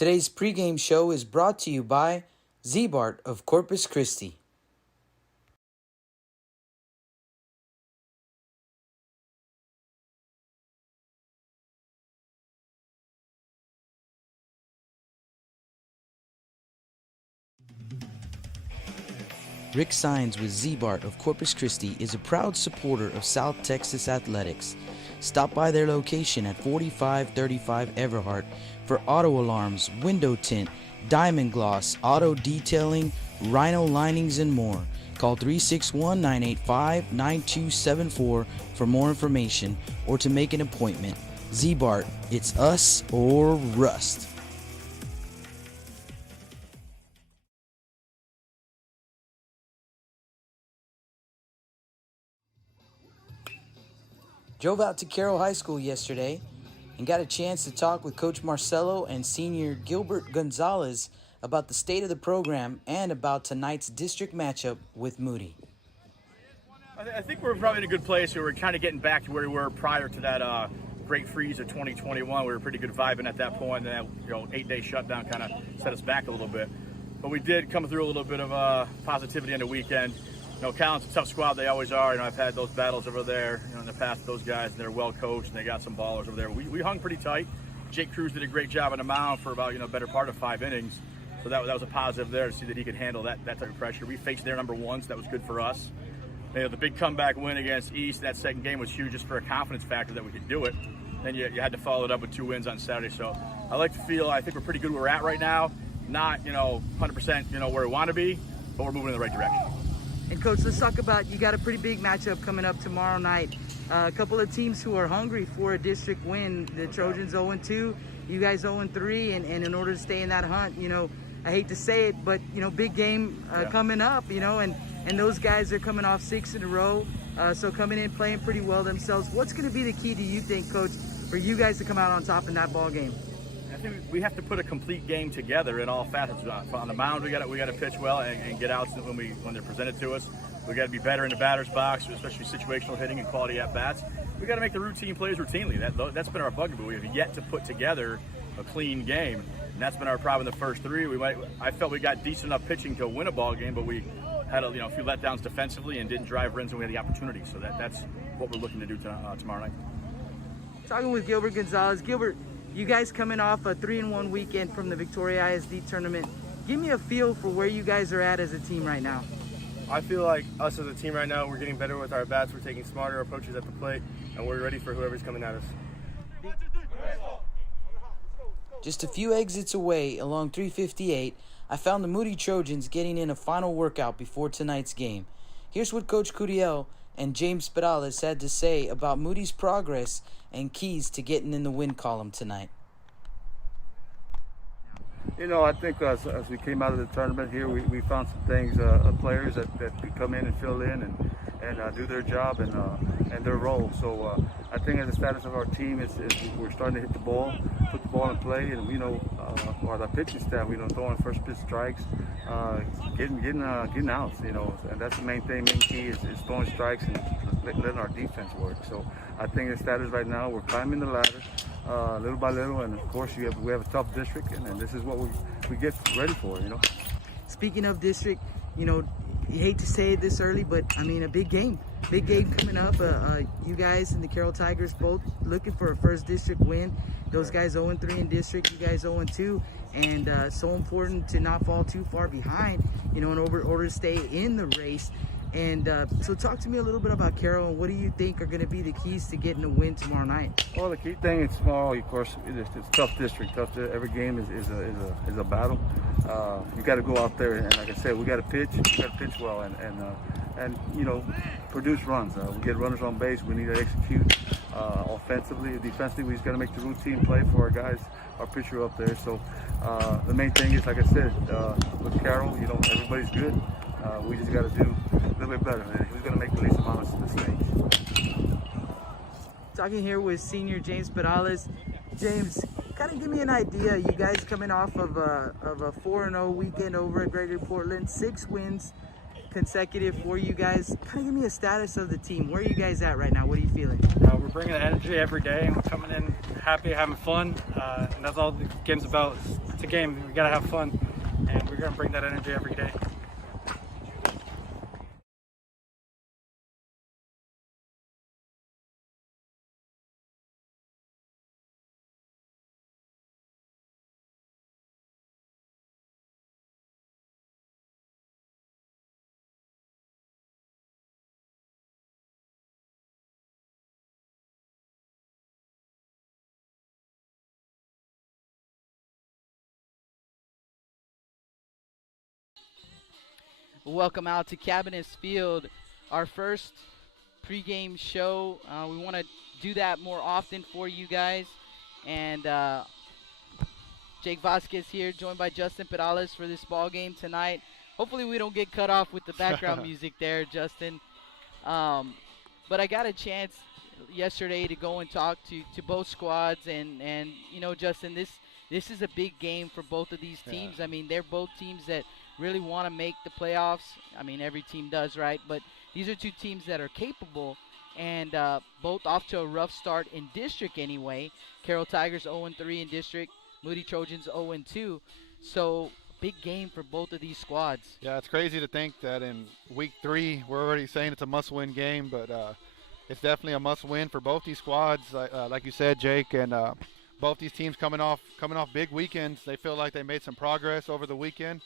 Today's pregame show is brought to you by Zbart of Corpus Christi. Rick Sines with Zbart of Corpus Christi is a proud supporter of South Texas athletics. Stop by their location at 4535 Everhart for auto alarms, window tint, diamond gloss, auto detailing, rhino linings, and more. Call 361-985-9274 for more information or to make an appointment. Zbart, it's us or rust. Drove out to Carroll High School yesterday and got a chance to talk with Coach Marcelo and senior Gilbert Gonzalez about the state of the program and about tonight's district matchup with Moody. I think we're probably in a good place. We're kind of getting back to where we were prior to that great freeze of 2021. We were pretty good vibing at that point, and that 8-day shutdown kind of set us back a little bit. But we did come through a little bit of positivity on the weekend. Cal's a tough squad, they always are. I've had those battles over there, in the past with those guys, and they're well coached, and they got some ballers over there. We hung pretty tight. Jake Cruz did a great job on the mound for about, better part of 5 innings. So that was a positive there to see that he could handle that type of pressure. We faced their number one, so that was good for us. The big comeback win against East, that second game was huge just for a confidence factor that we could do it. Then you had to follow it up with 2 wins on Saturday. So I like to feel, I think we're pretty good where we're at right now. Not, 100%, where we want to be, but we're moving in the right direction. And Coach, let's talk about, you got a pretty big matchup coming up tomorrow night. A couple of teams who are hungry for a district win. The Trojans 0-2, you guys 0-3, and in order to stay in that hunt, I hate to say it, but big game coming up, and those guys are coming off 6 in a row, so coming in playing pretty well themselves. What's going to be the key, do you think, Coach, for you guys to come out on top in that ball game? I think we have to put a complete game together in all facets. On the mound, we got to pitch well and get outs when they're presented to us. We got to be better in the batter's box, especially situational hitting and quality at bats. We got to make the routine plays routinely. That's been our bugaboo. We have yet to put together a clean game, and that's been our problem in the first 3. I felt we got decent enough pitching to win a ball game, but we had a few letdowns defensively and didn't drive runs when we had the opportunity. So that's what we're looking to do tomorrow night. Talking with Gilbert Gonzalez. Gilbert, you guys coming off a 3-1 weekend from the Victoria ISD tournament. Give me a feel for where you guys are at as a team right now. I feel like us as a team right now, we're getting better with our bats. We're taking smarter approaches at the plate, and we're ready for whoever's coming at us. Just a few exits away along 358, I found the Moody Trojans getting in a final workout before tonight's game. Here's what Coach Curiel and James Perales had to say about Moody's progress and keys to getting in the win column tonight. I think as we came out of the tournament here, we found some things, players that could come in and fill in and do their job and their role. So I think as the status of our team is we're starting to hit the ball, put the ball in play, and or the pitching staff, throwing first pitch strikes, getting outs, and that's the main thing. Main key is throwing strikes and letting our defense work. So I think the status right now, we're climbing the ladder little by little, and of course we have a tough district, and this is what we get ready for. Speaking of district, you hate to say it this early, but a big game coming up. You guys and the Carroll Tigers both looking for a first district win. Those guys 0-3 in district, you guys 0-2, and so important to not fall too far behind, in order to stay in the race. And so talk to me a little bit about Carroll, and what do you think are going to be the keys to getting a win tomorrow night? Well, the key thing is tomorrow, of course, it's a tough district. Every game is a battle. You got to go out there, and like I said, we got to pitch. We got to pitch well, and produce runs. We get runners on base. We need to execute offensively, defensively. We just got to make the routine play for our guys, our pitcher up there. So the main thing is, like I said, with Carroll, everybody's good. We just got to do a little bit better. Who's going to make the least amount of mistakes? Talking here with senior James Perales. James, kind of give me an idea. You guys coming off of a 4-0 weekend over at Gregory Portland, 6 wins consecutive for you guys. Kind of give me a status of the team. Where are you guys at right now? What are you feeling? We're bringing the energy every day, and we're coming in happy, having fun, and that's all the game's about. it's a game. We gotta have fun, and we're gonna bring that energy every day. Welcome out to Cabinets Field, our first pregame show. We want to do that more often for you guys. And Jake Vasquez here, joined by Justin Perales for this ball game tonight. Hopefully we don't get cut off with the background music there, Justin. But I got a chance yesterday to go and talk to both squads. And you know, Justin, this is a big game for both of these teams. I mean, they're both teams that really want to make the playoffs. I mean, every team does, right? But these are two teams that are capable, and both off to a rough start in district anyway. Carroll Tigers 0-3 in district, Moody Trojans 0-2. So big game for both of these squads. Yeah, it's crazy to think that in week 3 we're already saying it's a must-win game, but it's definitely a must-win for both these squads. Like you said, Jake, and both these teams coming off big weekends. They feel like they made some progress over the weekend.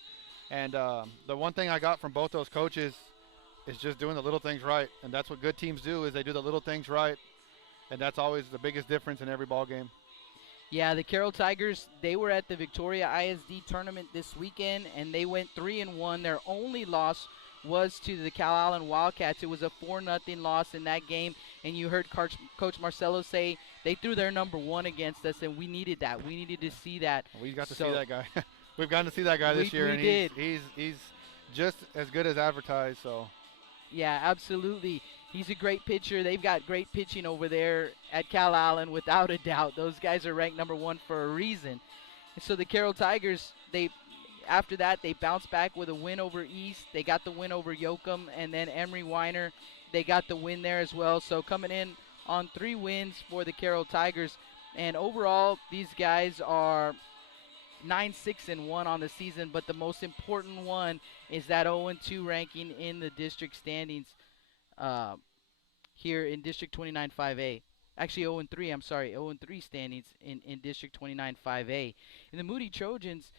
And the one thing I got from both those coaches is just doing the little things right. And that's what good teams do, is they do the little things right. And that's always the biggest difference in every ball game. Yeah, the Carroll Tigers, they were at the Victoria ISD tournament this weekend, and they went 3-1. Their only loss was to the Cal Allen Wildcats. It was a 4-0 loss in that game. And you heard Coach Marcelo say they threw their number one against us, and we needed that. We needed to see that. We got to see that guy. We've gotten to see that guy this year, and he's just as good as advertised. So, yeah, absolutely. He's a great pitcher. They've got great pitching over there at Cal Allen, without a doubt. Those guys are ranked number one for a reason. And so the Carroll Tigers, after that, they bounced back with a win over East. They got the win over Yoakum, and then Emory Weiner, they got the win there as well. So coming in on 3 wins for the Carroll Tigers. And overall, these guys are 9-6-1 on the season, but the most important one is that 0-2 ranking in the district standings here in District 29 5A. Actually 0-3, I'm sorry, 0-3 standings in District 29 5A. And the Moody Trojans,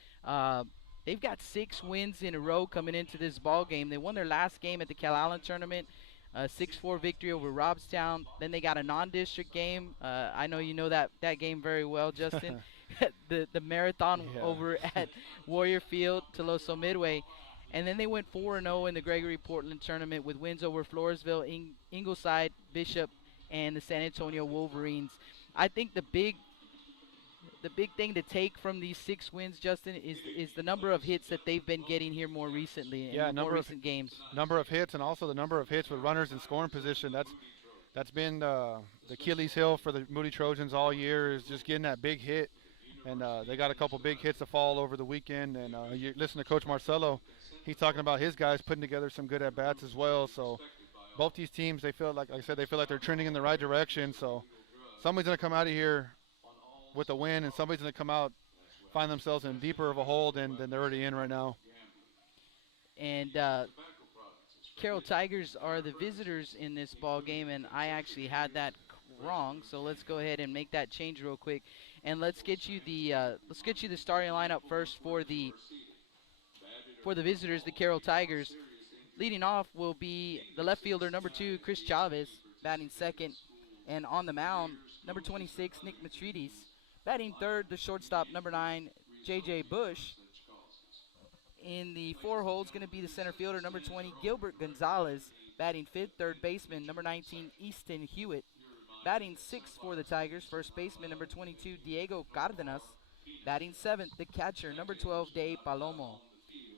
they've got 6 wins in a row coming into this ball game. They won their last game at the Cal Allen tournament, 6-4 victory over Robstown. Then they got a non-district game. I know you know that game very well, Justin. the marathon over at Warrior Field, Toloso Midway. And then they went 4-0 in the Gregory Portland tournament with wins over Floresville, Ingleside, Bishop, and the San Antonio Wolverines. I think the big thing to take from these 6 wins, Justin, is the number of hits that they've been getting here more recently in more recent games. Number of hits, and also the number of hits with runners in scoring position. That's been the Achilles heel for the Moody Trojans all year, is just getting that big hit. And they got a couple big hits to fall over the weekend. And you listen to Coach Marcelo, he's talking about his guys putting together some good at-bats as well. So both these teams, they feel like I said, they feel like they're trending in the right direction. So somebody's going to come out of here with a win, and somebody's going to come out, find themselves in deeper of a hole than they're already in right now. And Carroll Tigers are the visitors in this ball game, and I actually had that wrong. So let's go ahead and make that change real quick. And let's get you the starting lineup first for the visitors, the Carroll Tigers. Leading off will be the left fielder, number 2, Chris Chavez, batting second. And on the mound, number 26, Nick Matrides. Batting third, the shortstop, number 9, J.J. Bush. In the 4 holes, going to be the center fielder, number 20, Gilbert Gonzalez. Batting fifth, third baseman, number 19, Easton Hewitt. Batting sixth for the Tigers, first baseman, number 22, Diego Cardenas. Batting seventh, the catcher, number 12, Dave Palomo.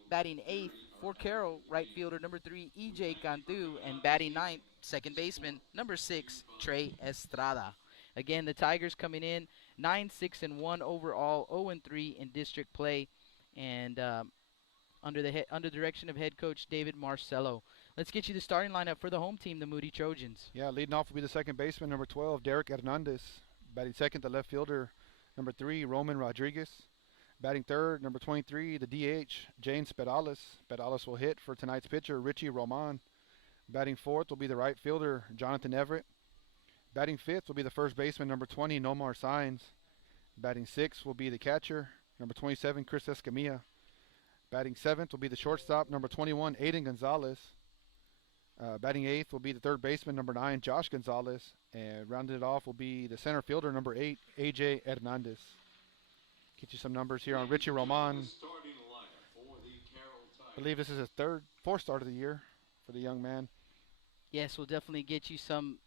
Batting eighth for Carroll, right fielder, number 3, E.J. Cantu. And batting ninth, second baseman, number 6, Trey Estrada. Again, the Tigers coming in 9-6-1 overall, 0-3 in district play, and under direction of head coach David Marcello. Let's get you the starting lineup for the home team, the Moody Trojans. Yeah, leading off will be the second baseman, number 12, Derek Hernandez. Batting second, the left fielder, number 3, Roman Rodriguez. Batting third, number 23, the DH, James Pedalis. Pedalis will hit for tonight's pitcher, Richie Roman. Batting fourth will be the right fielder, Jonathan Everett. Batting fifth will be the first baseman, number 20, Nomar Sines. Batting sixth will be the catcher, number 27, Chris Escamilla. Batting seventh will be the shortstop, number 21, Aiden Gonzalez. Batting eighth will be the third baseman, number 9, Josh Gonzalez. And rounding it off will be the center fielder, number 8, AJ Hernandez. Get you some numbers here on Richie Roman. I believe this is his fourth start of the year for the young man. Yes, we'll definitely get you some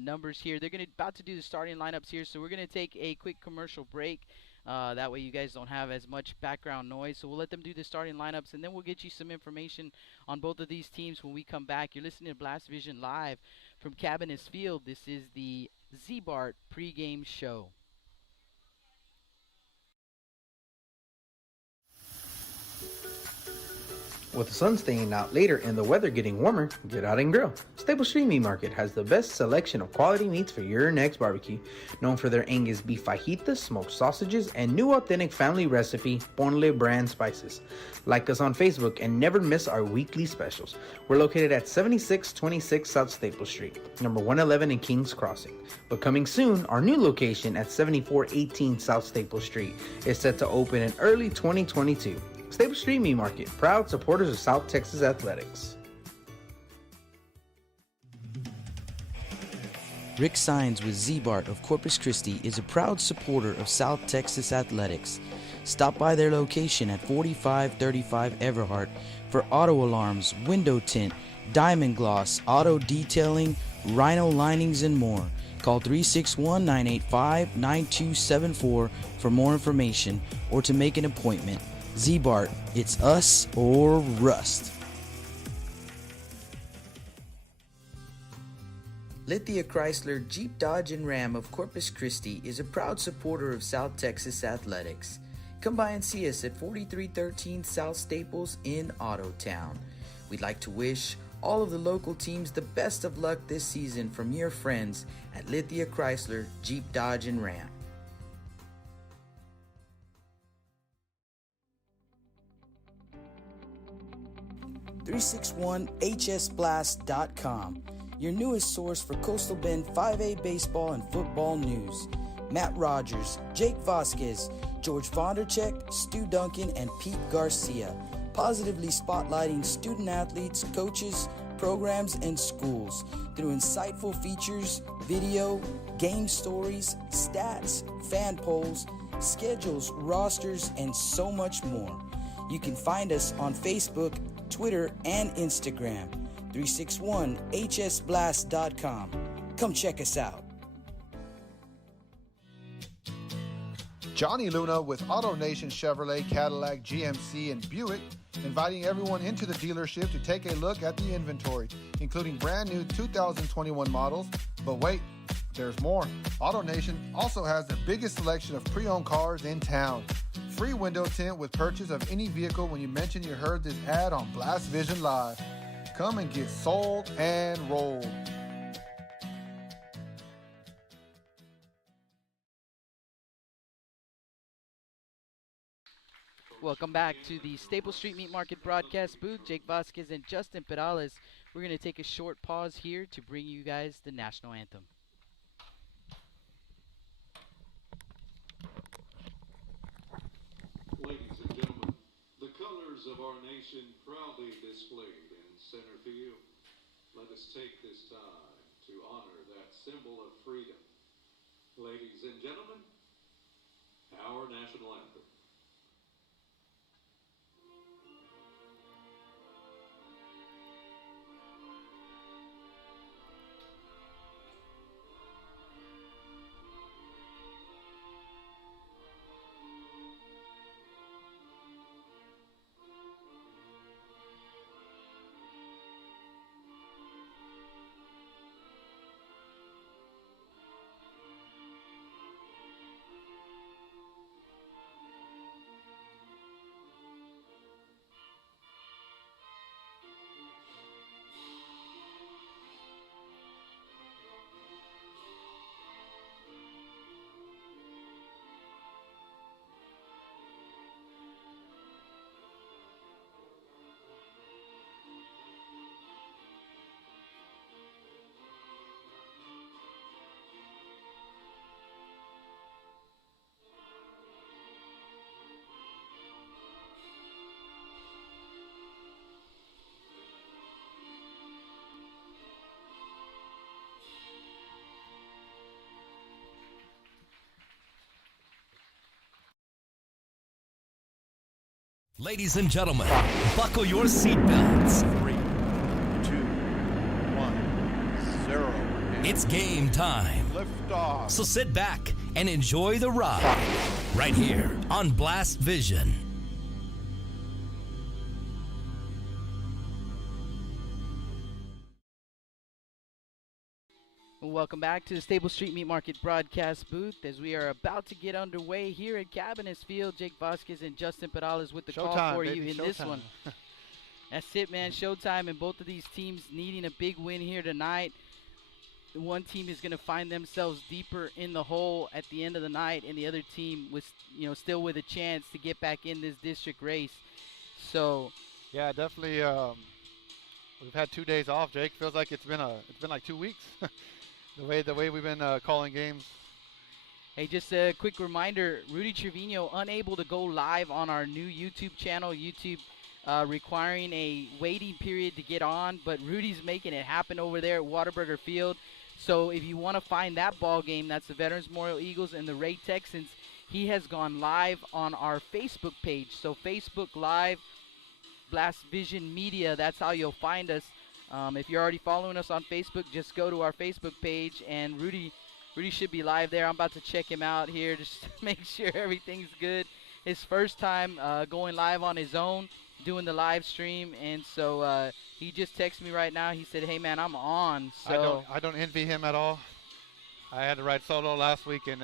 numbers here. They're about to do the starting lineups here, so we're going to take a quick commercial break. That way you guys don't have as much background noise. So we'll let them do the starting lineups, and then we'll get you some information on both of these teams when we come back. You're listening to Blast Vision live from Cabinets Field. This is the Z-Bart pregame show. With the sun staying out later and the weather getting warmer, get out and grill. Staple Street Meat Market has the best selection of quality meats for your next barbecue. Known for their Angus beef fajitas, smoked sausages, and new authentic family recipe, Ponle brand spices. Like us on Facebook and never miss our weekly specials. We're located at 7626 South Staple Street, number 111 in Kings Crossing. But coming soon, our new location at 7418 South Staple Street is set to open in early 2022. Staple Street Meat Market, proud supporters of South Texas athletics. Rick Sines with Z-Bart of Corpus Christi is a proud supporter of South Texas athletics. Stop by their location at 4535 Everhart for auto alarms, window tint, diamond gloss, auto detailing, rhino linings, and more. Call 361-985-9274 for more information or to make an appointment. Z-Bart, it's us or rust. Lithia Chrysler, Jeep, Dodge, and Ram of Corpus Christi is a proud supporter of South Texas athletics. Come by and see us at 4313 South Staples in Ottotown. We'd like to wish all of the local teams the best of luck this season from your friends at Lithia Chrysler, Jeep, Dodge, and Ram. 361hsblast.com, your newest source for Coastal Bend 5A baseball and football news. Matt Rogers, Jake Vasquez, George Vondercheck, Stu Duncan, and Pete Garcia, positively spotlighting student athletes, coaches, programs, and schools through insightful features, video, game stories, stats, fan polls, schedules, rosters, and so much more. You can find us on Facebook, Twitter, and Instagram. 361hsblast.com. Come check us out. Johnny Luna with Auto Nation Chevrolet, Cadillac, GMC, and Buick, inviting everyone into the dealership to take a look at the inventory, including brand new 2021 models. But wait, there's more. Auto Nation also has the biggest selection of pre-owned cars in town. Free window tint with purchase of any vehicle when you mention you heard this ad on Blast Vision Live. Come and get sold and rolled. Welcome back to the Staple Street Meat Market broadcast booth. Jake Vasquez and Justin Perales. We're going to take a short pause here to bring you guys the national anthem. Ladies and gentlemen, the colors of our nation proudly displayed in center field. Let us take this time to honor that symbol of freedom. Ladies and gentlemen, our national anthem. Ladies and gentlemen, buckle your seatbelts. 3, 2, 1, 0. It's game time. Lift off. So sit back and enjoy the ride right here on Blast Vision. Welcome back to the Stable Street Meat Market broadcast booth as we are about to get underway here at Cabinets Field. Jake Vasquez and Justin Perales with the call for you in this one. That's it, man. Showtime, and both of these teams needing a big win here tonight. One team is going to find themselves deeper in the hole at the end of the night, and the other team was, still with a chance to get back in this district race. So, yeah, definitely. We've had 2 days off. Jake, feels like it's been like 2 weeks. The way we've been calling games. Hey, just a quick reminder, Rudy Trevino unable to go live on our new YouTube channel. YouTube requiring a waiting period to get on, but Rudy's making it happen over there at Whataburger Field. So if you want to find that ball game, that's the Veterans Memorial Eagles and the Ray Texans, he has gone live on our Facebook page. So Facebook Live, Blast Vision Media, that's how you'll find us. If you're already following us on Facebook, just go to our Facebook page, and Rudy should be live there. I'm about to check him out here just to make sure everything's good. His first time going live on his own, doing the live stream, and so he just texted me right now. He said, "Hey man, I'm on." So I don't envy him at all. I had to ride solo last week, and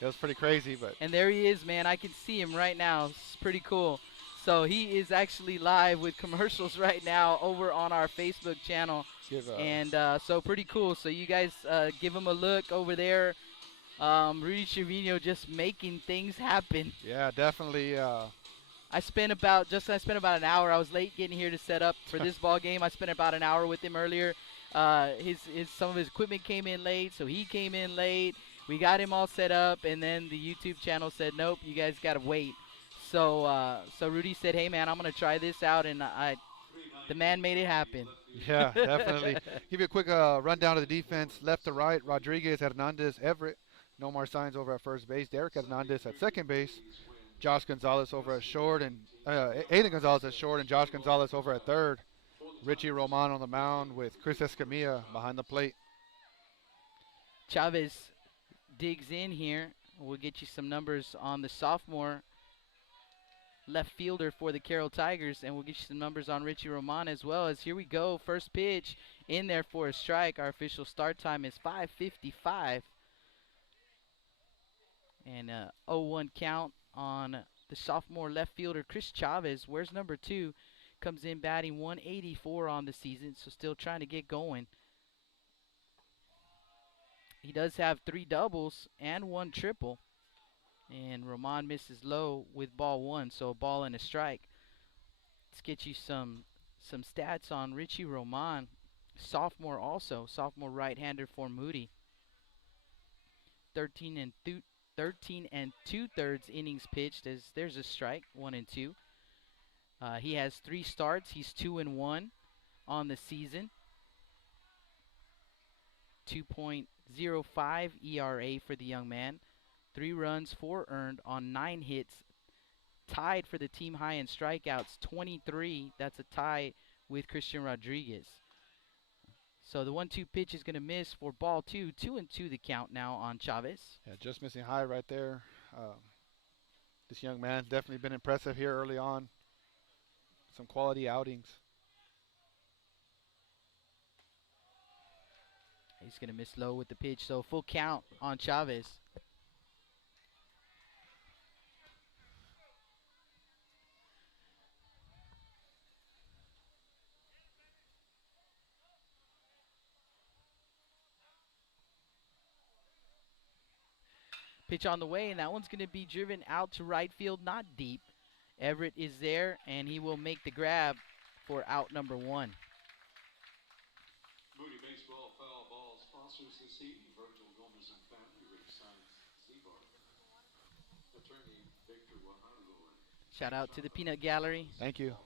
it was pretty crazy. And there he is, man. I can see him right now. It's pretty cool. So he is actually live with commercials right now over on our Facebook channel. And so pretty cool. So you guys give him a look over there. Rudy Trevino just making things happen. Yeah, definitely. I spent about an hour. I was late getting here to set up for this ball game. I spent about an hour with him earlier. Some of his equipment came in late, so he came in late. We got him all set up, and then the YouTube channel said, "Nope, you guys got to wait." So Rudy said, "Hey man, I'm gonna try this out," and the man made it happen. Yeah, definitely. Give you a quick rundown of the defense. Left to right, Rodriguez, Hernandez, Everett. Nomar Signs over at first base. Derek Hernandez at second base. Josh Gonzalez over at short, and Aiden Gonzalez at short, and Josh Gonzalez over at third. Richie Roman on the mound with Chris Escamilla behind the plate. Chavez digs in here. We'll get you some numbers on the sophomore left fielder for the Carroll Tigers, and we'll get you some numbers on Richie Roman as well. As here we go, first pitch in there for a strike. Our official start time is 5:55, and 0-1 count on the sophomore left fielder Chris Chavez. Where's number 2? Comes in batting 184 on the season, so still trying to get going. He does have 3 doubles and 1 triple. And Roman misses low with ball 1, so a ball and a strike. Let's get you some stats on Richie Roman, sophomore right-hander for Moody. 13 and 2/3 innings pitched. As there's a strike, 1 and 2. He has 3 starts. He's 2-1 on the season. 2.05 ERA for the young man. 3 runs, 4 earned on 9 hits. Tied for the team high in strikeouts, 23. That's a tie with Christian Rodriguez. So the 1-2 pitch is going to miss for ball 2. 2-2 the count now on Chavez. Yeah, just missing high right there. This young man's definitely been impressive here early on. Some quality outings. He's going to miss low with the pitch, so full count on Chavez. Pitch on the way, and that one's going to be driven out to right field, not deep. Everett is there, and he will make the grab for out number 1. Moody Baseball Foul Ball sponsors this evening. Virgil Gomez and family, Rick Science, Seabar. Attorney Victor Waharlord. Shout out to the Peanut Gallery. Thank you.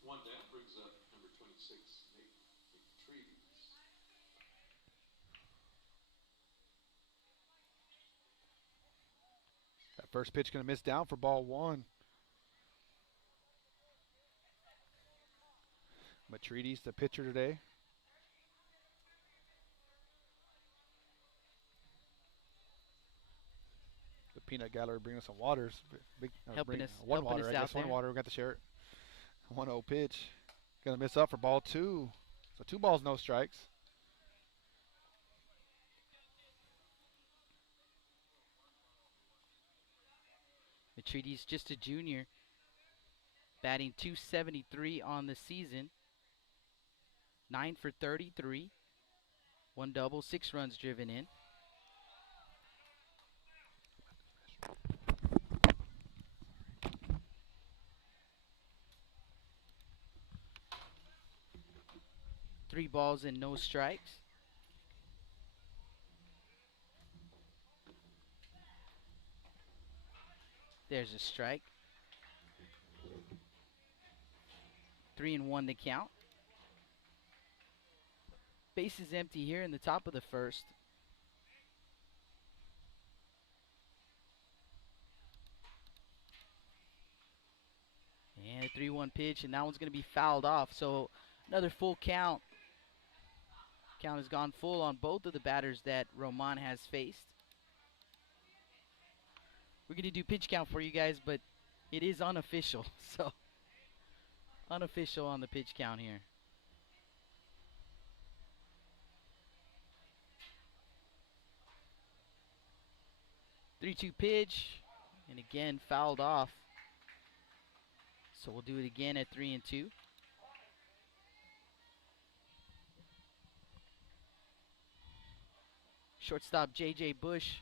One down brings up number 26, Nate McTrees. First pitch going to miss down for ball 1. Matredes, the pitcher today. The peanut gallery bringing us some waters. Helping us one out water, I guess. there. One water. We got to share it. 1-0 pitch. Going to miss up for ball 2. So 2 balls, no strikes. Matredes, just a junior, batting .273 on the season. 9 for 33. 1 double, 6 runs driven in. Three balls and no strikes. There's a strike. 3-1 the count. Base is empty here in the top of the first. And a 3-1 pitch, and that one's going to be fouled off. So another full count. Count has gone full on both of the batters that Roman has faced. We're going to do pitch count for you guys, but it is unofficial. So unofficial on the pitch count here. Three-two pitch, and again fouled off. So we'll do it again at 3-2. Shortstop J.J. Bush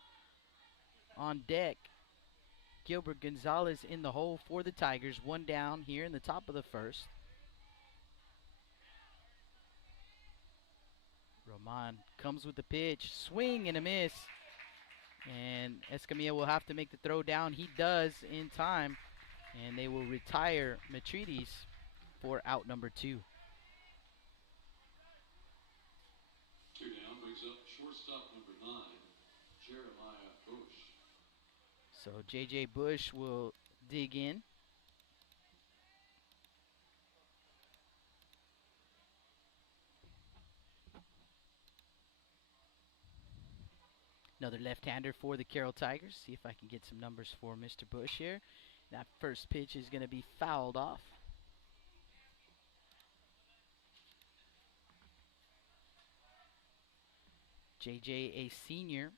on deck. Gilbert Gonzalez in the hole for the Tigers. 1 down here in the top of the first. Roman comes with the pitch. Swing and a miss. And Escamilla will have to make the throw down. He does in time. And they will retire Matredes for out number 2. 2 down brings up shortstop number 9, Jeremiah Bush. So J.J. Bush will dig in. Another left-hander for the Carroll Tigers. See if I can get some numbers for Mr. Bush here. That first pitch is going to be fouled off. J.J. a senior.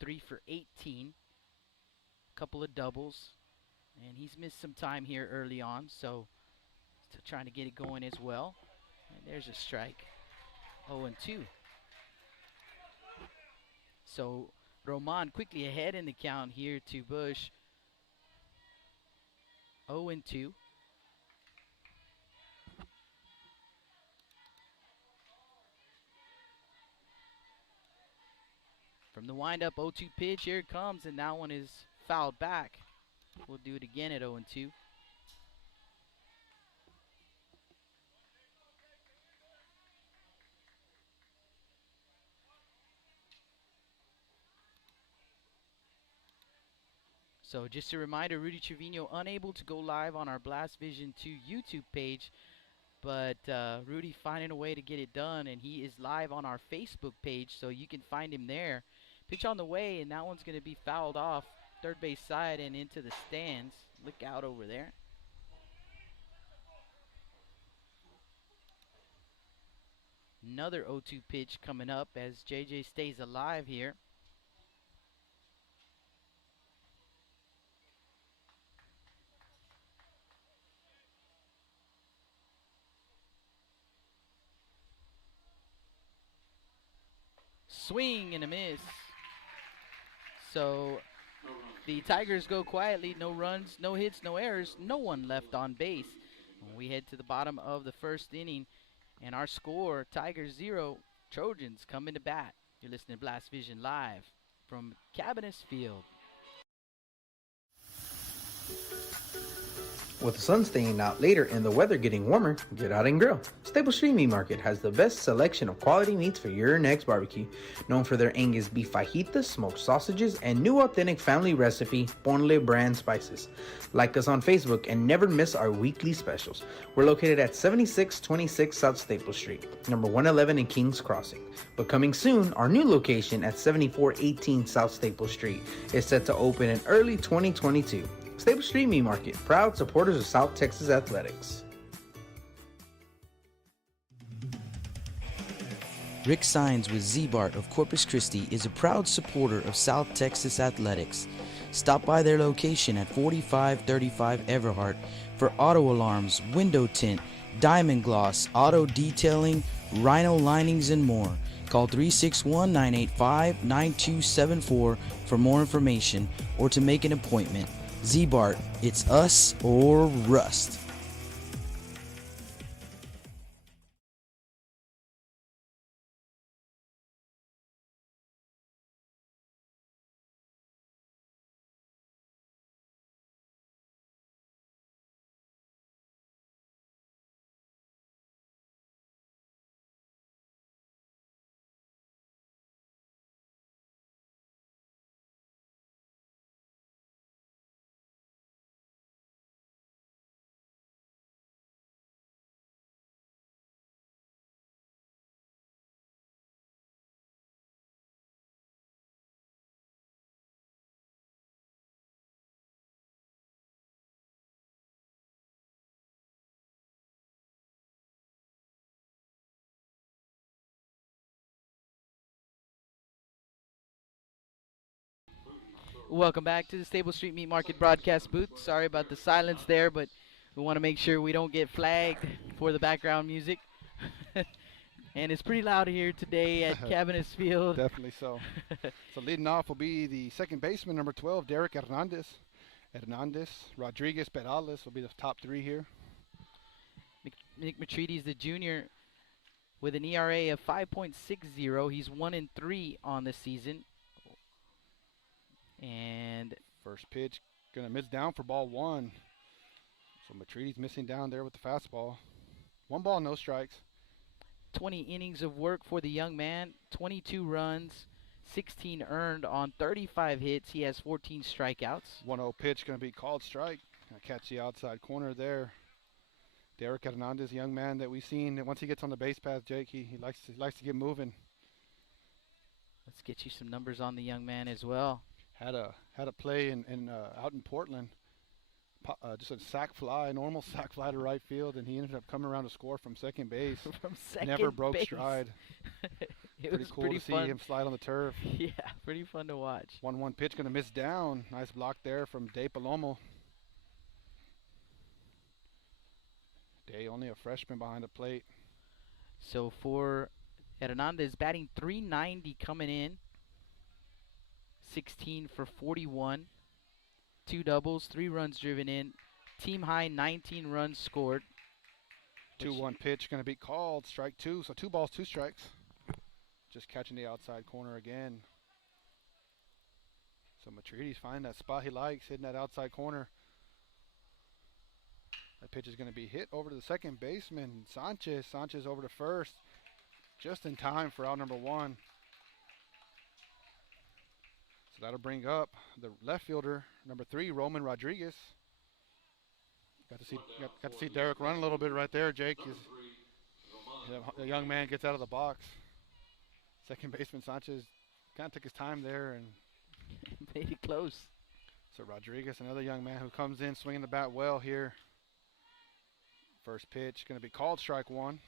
3 for 18. Couple of doubles. And he's missed some time here early on, so still trying to get it going as well. And there's a strike. 0-2. So Roman quickly ahead in the count here to Bush. 0-2. From the windup, 0-2 pitch, here it comes, and that one is fouled back. We'll do it again at 0-2. So just a reminder, Rudy Trevino unable to go live on our Blast Vision 2 YouTube page, but Rudy finding a way to get it done, and he is live on our Facebook page, so you can find him there. Pitch on the way, and that one's going to be fouled off third base side and into the stands. Look out over there. Another 0-2 pitch coming up as JJ stays alive here. Swing and a miss. So the Tigers go quietly. No runs, no hits, no errors. No one left on base. We head to the bottom of the first inning. And our score, Tigers 0, Trojans coming to bat. You're listening to Blast Vision live from Cabinets Field. With the sun staying out later and the weather getting warmer, get out and grill. Stay Stable Street Meat Market has the best selection of quality meats for your next barbecue. Known for their Angus beef fajitas, smoked sausages, and new authentic family recipe Ponle brand spices. Like us on Facebook and never miss our weekly specials. We're located at 7626 South Staple Street, number 111 in Kings Crossing. But coming soon, our new location at 7418 South Staple Street is set to open in early 2022. Staple Street Meat Market, proud supporters of South Texas athletics. Rick Sines with Z-Bart of Corpus Christi is a proud supporter of South Texas athletics. Stop by their location at 4535 Everhart for auto alarms, window tint, diamond gloss, auto detailing, rhino linings, and more. Call 361-985-9274 for more information or to make an appointment. Z-Bart, it's us or rust. Welcome back to the Stable Street Meat Market broadcast booth. Sorry about the silence there, but we want to make sure we don't get flagged for the background music. And it's pretty loud here today at Cabinets Field. Definitely so. So leading off will be the second baseman, number 12, Derek Hernandez. Rodriguez, Perales will be the top three here. Nick Matrides, the junior, with an ERA of 5.60. He's 1-3 on the season. And first pitch, gonna miss down for ball one. So Matrides missing down there with the fastball. 1 ball, no strikes. 20 innings of work for the young man, 22 runs, 16 earned on 35 hits. He has 14 strikeouts. 1-0 pitch gonna be called strike. Gonna catch the outside corner there. Derek Hernandez, young man that we've seen that once he gets on the base path, Jake, he likes to get moving. Let's get you some numbers on the young man as well. Had a play out in Portland, just a sac fly, normal sac fly to right field, and he ended up coming around to score from second base. From second Never broke base. stride. It pretty was cool pretty to see fun. him slide on the turf. Yeah, pretty fun to watch. 1-1 pitch gonna miss down. Nice block there from Day Palomo. Day only a freshman behind the plate. So for Hernandez, batting .390 coming in. 16 for 41, 2 doubles, 3 runs driven in, team high 19 runs scored. 2-1 pitch going to be called, strike 2, so 2 balls, 2 strikes. Just catching the outside corner again. So Matrides finding that spot he likes, hitting that outside corner. That pitch is going to be hit over to the second baseman, Sanchez. Sanchez over to first, just in time for out number 1. So that'll bring up the left fielder, number 3, Roman Rodriguez. Got to see Derek run a little bit right there, Jake. The young man gets out of the box. Second baseman Sanchez kind of took his time there and made it close. So Rodriguez, another young man who comes in swinging the bat well here. First pitch going to be called strike 1.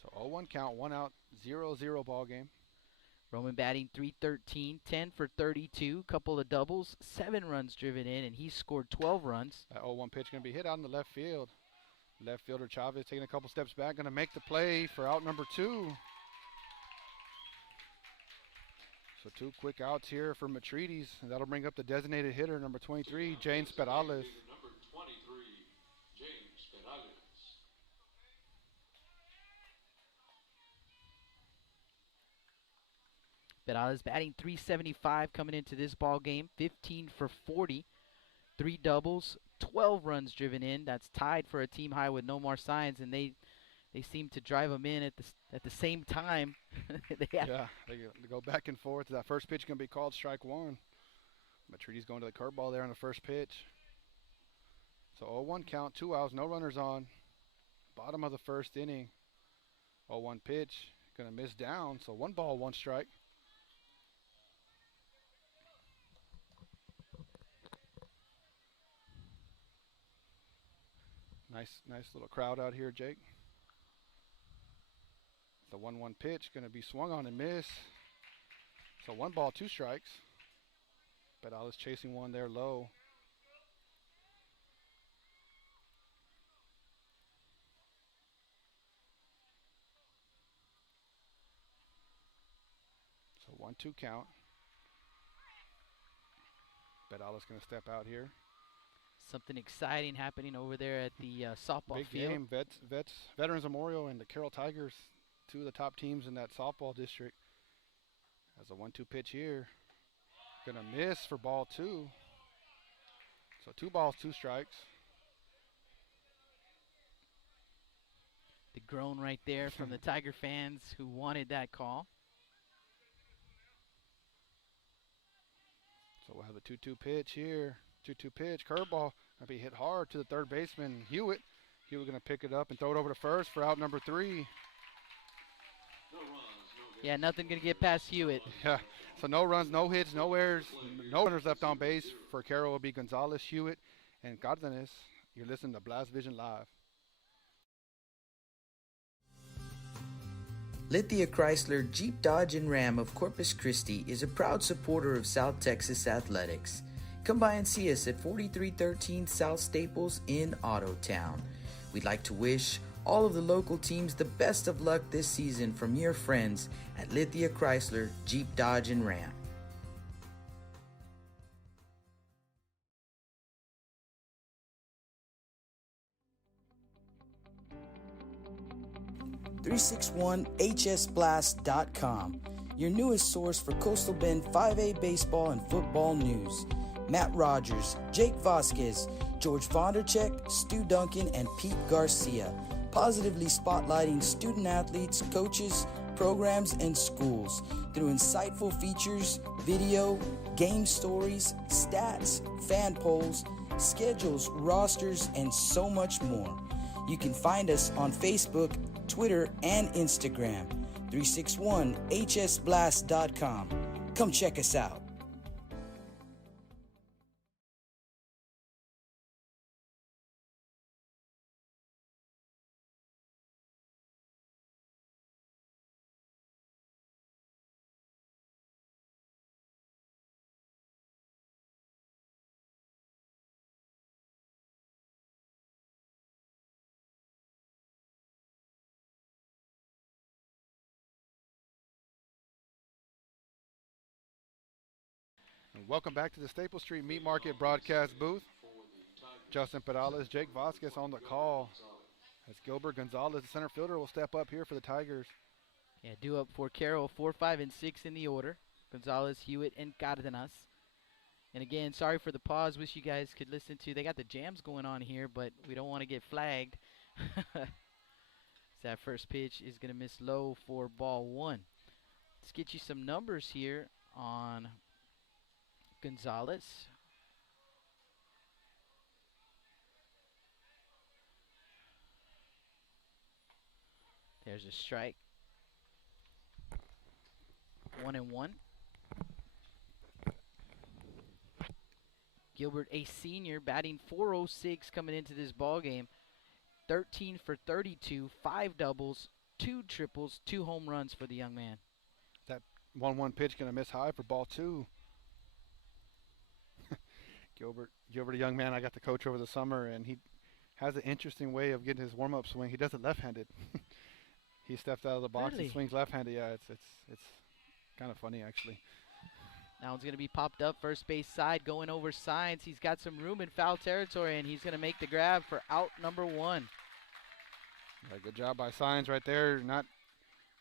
So 0-1 count, 1 out, 0-0 ball game. Roman batting .313, 10 for 32, couple of doubles, 7 runs driven in, and he scored 12 runs. That 0-1 pitch going to be hit out in the left field. Left fielder Chavez taking a couple steps back, going to make the play for out number 2. So 2 quick outs here for Matrides, and that'll bring up the designated hitter, number 23, James Perales. Number 23, James Perales. Perales batting .375 coming into this ball game, 15 for 40, 3 doubles, 12 runs driven in. That's tied for a team high with no more signs, and they seem to drive them in at the same time. Yeah, they go back and forth. That first pitch going to be called strike one. Matridi's going to the curveball there on the first pitch. So 0-1 count, 2 outs, no runners on. Bottom of the first inning. 0-1 pitch, going to miss down. So 1 ball, 1 strike. Nice little crowd out here, Jake. The 1-1 pitch going to be swung on and miss. So 1 ball, 2 strikes. Bedala's chasing one there low. So 1-2 count. Bedala's going to step out here. Something exciting happening over there at the softball Big field. game, Veterans Memorial and the Carroll Tigers, 2 of the top teams in that softball district. As a 1-2 pitch here, gonna miss for ball 2. So 2 balls, 2 strikes. The groan right there from the Tiger fans who wanted that call. So we'll have a 2-2 pitch here. 2-2 pitch, curveball, gonna be hit hard to the third baseman, Hewitt. Hewitt gonna pick it up and throw it over to first for out number 3. Yeah, nothing gonna get past Hewitt. Yeah, so no runs, no hits, no errors, no runners left on base. For Carroll will be Gonzalez, Hewitt, and Cardenas. You're listening to Blast Vision Live. Lithia Chrysler Jeep Dodge and Ram of Corpus Christi is a proud supporter of South Texas athletics. Come by and see us at 4313 South Staples in Ottotown. We'd like to wish all of the local teams the best of luck this season from your friends at Lithia Chrysler Jeep Dodge and Ram. .361hsblast.com, your newest source for Coastal Bend 5A baseball and football news. Matt Rogers, Jake Vasquez, George Vondercheck, Stu Duncan, and Pete Garcia, positively spotlighting student athletes, coaches, programs, and schools through insightful features, video, game stories, stats, fan polls, schedules, rosters, and so much more. You can find us on Facebook, Twitter, and Instagram. 361hsblast.com. Come check us out. And welcome back to the Staples Street Meat Market broadcast booth. Justin Perales, Jake Vasquez on the call. As Gilbert Gonzalez, the center fielder, will step up here for the Tigers. Yeah, due up for Carroll, 4, 5, and 6 in the order. Gonzalez, Hewitt, and Cardenas. And again, sorry for the pause. Wish you guys could listen to. They got the jams going on here, but we don't want to get flagged. That first pitch is going to miss low for ball 1. Let's get you some numbers here on Gonzalez. There's a strike. 1-1. Gilbert, a senior, batting .406 coming into this ball game. 13 for 32, 5 doubles, 2 triples, 2 home runs for the young man. That 1-1 pitch going to miss high for ball 2. Gilbert, a young man I got to coach over the summer, and he has an interesting way of getting his warm-up swing. He does it left-handed. He steps out of the box and swings left-handed. Yeah, it's kind of funny, actually. Now it's going to be popped up first base side, going over Signs. He's got some room in foul territory, and he's going to make the grab for out number 1. Yeah, good job by Signs right there, not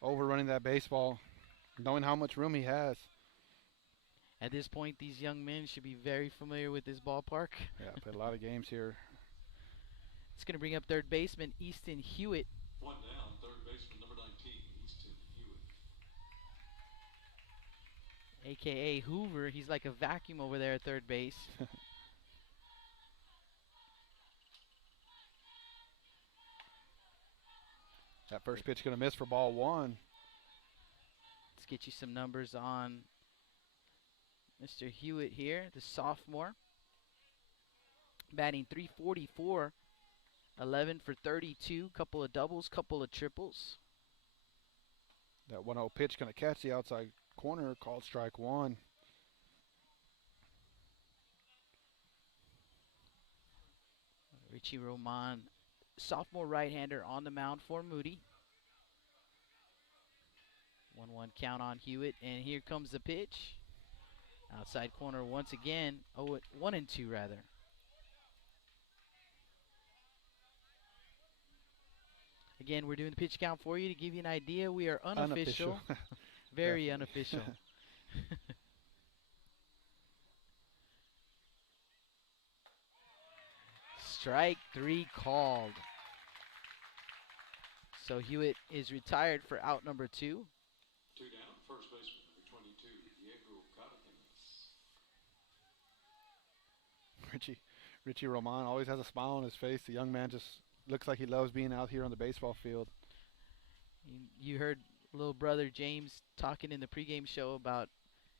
overrunning that baseball, knowing how much room he has. At this point, these young men should be very familiar with this ballpark. Yeah, played a lot of games here. It's going to bring up third baseman Easton Hewitt. One down, third baseman number 19, Easton Hewitt. A.K.A. Hoover. He's like a vacuum over there at third base. That first pitch going to miss for ball one. Let's get you some numbers on Mr. Hewitt here, the sophomore. Batting .344, 11 for 32, couple of doubles, couple of triples. That 1-0 pitch going to catch the outside corner, called strike one. Richie Roman, sophomore right-hander on the mound for Moody. 1-1 count on Hewitt, and here comes the pitch. Outside corner once again. 1-2 rather. Again, we're doing the pitch count for you to give you an idea. We are unofficial. Very unofficial. Strike 3 called. So Hewitt is retired for out number 2. 2 down, first baseman number 22, Diego Cardenas. Richie Roman always has a smile on his face. The young man just looks like he loves being out here on the baseball field. You heard little brother James talking in the pregame show about,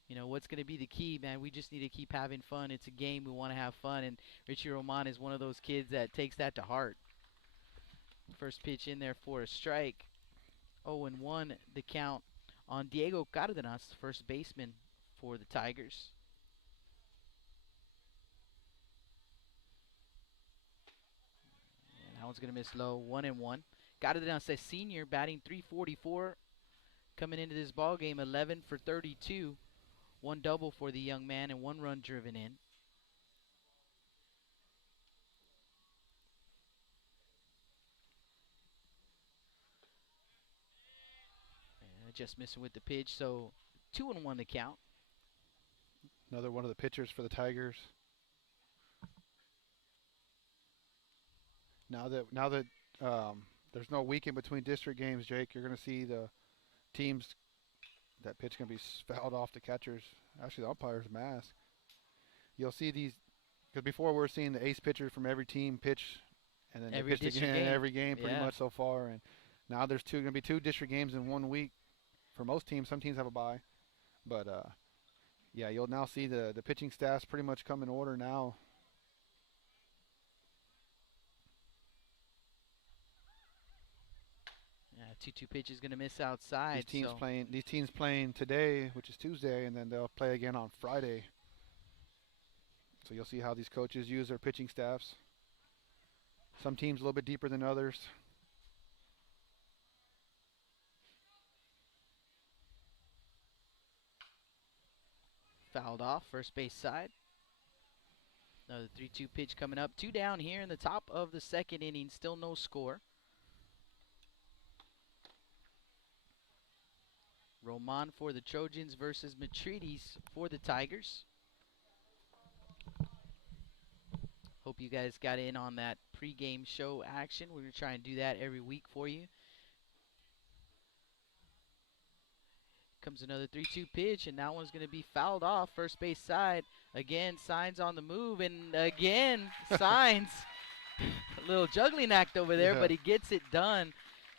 you know, what's going to be the key, man. We just need to keep having fun. It's a game. We want to have fun. And Richie Roman is one of those kids that takes that to heart. First pitch in there for a strike. 0-1 the count on Diego Cardenas, first baseman for the Tigers. And that one's going to miss low. 1-1. Cardenas, a senior, batting .344, coming into this ball game 11 for 32. 1 double for the young man and 1 run driven in. And just missing with the pitch, so 2-1 the count. Another one of the pitchers for the Tigers. Now that there's no weekend between district games, Jake, you're going to see the teams. That pitch going to be fouled off the catcher's, actually the umpire's mask. You'll see these, because before we're seeing the ace pitcher from every team pitch, and then Every they pitch district again game. every game pretty Yeah. much so far. And now there's going to be 2 district games in 1 week for most teams. Some teams have a bye, but yeah, you'll now see the pitching staffs pretty much come in order now. Yeah, 2-2 pitch is going to miss outside. These teams playing today, which is Tuesday, and then they'll play again on Friday. So you'll see how these coaches use their pitching staffs. Some teams a little bit deeper than others. Fouled off, first base side. Another 3-2 pitch coming up. 2 down here in the top of the second inning. Still no score. Roman for the Trojans versus Matrides for the Tigers. Hope you guys got in on that pregame show action. We're going to try and do that every week for you. Comes another 3-2 pitch, and that one's going to be fouled off. First base side. Again, Signs on the move, and again, Signs. A little juggling act over there, but he gets it done.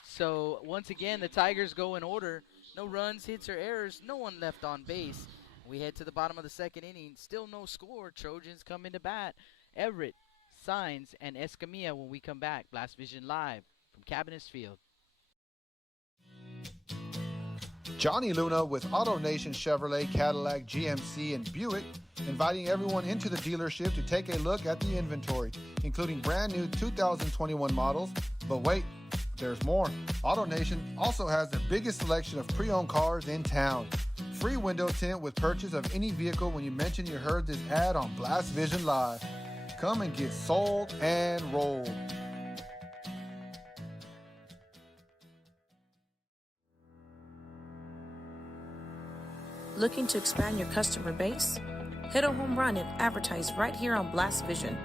So, once again, the Tigers go in order. No runs, hits, or errors. No one left on base. We head to the bottom of the second inning. Still no score. Trojans come into bat. Everett, Signs, and Escamilla when we come back. Blast Vision Live from Cabinets Field. Johnny Luna with Auto Nation Chevrolet, Cadillac, GMC, and Buick, inviting everyone into the dealership to take a look at the inventory, including brand new 2021 models. But wait, there's more. Auto Nation also has the biggest selection of pre-owned cars in town. Free window tint with purchase of any vehicle when you mention you heard this ad on Blast Vision Live. Come and get sold and rolled. Looking to expand your customer base? Hit a home run and advertise right here on Blast Vision.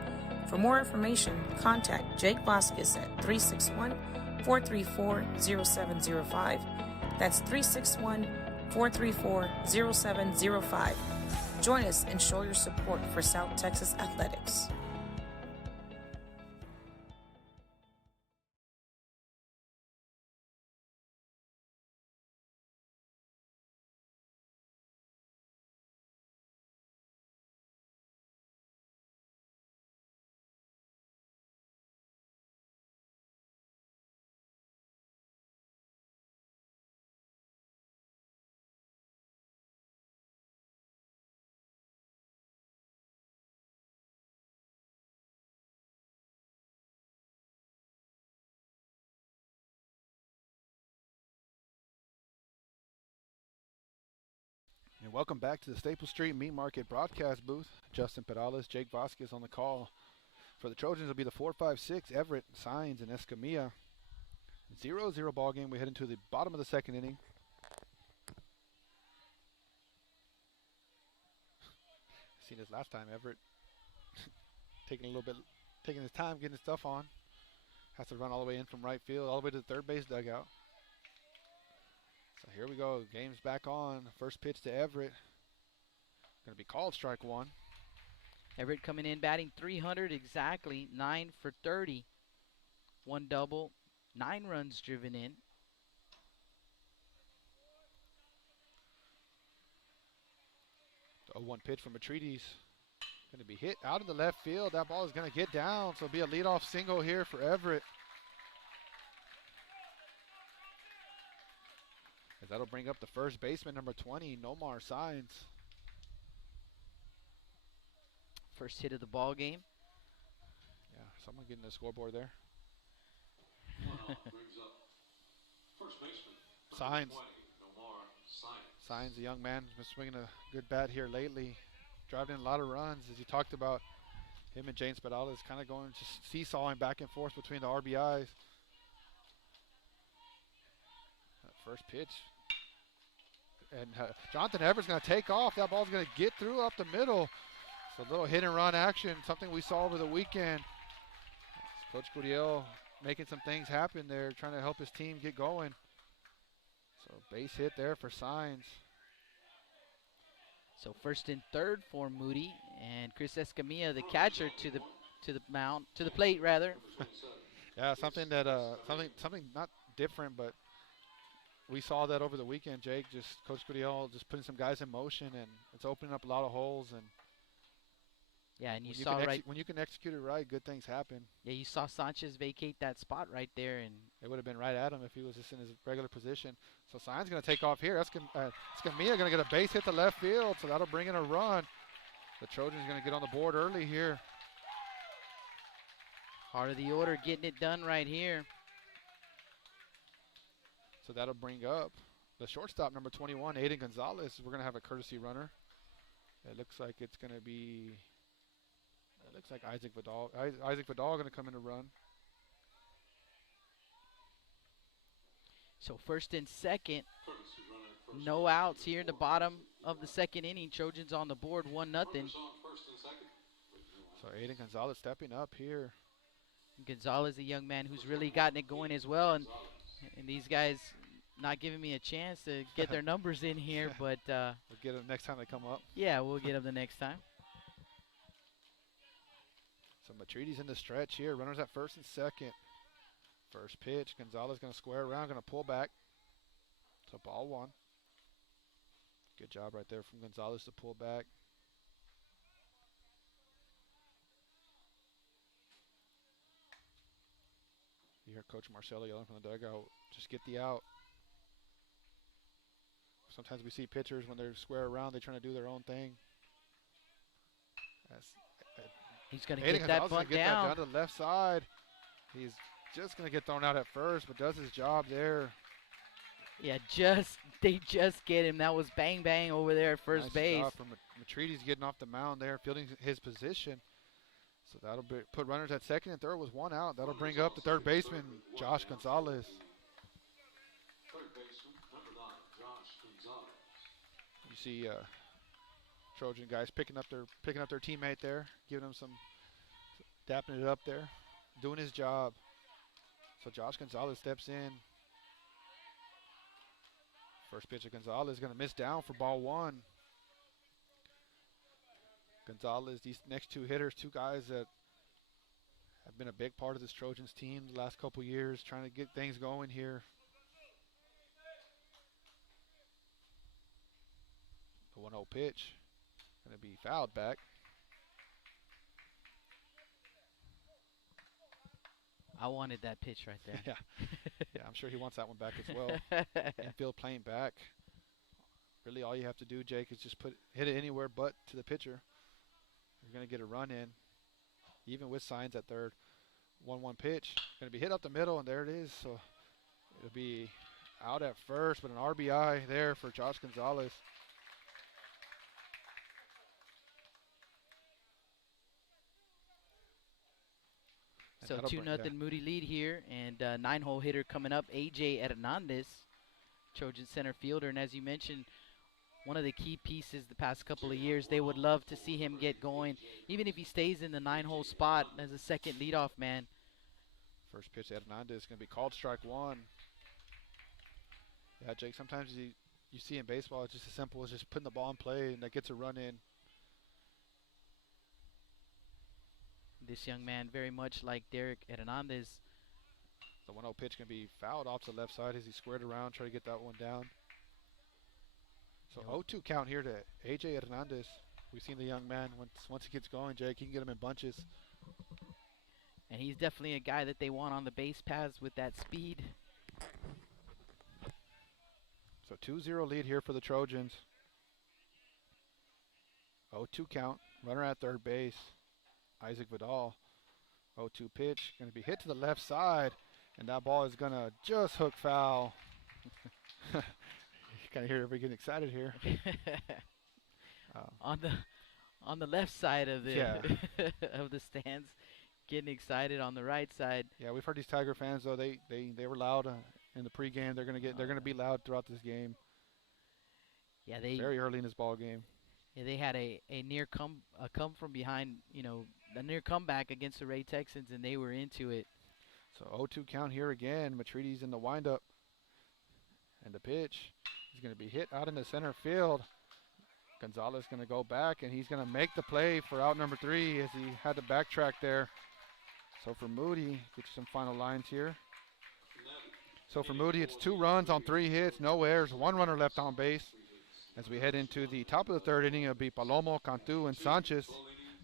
For more information, contact Jake Vasquez at 361-434-0705. That's 361-434-0705. Join us and show your support for South Texas athletics. And welcome back to the Staples Street Meat Market broadcast booth. Justin Perales, Jake Vasquez on the call. For the Trojans, it'll be the 4-5-6, Everett, Signs, and Escamilla. 0-0 ball game. We head into the bottom of the second inning. Seen this last time, Everett taking his time, getting his stuff on. Has to run all the way in from right field, all the way to the third base dugout. So here we go. Game's back on. First pitch to Everett. Going to be called strike one. Everett coming in batting .300 exactly, 9 for 30. One double, 9 runs driven in. The 0-1 pitch from Atreides. Going to be hit out of the left field. That ball is going to get down, so it'll be a leadoff single here for Everett. As that'll bring up the first baseman, number 20, Nomar Signs. First hit of the ball game. Yeah, someone getting the scoreboard there. Signs. Signs, the young man, has been swinging a good bat here lately. Driving in a lot of runs, as you talked about. Him and James Perales kind of going, just seesawing back and forth between the RBIs. That first pitch. And Jonathan Everett's going to take off. That ball's going to get through up the middle. So a little hit and run action, something we saw over the weekend. Coach Gurriel making some things happen there, trying to help his team get going. So base hit there for Signs. So first and third for Moody, and Chris Escamilla, the catcher, to the plate rather. Yeah, something that something not different, but we saw that over the weekend. Jake, just Coach Gurriel just putting some guys in motion, and it's opening up a lot of holes. And yeah, and when you can execute it right, good things happen. Yeah, you saw Sanchez vacate that spot right there, and it would have been right at him if he was just in his regular position. So Signs going to take off here. Escamilla going to get a base hit to left field, so that'll bring in a run. The Trojans going to get on the board early here. Heart of the order, getting it done right here. So that'll bring up the shortstop, number 21, Aiden Gonzalez. We're going to have a courtesy runner. It looks like it's going to be, Isaac Vidal. Isaac Vidal going to come in to run. So first and second, no outs here in the bottom of the second inning. Trojans on the board, 1-0. So Aiden Gonzalez stepping up here. Gonzalez, a young man who's really gotten it going as well, and these guys not giving me a chance to get their numbers in here, but we'll get them next time they come up. Yeah, we'll get them the next time. So Atreides in the stretch here. Runners at first and second. First pitch, Gonzalez going to square around, going to pull back. So ball one. Good job right there from Gonzalez to pull back. You hear Coach Marcelo yelling from the dugout, just get the out. Sometimes we see pitchers when they're square around, they're trying to do their own thing. He's going to get that bunt down. That down to the left side. He's just going to get thrown out at first, but does his job there. Yeah, they just get him. That was bang bang over there at first base. Nice job from Atreides getting off the mound there, fielding his position. So that'll put runners at second and third with 1 out. That'll bring up the third baseman, Josh Gonzalez. Third baseman, number 9, Josh Gonzalez. You see Trojan guys picking up their teammate there, giving him some, dapping it up there, doing his job. So Josh Gonzalez steps in. First pitch of Gonzalez is going to miss down for ball one. Gonzalez, these next two hitters, two guys that have been a big part of this Trojans team the last couple years, trying to get things going here. The 1-0 pitch going to be fouled back. I wanted that pitch right there. Yeah, I'm sure he wants that one back as well. Infield playing back. Really, all you have to do, Jake, is just hit it anywhere but to the pitcher. You're going to get a run in, even with signs at third. 1-1 pitch, going to be hit up the middle, and there it is. So it'll be out at first, but an RBI there for Josh Gonzalez. So 2-0 Moody lead here, and 9-hole hitter coming up, AJ Hernandez, Trojan center fielder. And as you mentioned, one of the key pieces the past couple of years, they would love to see him get going, even if he stays in the 9-hole spot as a second leadoff man. First pitch to Hernandez is going to be called strike one. Yeah, Jake, sometimes you see in baseball, it's just as simple as just putting the ball in play, and that gets a run in. This young man, very much like Derek Hernandez. The 1-0 pitch can be fouled off to the left side as he squared around, try to get that one down. So 0-2 count here to AJ Hernandez. We've seen the young man, once he gets going, Jake, he can get him in bunches. And he's definitely a guy that they want on the base paths with that speed. So 2-0 lead here for the Trojans. 0-2 count, runner at third base. Isaac Vidal, 0-2 pitch, going to be hit to the left side, and that ball is going to just hook foul. You kind of hear everybody getting excited here. On the left side of the of the stands, getting excited on the right side. Yeah, we've heard these Tiger fans though. They were loud in the pregame. They're gonna be loud throughout this game. Yeah, very early in this ball game. Yeah, they had a come from behind, a near comeback against the Ray Texans, and they were into it. So 0-2 count here again. Matrides in the windup, and the pitch is going to be hit out in the center field. Gonzalez going to go back, and he's going to make the play for out number 3 as he had to backtrack there. So for Moody, get you some final lines here. So for Moody, it's 2 runs on 3 hits, no errors, 1 runner left on base. As we head into the top of the 3rd inning, it'll be Palomo, Cantu, and Sanchez.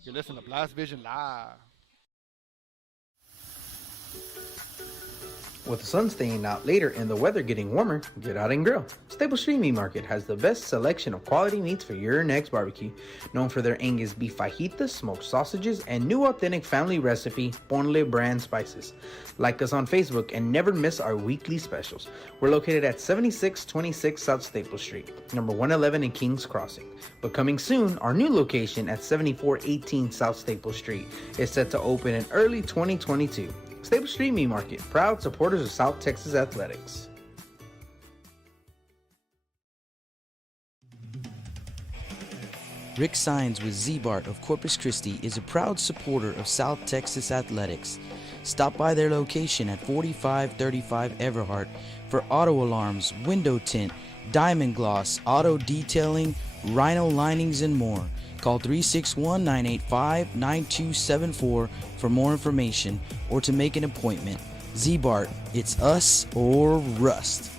You're listening to Blast Vision Live. With the sun staying out later and the weather getting warmer, get out and grill. Stable Street Meat Market has the best selection of quality meats for your next barbecue. Known for their Angus beef fajitas, smoked sausages, and new authentic family recipe, Ponle brand spices. Like us on Facebook and never miss our weekly specials. We're located at 7626 South Staple Street, number 111 in Kings Crossing. But coming soon, our new location at 7418 South Staple Street is set to open in early 2022. Stable Street Meat Market, proud supporters of South Texas Athletics. Rick Sines with Z-Bart of Corpus Christi is a proud supporter of South Texas Athletics. Stop by their location at 4535 Everhart for auto alarms, window tint, diamond gloss, auto detailing, rhino linings, and more. Call 361-985-9274 for more information or to make an appointment. Z-Bart, it's us or rust.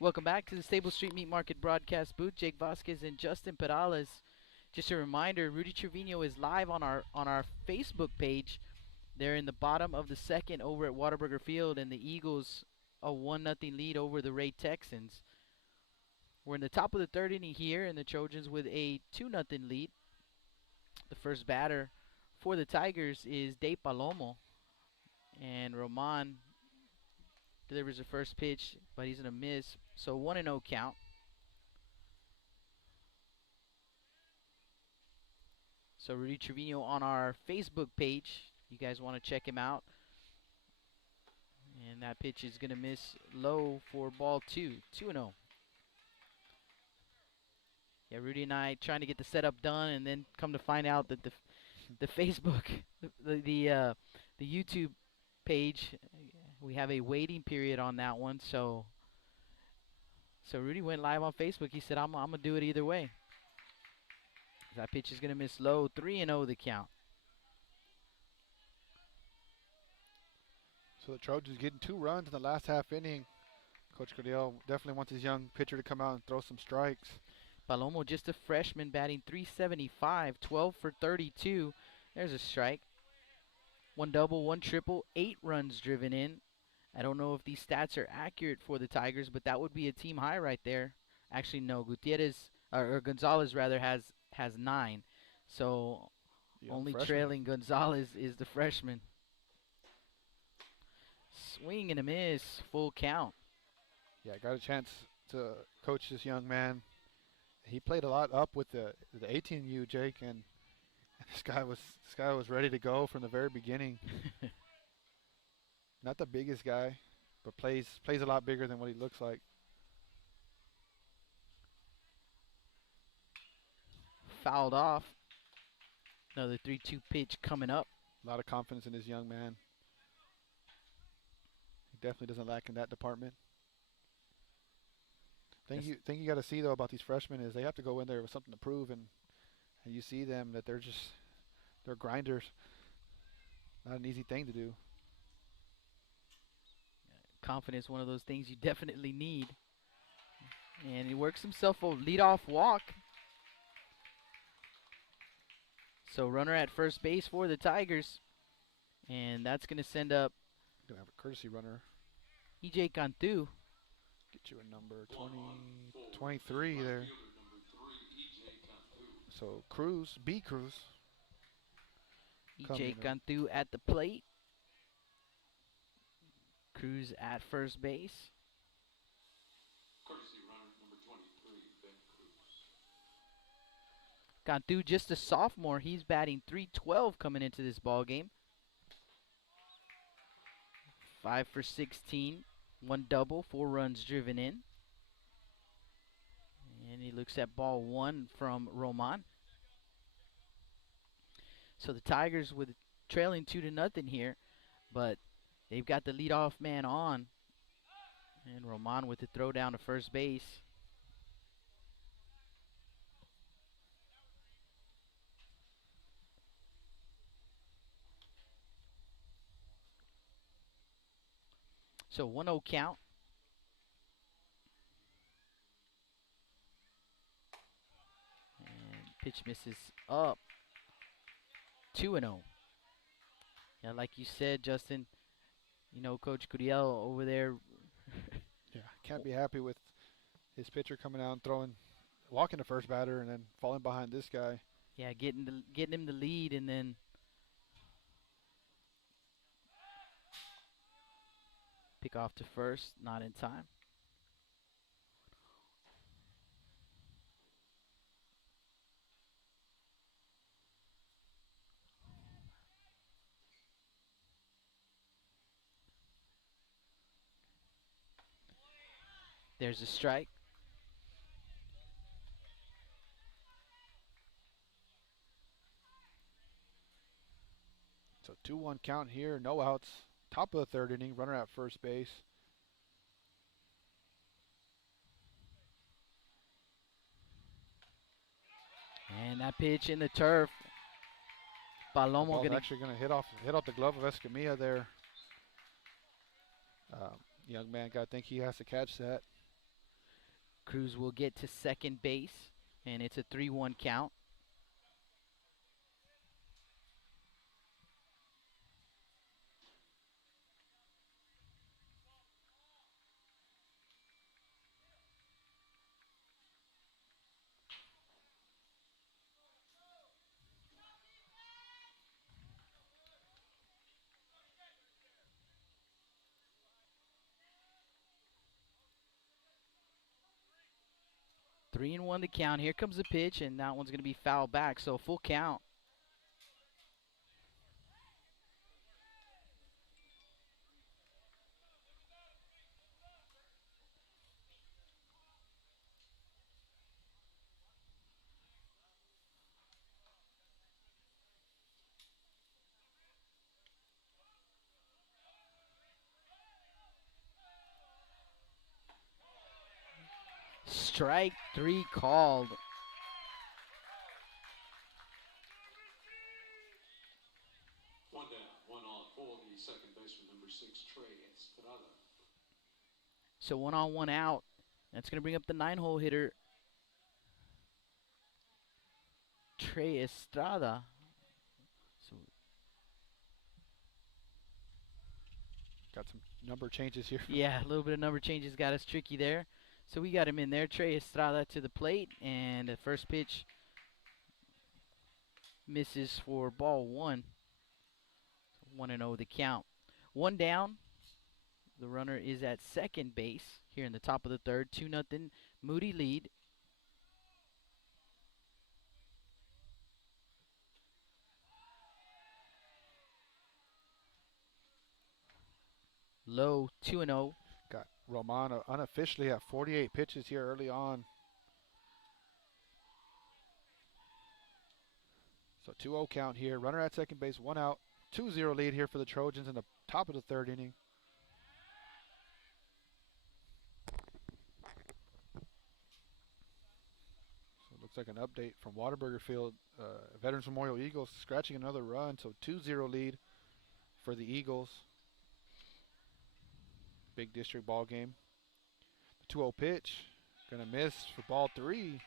Welcome back to the Stable Street Meat Market broadcast booth. Jake Vasquez and Justin Perales. Just a reminder, Rudy Trevino is live on our Facebook page. They're in the bottom of the 2nd over at Whataburger Field, and the Eagles a 1-0 lead over the Ray Texans. We're in the top of the 3rd inning here, and the Trojans with a 2-0 lead. The first batter for the Tigers is De Palomo. And Roman delivers the first pitch, but he's going to miss. So 1-0 count. So Rudy Trevino on our Facebook page. You guys want to check him out. And that pitch is going to miss low for ball 2. 2-0. Yeah, Rudy and I trying to get the setup done, and then come to find out that the Facebook, the YouTube page, we have a waiting period on that one. So Rudy went live on Facebook. He said, I'm gonna do it either way. That pitch is gonna miss low. 3-0 the count. So the Trojans getting 2 runs in the last half inning. Coach Carroll definitely wants his young pitcher to come out and throw some strikes. Palomo, just a freshman, batting .375, 12 for 32. There's a strike. 1 double, 1 triple, 8 runs driven in. I don't know if these stats are accurate for the Tigers, but that would be a team high right there. Actually, no. Gonzalez rather has 9. So only freshman. trailing Gonzalez is the freshman. Swing and a miss, full count. Yeah, got a chance to coach this young man. He played a lot up with the 18U, Jake, and this guy was ready to go from the very beginning. Not the biggest guy, but plays a lot bigger than what he looks like. Fouled off. Another 3-2 pitch coming up. A lot of confidence in this young man. He definitely doesn't lack in that department. Thing you got to see though about these freshmen is they have to go in there with something to prove, and you see them that they're grinders. Not an easy thing to do. Confidence, one of those things you definitely need. And he works himself a leadoff walk. So runner at first base for the Tigers. And that's going to send up Gonna have a courtesy runner. EJ Cantu. Get you a number 23 there. So Cruz, B. Cruz. EJ Cantu at the plate. Cruz at first base. Courtesy runner number 23, Ben Cruz. Cantu, just a sophomore. He's batting .312 coming into this ball game. 5 for 16. 1 double, 4 runs driven in. And he looks at ball 1 from Roman. So the Tigers with trailing 2-0 here, but they've got the leadoff man on. And Roman with the throw down to first base. So 1-0 count. And pitch misses up. 2-0. Yeah, like you said, Justin, you know, Coach Curiel over there. Yeah, can't be happy with his pitcher coming out and walking the first batter and then falling behind this guy. Yeah, getting him the lead and then pick off to first, not in time. There's a strike. So 2-1 count here, no outs. Top of the third inning, runner at first base. And that pitch in the turf. Palomo actually going to hit off the glove of Escamilla there. Young man, I think he has to catch that. Cruz will get to second base, and it's a 3-1 count. 3-1 the count. Here comes the pitch, and that one's going to be fouled back, so full count. Strike 3 called. One down, one on for the second baseman, number 6, Trey Estrada. So 1 on, 1 out. That's going to bring up the 9-hole hitter, Trey Estrada. So got some number changes here. yeah, a little bit of number changes got us tricky there. So we got him in there. Trey Estrada to the plate, and the first pitch misses for ball 1. 1-0 the count. 1 down. The runner is at second base here in the top of the third. 2-0 Moody lead. Low 2-0. Got Roman unofficially at 48 pitches here early on. So 2-0 count here. Runner at second base, 1 out. 2-0 lead here for the Trojans in the top of the third inning. So it looks like an update from Whataburger Field. Veterans Memorial Eagles scratching another run. So 2-0 lead for the Eagles. Big district ball game. The 2-0 pitch. Gonna miss for ball 3.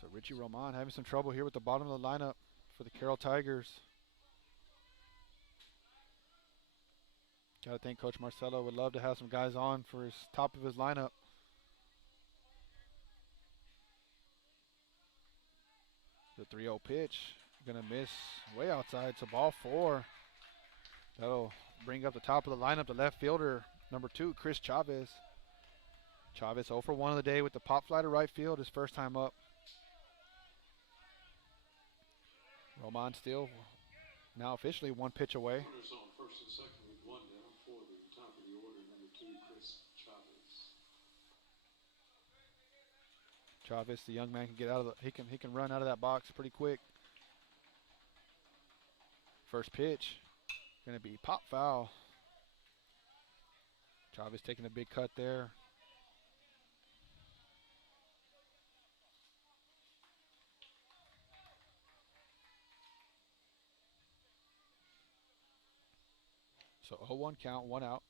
So Richie Roman having some trouble here with the bottom of the lineup for the Carroll Tigers. Gotta think Coach Marcelo would love to have some guys on for his top of his lineup. The 3-0 pitch. Gonna miss way outside. So ball 4. That'll bring up the top of the lineup, the left fielder, number 2, Chris Chavez. Chavez 0 for 1 of the day with the pop fly to right field, his first time up. Roman still now officially 1 pitch away. Runners on first and second with 1 down for the top of the order, number 2, Chris Chavez. Chavez, the young man, can get out of the he can run out of that box pretty quick. First pitch. Going to be pop foul. Chavez taking a big cut there. So 0-1 count, 1 out.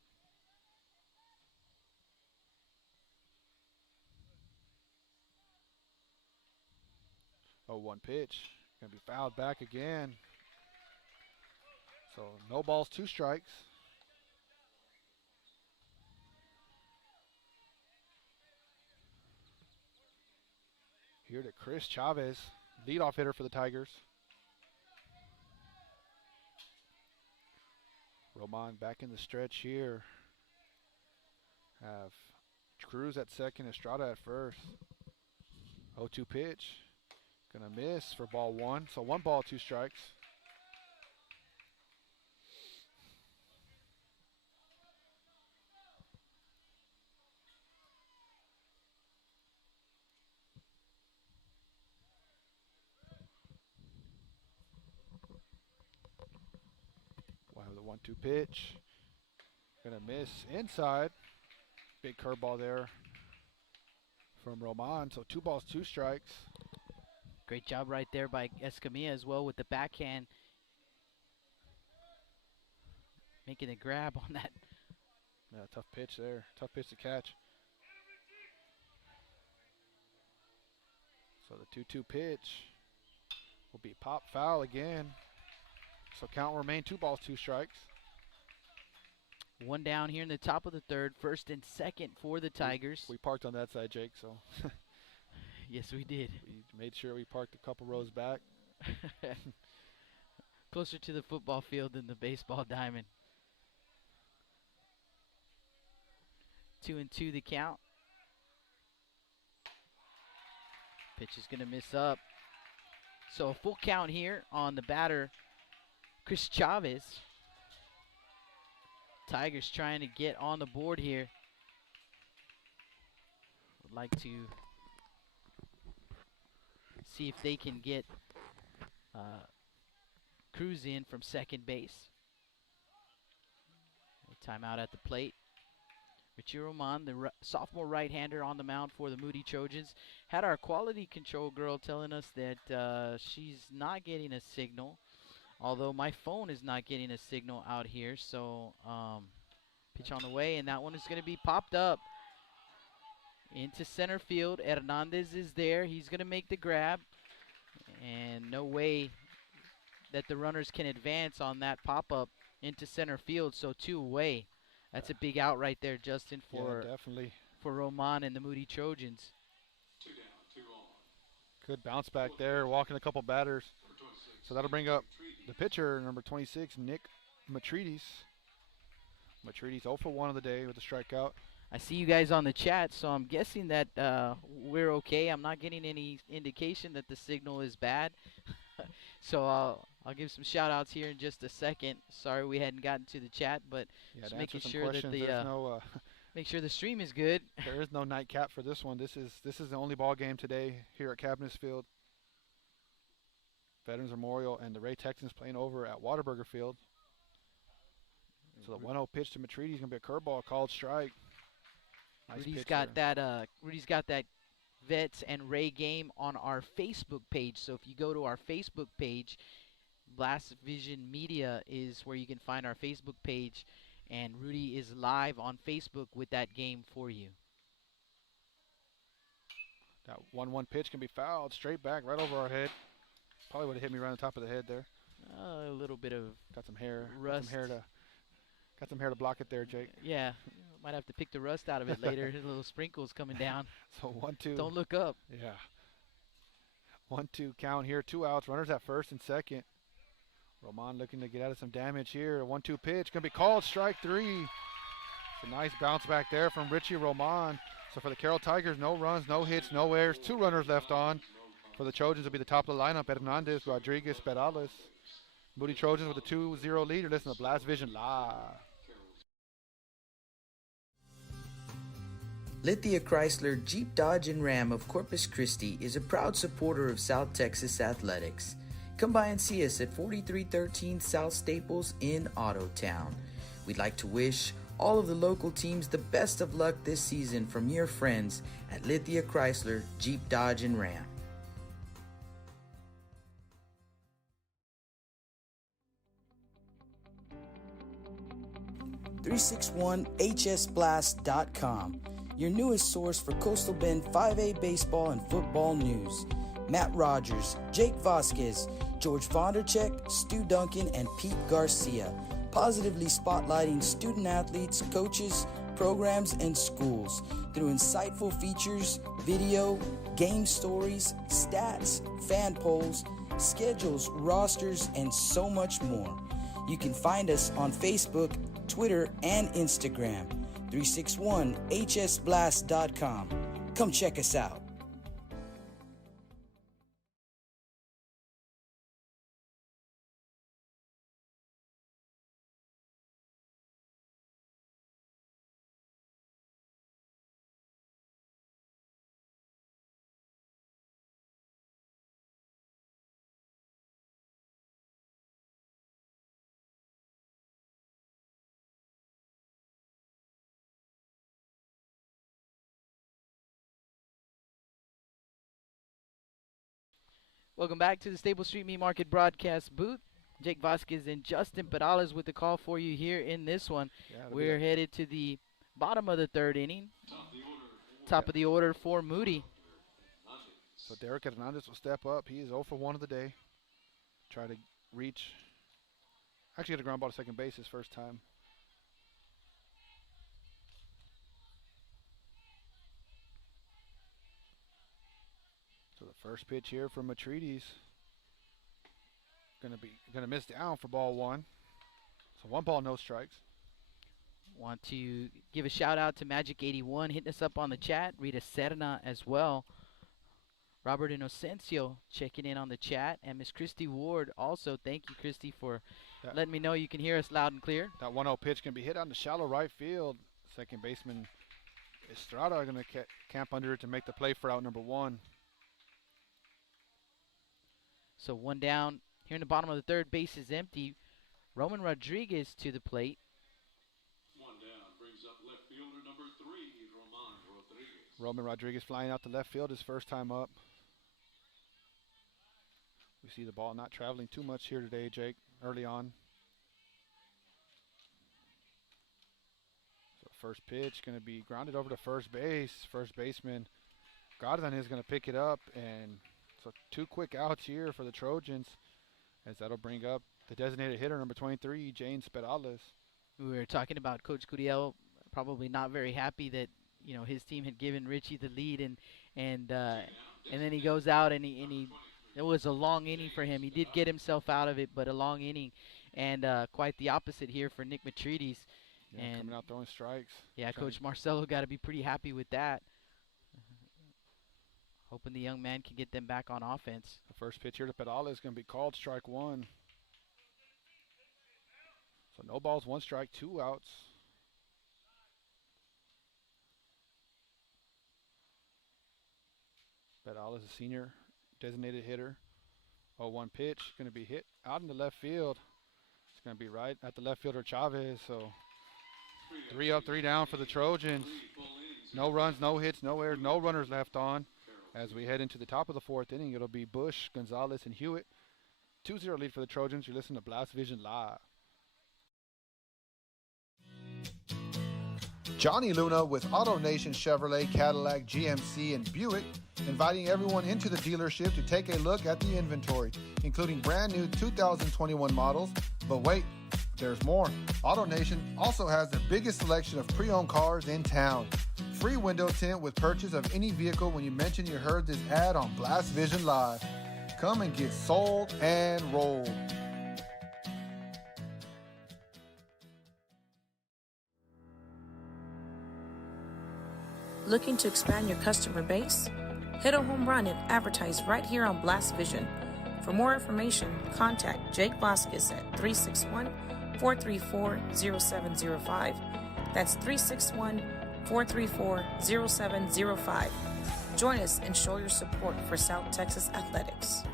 Oh, 1 pitch. Going to be fouled back again. So no balls, 2 strikes. Here to Chris Chavez, leadoff hitter for the Tigers. Roman back in the stretch here. Have Cruz at second, Estrada at first. 0-2 pitch. Gonna miss for ball 1. So 1 ball, 2 strikes. We'll have the 1-2 pitch. Gonna miss inside. Big curveball there from Roman. So 2 balls, 2 strikes. Great job right there by Escamilla as well with the backhand. Making a grab on that. Yeah, tough pitch there. Tough pitch to catch. So the 2-2 pitch will be pop foul again. So count will remain 2 balls, 2 strikes. 1 down here in the top of the third. First and second for the Tigers. We parked on that side, Jake, so. Yes, we did. We made sure we parked a couple rows back. Closer to the football field than the baseball diamond. 2-2 the count. Pitch is going to miss up. So a full count here on the batter, Chris Chavez. Tigers trying to get on the board here. Would like to see if they can get Cruz in from second base. Timeout at the plate. Richie Roman, the sophomore right-hander on the mound for the Moody Trojans. Had our quality control girl telling us that she's not getting a signal, although my phone is not getting a signal out here. So pitch on the way, and that one is going to be popped up into center field. Hernandez is there. He's going to make the grab, and no way that the runners can advance on that pop-up into center field, so 2 away. That's a big out right there, Justin, for definitely for Roman and the Moody Trojans. 2 down, 2 on. Good bounce back there, walking a couple batters. So that'll bring up the pitcher, number 26, Nick Matrides. Matrides 0 for 1 of the day with a strikeout. I see you guys on the chat, so I'm guessing that we're okay. I'm not getting any indication that the signal is bad. So I'll give some shout-outs here in just a second. Sorry we hadn't gotten to the chat, but just making sure that the make sure the stream is good. There is no nightcap for this one. This is the only ball game today here at Cabinets Field. Veterans Memorial and the Ray Texans playing over at Whataburger Field. So the 1-0 pitch to Matrides is going to be a curveball, called strike. Nice Rudy's got that Vets and Ray game on our Facebook page. So if you go to our Facebook page, Blast Vision Media is where you can find our Facebook page, and Rudy is live on Facebook with that game for you. That 1-1 pitch can be fouled straight back right over our head. Probably would have hit me right on the top of the head there. A little bit of got some hair. Rust. Got some hair to block it there, Jake. Yeah, might have to pick the rust out of it later. Little sprinkles coming down. So 1-2. Don't look up. Yeah. 1-2 count here. 2 outs. Runners at first and second. Roman looking to get out of some damage here. A 1-2 pitch. Going to be called strike 3. It's a nice bounce back there from Richie Roman. So for the Carroll Tigers, no runs, no hits, no errors. 2 runners left on. For the Trojans, will be the top of the lineup. Hernandez, Rodriguez, Perales. Moody Trojans with a 2-0 lead. You're listening to Blast Vision Live. Lithia Chrysler Jeep Dodge and Ram of Corpus Christi is a proud supporter of South Texas athletics. Come by and see us at 4313 South Staples in Ottotown. We'd like to wish all of the local teams the best of luck this season from your friends at Lithia Chrysler Jeep Dodge and Ram. .361hsblast.com, your newest source for Coastal Bend 5A baseball and football news. Matt Rogers, Jake Vasquez, George Vondercheck, Stu Duncan, and Pete Garcia, positively spotlighting student athletes, coaches, programs, and schools through insightful features, video, game stories, stats, fan polls, schedules, rosters, and so much more. You can find us on Facebook, Twitter, and Instagram. 361hsblast.com. Come check us out. Welcome back to the Stable Street Meat Market broadcast booth. Jake Vasquez and Justin Perales with the call for you here in this one. We're headed to the bottom of the 3rd inning. Top of the order for Moody. So Derek Hernandez will step up. He is 0 for 1 of the day. Try to reach. Actually, get a ground ball to second base his first time. So the first pitch here from Matrides. Gonna miss down for ball 1. So 1 ball, no strikes. Want to give a shout out to Magic 81 hitting us up on the chat. Rita Serna as well. Robert Inocencio checking in on the chat, and Miss Christy Ward also. Thank you, Christy, for letting me know you can hear us loud and clear. That 1-0 pitch can be hit on the shallow right field. Second baseman Estrada going to camp under it to make the play for out number 1. So 1 down. Here in the bottom of the third, base is empty. Roman Rodriguez to the plate. 1 down brings up left fielder number 3, Roman Rodriguez. Roman Rodriguez flying out to left field his first time up. We see the ball not traveling too much here today, Jake, early on. So first pitch going to be grounded over to first base. First baseman Gardan is going to pick it up, and so 2 quick outs here for the Trojans, as that'll bring up the designated hitter, number 23, James Perales. We were talking about Coach Curiel probably not very happy that his team had given Richie the lead, and then he goes out and he it was a long inning for him. He did get himself out of it, but a long inning, and quite the opposite here for Nick Matrides. Yeah, and coming out throwing strikes. Yeah, Coach Marcelo got to be pretty happy with that. Hoping the young man can get them back on offense. The first pitch here to Perales is going to be called strike 1. So no balls, 1 strike, 2 outs. Perales, a senior designated hitter. 0-1 pitch, going to be hit out in the left field. It's going to be right at the left fielder Chavez. So 3 up, 3 down for the Trojans. No runs, no hits, no errors, no runners left on. As we head into the top of the 4th inning, it'll be Bush, Gonzalez, and Hewitt. 2-0 lead for the Trojans. You're listening to Blast Vision Live. Johnny Luna with Auto Nation Chevrolet, Cadillac, GMC, and Buick, inviting everyone into the dealership to take a look at the inventory, including brand new 2021 models. But wait, there's more. Auto Nation also has the biggest selection of pre-owned cars in town. Free window tint with purchase of any vehicle when you mention you heard this ad on Blast Vision Live. Come and get sold and rolled. Looking to expand your customer base? Hit a home run and advertise right here on Blast Vision. For more information, contact Jake Vasquez at 361-434-0705. That's 361-434-0705. Join us and show your support for South Texas athletics.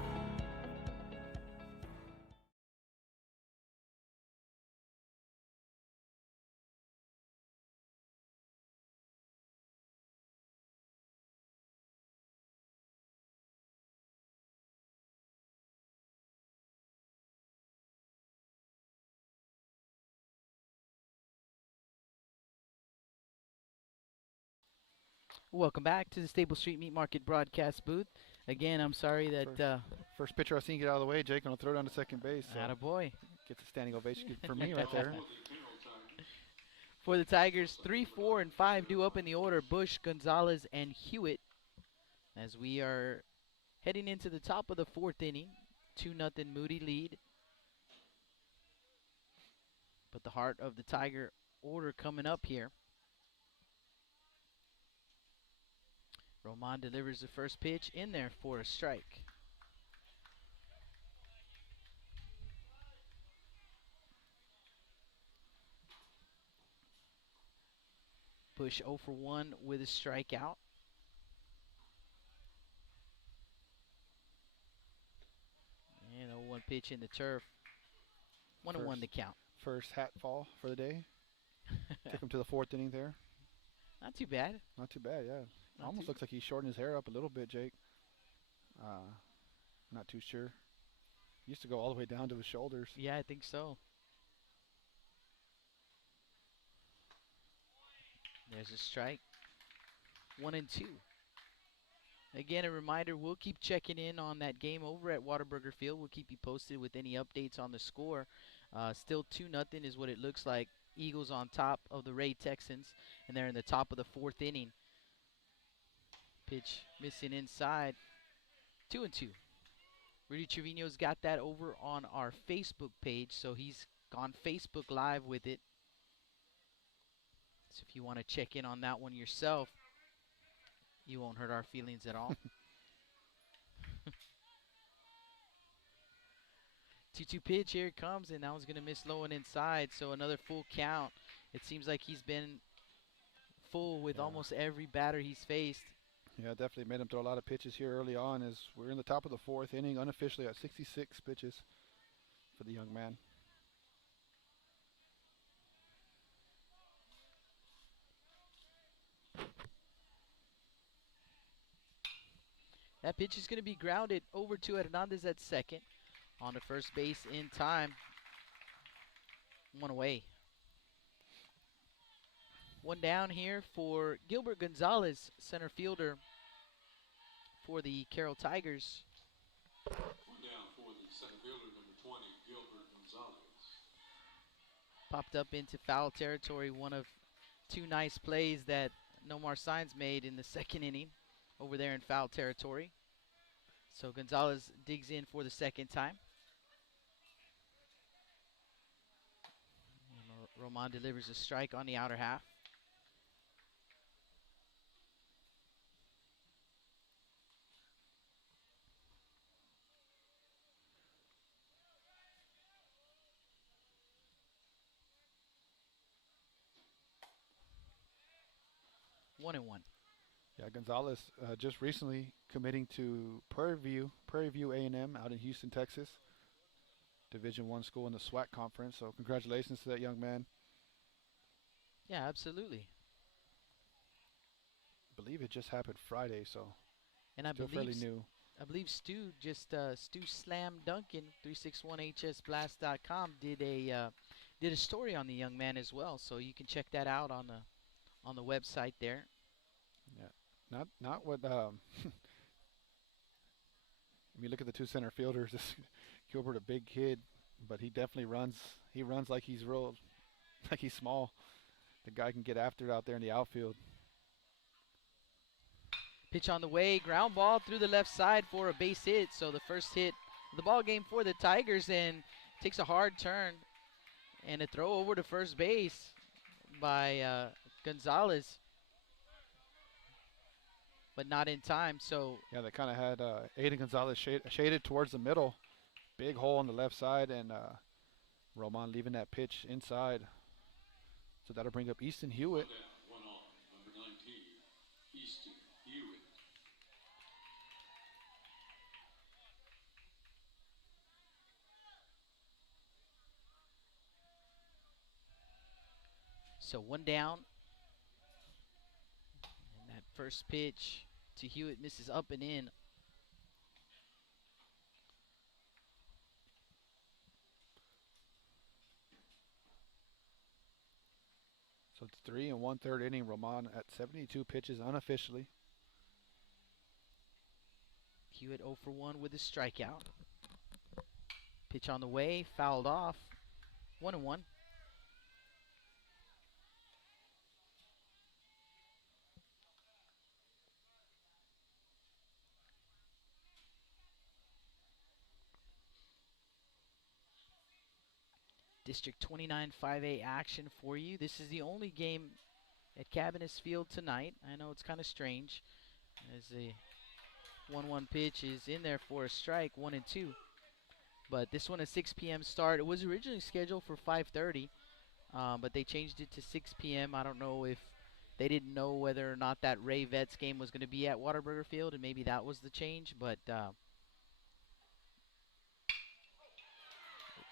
Welcome back to the Stable Street Meat Market broadcast booth. Again, I'm sorry that first pitcher I seen get out of the way, Jake, and I'll throw down to second base. So attaboy. Gets a standing ovation for me right there. For the Tigers, 3, 4, and 5 due up in the order. Bush, Gonzalez, and Hewitt. As we are heading into the top of the 4th inning, 2-0 Moody lead. But the heart of the Tiger order coming up here. Roman delivers the first pitch in there for a strike. Bush 0 for 1 with a strikeout. And 0-1 pitch in the turf. 1-1 the count. First hat fall for the day. Took him to the 4th inning there. Not too bad. Not too bad, yeah. Almost looks like he shortened his hair up a little bit, Jake. Not too sure. Used to go all the way down to his shoulders. Yeah, I think so. There's a strike. 1-2. Again, a reminder, we'll keep checking in on that game over at Whataburger Field. We'll keep you posted with any updates on the score. Still 2-0 is what it looks like. Eagles on top of the Ray Texans, and they're in the top of the 4th inning. Pitch missing inside. 2-2. Rudy Trevino's got that over on our Facebook page, so he's gone Facebook Live with it. So if you want to check in on that one yourself, you won't hurt our feelings at all. 2-2 pitch, here it comes, and that one's going to miss low and inside, so another full count. It seems like he's been full with almost every batter he's faced. Yeah, definitely made him throw a lot of pitches here early on as we're in the top of the 4th inning, unofficially at 66 pitches for the young man. That pitch is going to be grounded over to Hernandez at second. On to first base in time. One away. One down here for Gilbert Gonzalez, center fielder for the Carroll Tigers. One down for the center fielder, number 20, Gilbert Gonzalez. Popped up into foul territory. One of 2 nice plays that Nomar Sainz made in the 2nd inning over there in foul territory. So Gonzalez digs in for the 2nd time. And Roman delivers a strike on the outer half. One and one. Yeah, Gonzalez just recently committing to Prairie View A&M out in Houston, Texas. Division I school in the SWAC conference. So congratulations to that young man. Yeah, absolutely. I believe it just happened Friday, so and I still believe fairly new. I believe Stu Stu Slam Duncan 361hsblast.com did a story on the young man as well. So you can check that out on the website there. Yeah, not what. I mean, look at the 2 center fielders. Gilbert, a big kid, but he definitely runs. He runs like he's like he's small. The guy can get after it out there in the outfield. Pitch on the way, ground ball through the left side for a base hit. So the first hit of the ball game for the Tigers, and takes a hard turn and a throw over to first base by Gonzalez, but not in time. So yeah, they kind of had Aiden Gonzalez shaded towards the middle. Big hole on the left side, and Roman leaving that pitch inside. So that'll bring up Easton Hewitt. One on, number 19, Easton Hewitt. So one down. And that first pitch to Hewitt misses up and in. So it's 3 1/3 inning. Roman at 72 pitches unofficially. Hewitt 0 for 1 with a strikeout. Pitch on the way, fouled off. 1 and 1. District 29 5A action for you. This is the only game at Cabinets Field tonight. I know it's kind of strange as the 1-1 pitch is in there for a strike, 1 and 2. But this one a 6 p.m. start. It was originally scheduled for 5:30, but they changed it to 6 p.m. I don't know if they didn't know whether or not that Ray Vets game was going to be at Whataburger Field, and maybe that was the change. But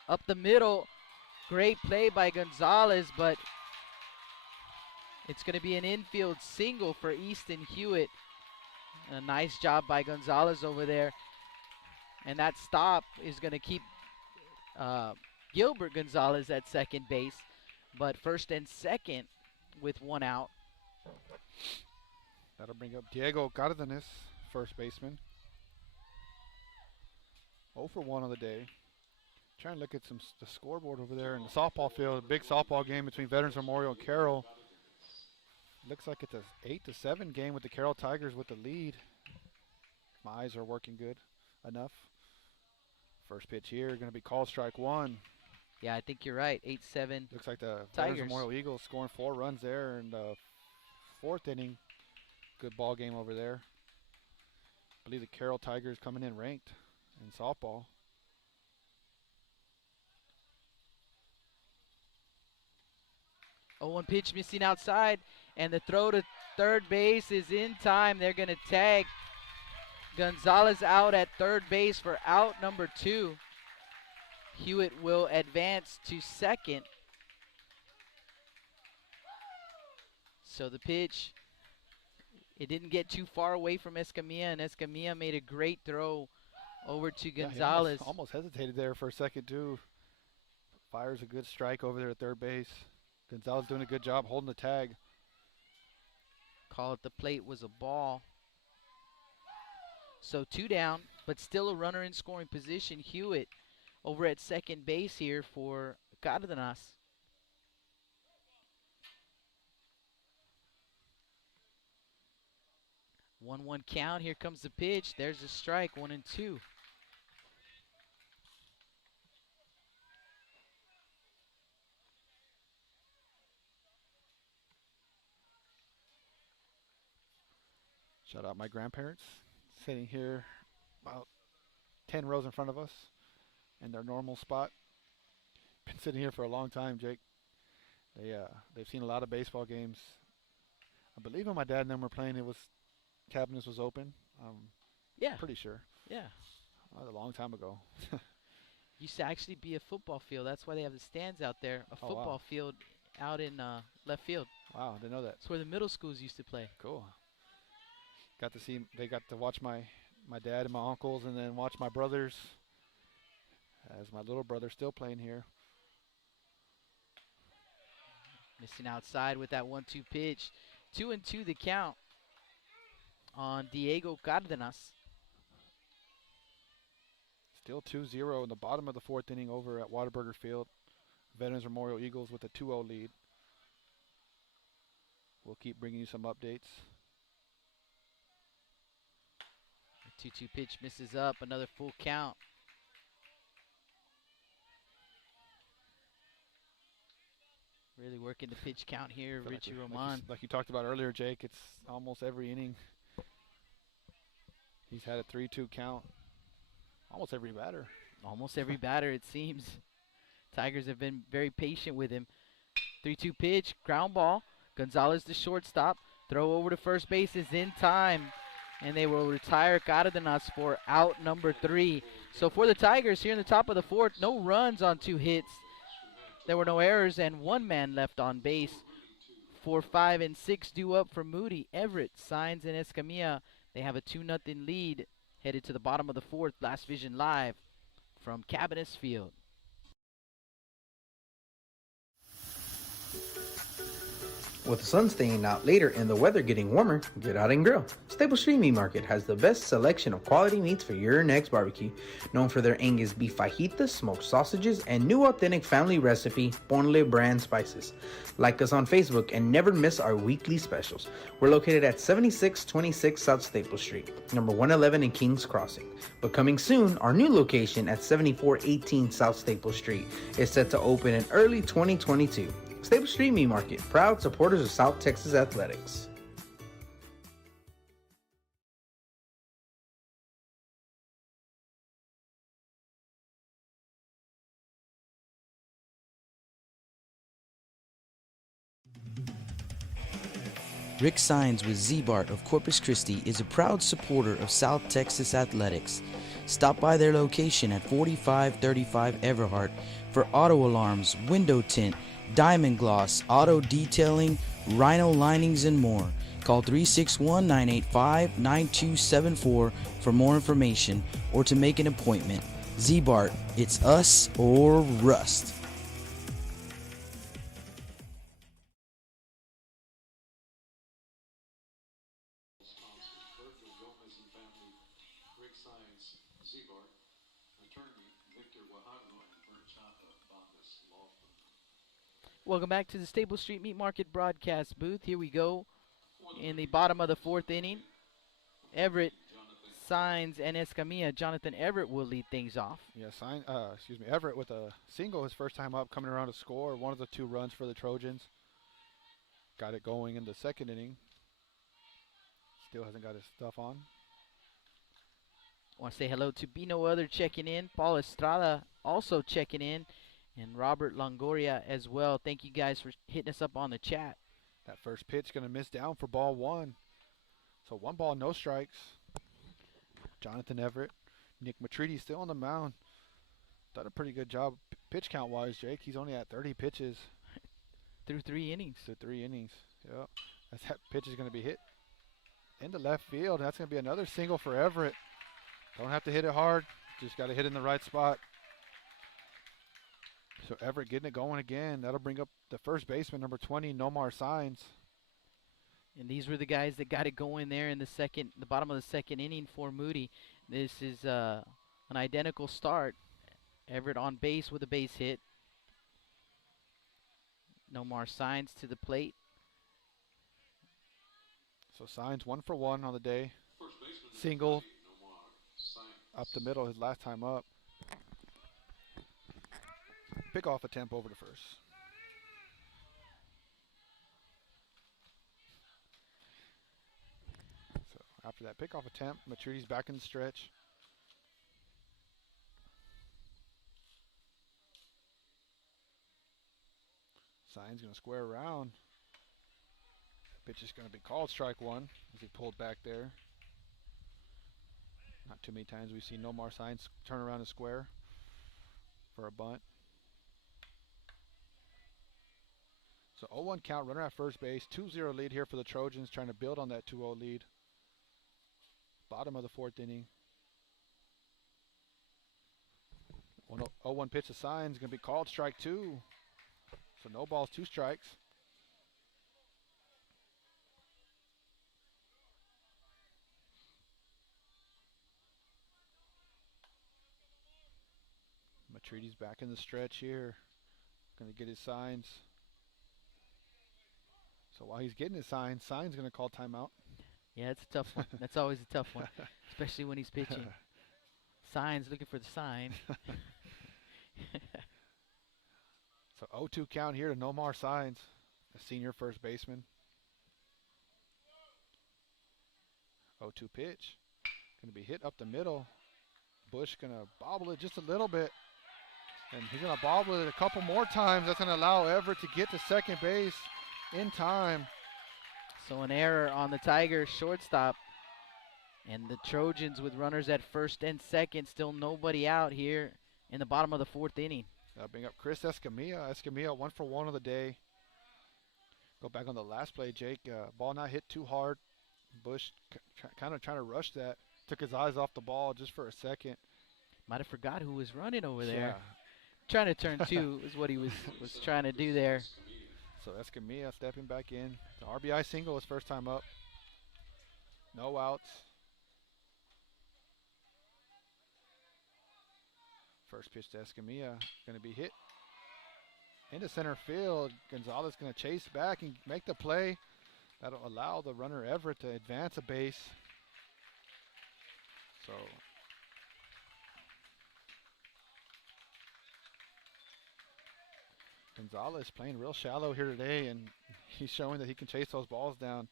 up the middle. Great play by Gonzalez, but it's going to be an infield single for Easton Hewitt. A nice job by Gonzalez over there. And that stop is going to keep Gilbert Gonzalez at second base. But first and second with 1 out. That'll bring up Diego Cardenas, first baseman. 0 for 1 on the day. Trying to look at the scoreboard over there in the softball field. A big softball game between Veterans Memorial and Carroll. Looks like it's an 8-7 game with the Carroll Tigers with the lead. My eyes are working good enough. First pitch here going to be called strike 1. Yeah, I think you're right. 8-7. Looks like the Tigers. Veterans Memorial Eagles scoring 4 runs there in the 4th inning. Good ball game over there. I believe the Carroll Tigers coming in ranked in softball. 0-1 pitch missing outside, and the throw to third base is in time. They're going to tag Gonzalez out at third base for out number 2. Hewitt will advance to second. So the pitch, it didn't get too far away from Escamilla, and Escamilla made a great throw over to Gonzalez. He almost hesitated there for a second, too. Fires a good strike over there at third base. Gonzalez doing a good job holding the tag. Call at the plate was a ball. So 2 down, but still a runner in scoring position. Hewitt over at second base here for Cárdenas. 1-1 count. Here comes the pitch. There's a strike. 1-2. Shout out my grandparents sitting here about 10 rows in front of us in their normal spot. Been sitting here for a long time, Jake. They've seen a lot of baseball games. I believe when my dad and them were playing, Cabinets was open. Yeah. Pretty sure. Yeah. A long time ago. Used to actually be a football field. That's why they have the stands out there. A football field out in left field. Wow, I didn't know that. That's where the middle schools used to play. Cool. They got to watch my dad and my uncles, and then watch my brothers, as my little brother still playing here. Missing outside with that 1-2 pitch. 2-2 the count on Diego Cárdenas. Still 2-0 in the bottom of the 4th inning over at Whataburger Field. Veterans Memorial Eagles with a 2-0 lead. We'll keep bringing you some updates. The 2-2 pitch misses up. Another full count. Really working the pitch count here, Richie Roman. Like you talked about earlier, Jake, it's almost every inning. He's had a 3-2 count. Almost every batter. Almost every batter, it seems. Tigers have been very patient with him. 3-2 pitch, ground ball. Gonzalez the shortstop. Throw over to first base is in time. And they will retire Cárdenas for out number 3. So for the Tigers here in the top of the 4th, no runs on 2 hits. There were no errors and 1 man left on base. 4, 5, and 6 due up for Moody, Everett, Signs, and Escamilla. They have a 2-0 lead headed to the bottom of the 4th. Blast Vision live from Cabinets Field. With the sun staying out later and the weather getting warmer, get out and grill. Staple Street Meat Market has the best selection of quality meats for your next barbecue. Known for their Angus beef fajitas, smoked sausages, and new authentic family recipe Ponle brand spices. Like us on Facebook and never miss our weekly specials. We're located at 7626 South Staple Street, number 111 in Kings Crossing. But coming soon, our new location at 7418 South Staple Street is set to open in early 2022. Staple Street Meat Market, proud supporters of South Texas athletics. Rick Signs with Z-Bart of Corpus Christi is a proud supporter of South Texas athletics. Stop by their location at 4535 Everhart for auto alarms, window tint, diamond gloss, auto detailing, rhino linings, and more. Call 361-985-9274 for more information or to make an appointment. Z-Bart, it's us or rust. Welcome back to the Staple Street Meat Market broadcast booth. Here we go in the bottom of the 4th inning. Everett, Signs, and Escamilla. Jonathan Everett will lead things off. Yeah, Everett with a single his first time up, coming around to score. One of the 2 runs for the Trojans. Got it going in the 2nd inning. Still hasn't got his stuff on. I want to say hello to Be No Other checking in. Paul Estrada also checking in. And Robert Longoria as well. Thank you guys for hitting us up on the chat. That first pitch going to miss down for ball 1. So 1 ball, no strikes. Jonathan Everett. Nick Matridi still on the mound. Done a pretty good job pitch count-wise, Jake. He's only at 30 pitches. Through 3 innings. Through 3 innings, yep. That pitch is going to be hit into left field. That's going to be another single for Everett. Don't have to hit it hard. Just got to hit in the right spot. So Everett getting it going again. That'll bring up the first baseman, number 20, Nomar Signs. And these were the guys that got it going there in the bottom of the second inning for Moody. This is an identical start. Everett on base with a base hit. Nomar Signs to the plate. So Signs 1 for 1 on the day. Single up the middle his last time up. Pick off attempt over to first. So after that pickoff attempt, Matridi's back in the stretch. Signs going to square around. Pitch is going to be called strike 1 as he pulled back there. Not too many times we've seen Nomar Signs turn around and square for a bunt. So 0-1 count, runner at first base. 2-0 lead here for the Trojans, trying to build on that 2-0 lead. Bottom of the 4th inning. 0-1 pitch to Signs, going to be called strike 2. So no balls, 2 strikes. Matridi's back in the stretch here. Going to get his signs. So while he's getting his signs, Signs going to call timeout. Yeah, it's a tough one. That's always a tough one, especially when he's pitching. Signs looking for the sign. So 0-2 count here to Nomar Signs, a senior first baseman. 0-2 pitch. Going to be hit up the middle. Bush going to bobble it just a little bit. And he's going to bobble it a couple more times. That's going to allow Everett to get to second base in time. So an error on the Tigers shortstop. And the Trojans with runners at first and second. Still nobody out here in the bottom of the 4th inning. That'll bring up Chris Escamilla. Escamilla 1 for 1 on the day. Go back on the last play, Jake. Ball not hit too hard. Bush kind of trying to rush that. Took his eyes off the ball just for a second. Might have forgot who was running over there. Yeah. Trying to turn 2 is what he was trying to do there. So Escamilla stepping back in. The RBI single his first time up. No outs. First pitch to Escamilla. Going to be hit into center field. Gonzalez going to chase back and make the play. That'll allow the runner Everett to advance a base. So Gonzalez playing real shallow here today, and he's showing that he can chase those balls down.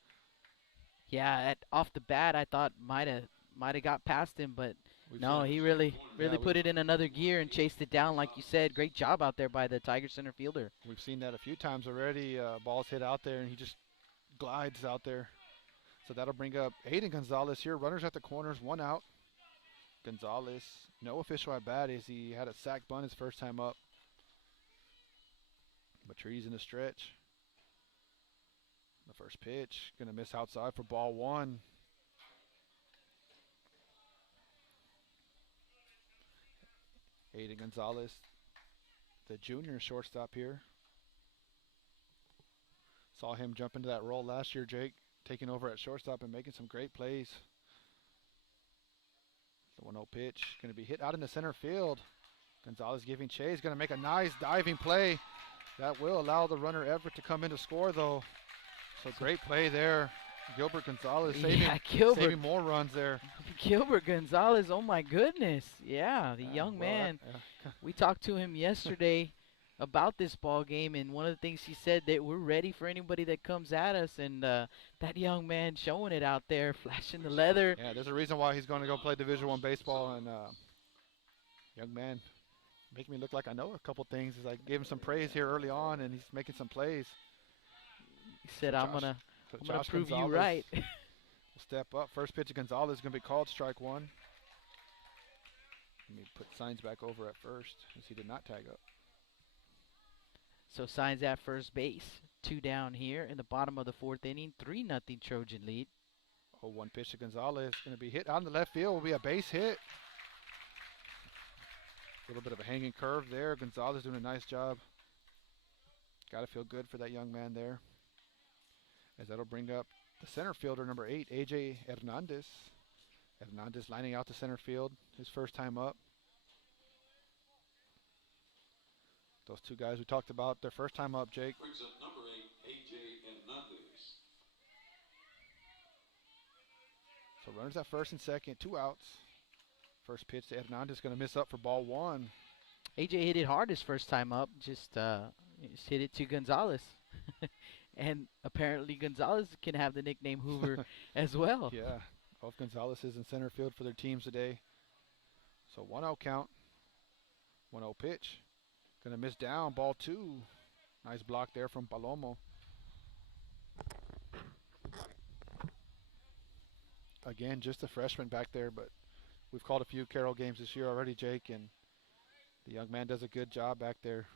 Yeah, off the bat, I thought might have got past him, but no, he really put it in another gear and chased it down, like you said. Great job out there by the Tiger center fielder. We've seen that a few times already. Balls hit out there, and he just glides out there. So that'll bring up Aiden Gonzalez here. Runners at the corners, 1 out. Gonzalez, no official at bat as he had a sac bunt his first time up. Matridi's in the stretch. The first pitch, going to miss outside for ball 1. Aiden Gonzalez, the junior shortstop here. Saw him jump into that role last year, Jake, taking over at shortstop and making some great plays. The 1-0 pitch, going to be hit out in the center field. Gonzalez giving chase, going to make a nice diving play. That will allow the runner Everett to come in to score, though. So great play there. Gilbert Gonzalez saving more runs there. Gilbert Gonzalez, oh my goodness. Yeah, the young man. We talked to him yesterday about this ball game, and one of the things he said that we're ready for anybody that comes at us, and that young man showing it out there, flashing the leather. Yeah, there's a reason why he's going to go play Division I baseball, and young man Make me look like I know a couple things. As I gave him some praise here early on, and he's making some plays. He said, So I'm gonna prove you Gonzalez right. will step up. First pitch of Gonzalez is going to be called strike one. Let me put Signs back over at first, as he did not tag up. So Signs at first base. 2 down here in the bottom of the 4th inning. 3-0 Trojan lead. Oh, one pitch to Gonzalez. Going to be hit on the left field. Will be a base hit. A little bit of a hanging curve there. Gonzalez doing a nice job. Got to feel good for that young man there. As that'll bring up the center fielder, number 8, A.J. Hernandez. Hernandez lining out to center field, his first time up. Those two guys we talked about, their first time up, Jake. Brings up number 8, A.J. Hernandez. So runners at first and second, 2 outs. First pitch to Hernandez, going to miss up for ball 1. AJ hit it hard his first time up. Just hit it to Gonzalez. And apparently Gonzalez can have the nickname Hoover as well. Yeah, both Gonzalez is in center field for their teams today. So 1-0 count, 1-0 pitch. Going to miss down, ball 2. Nice block there from Palomo. Again, just a freshman back there, but we've called a few Carroll games this year already, Jake, and the young man does a good job back there.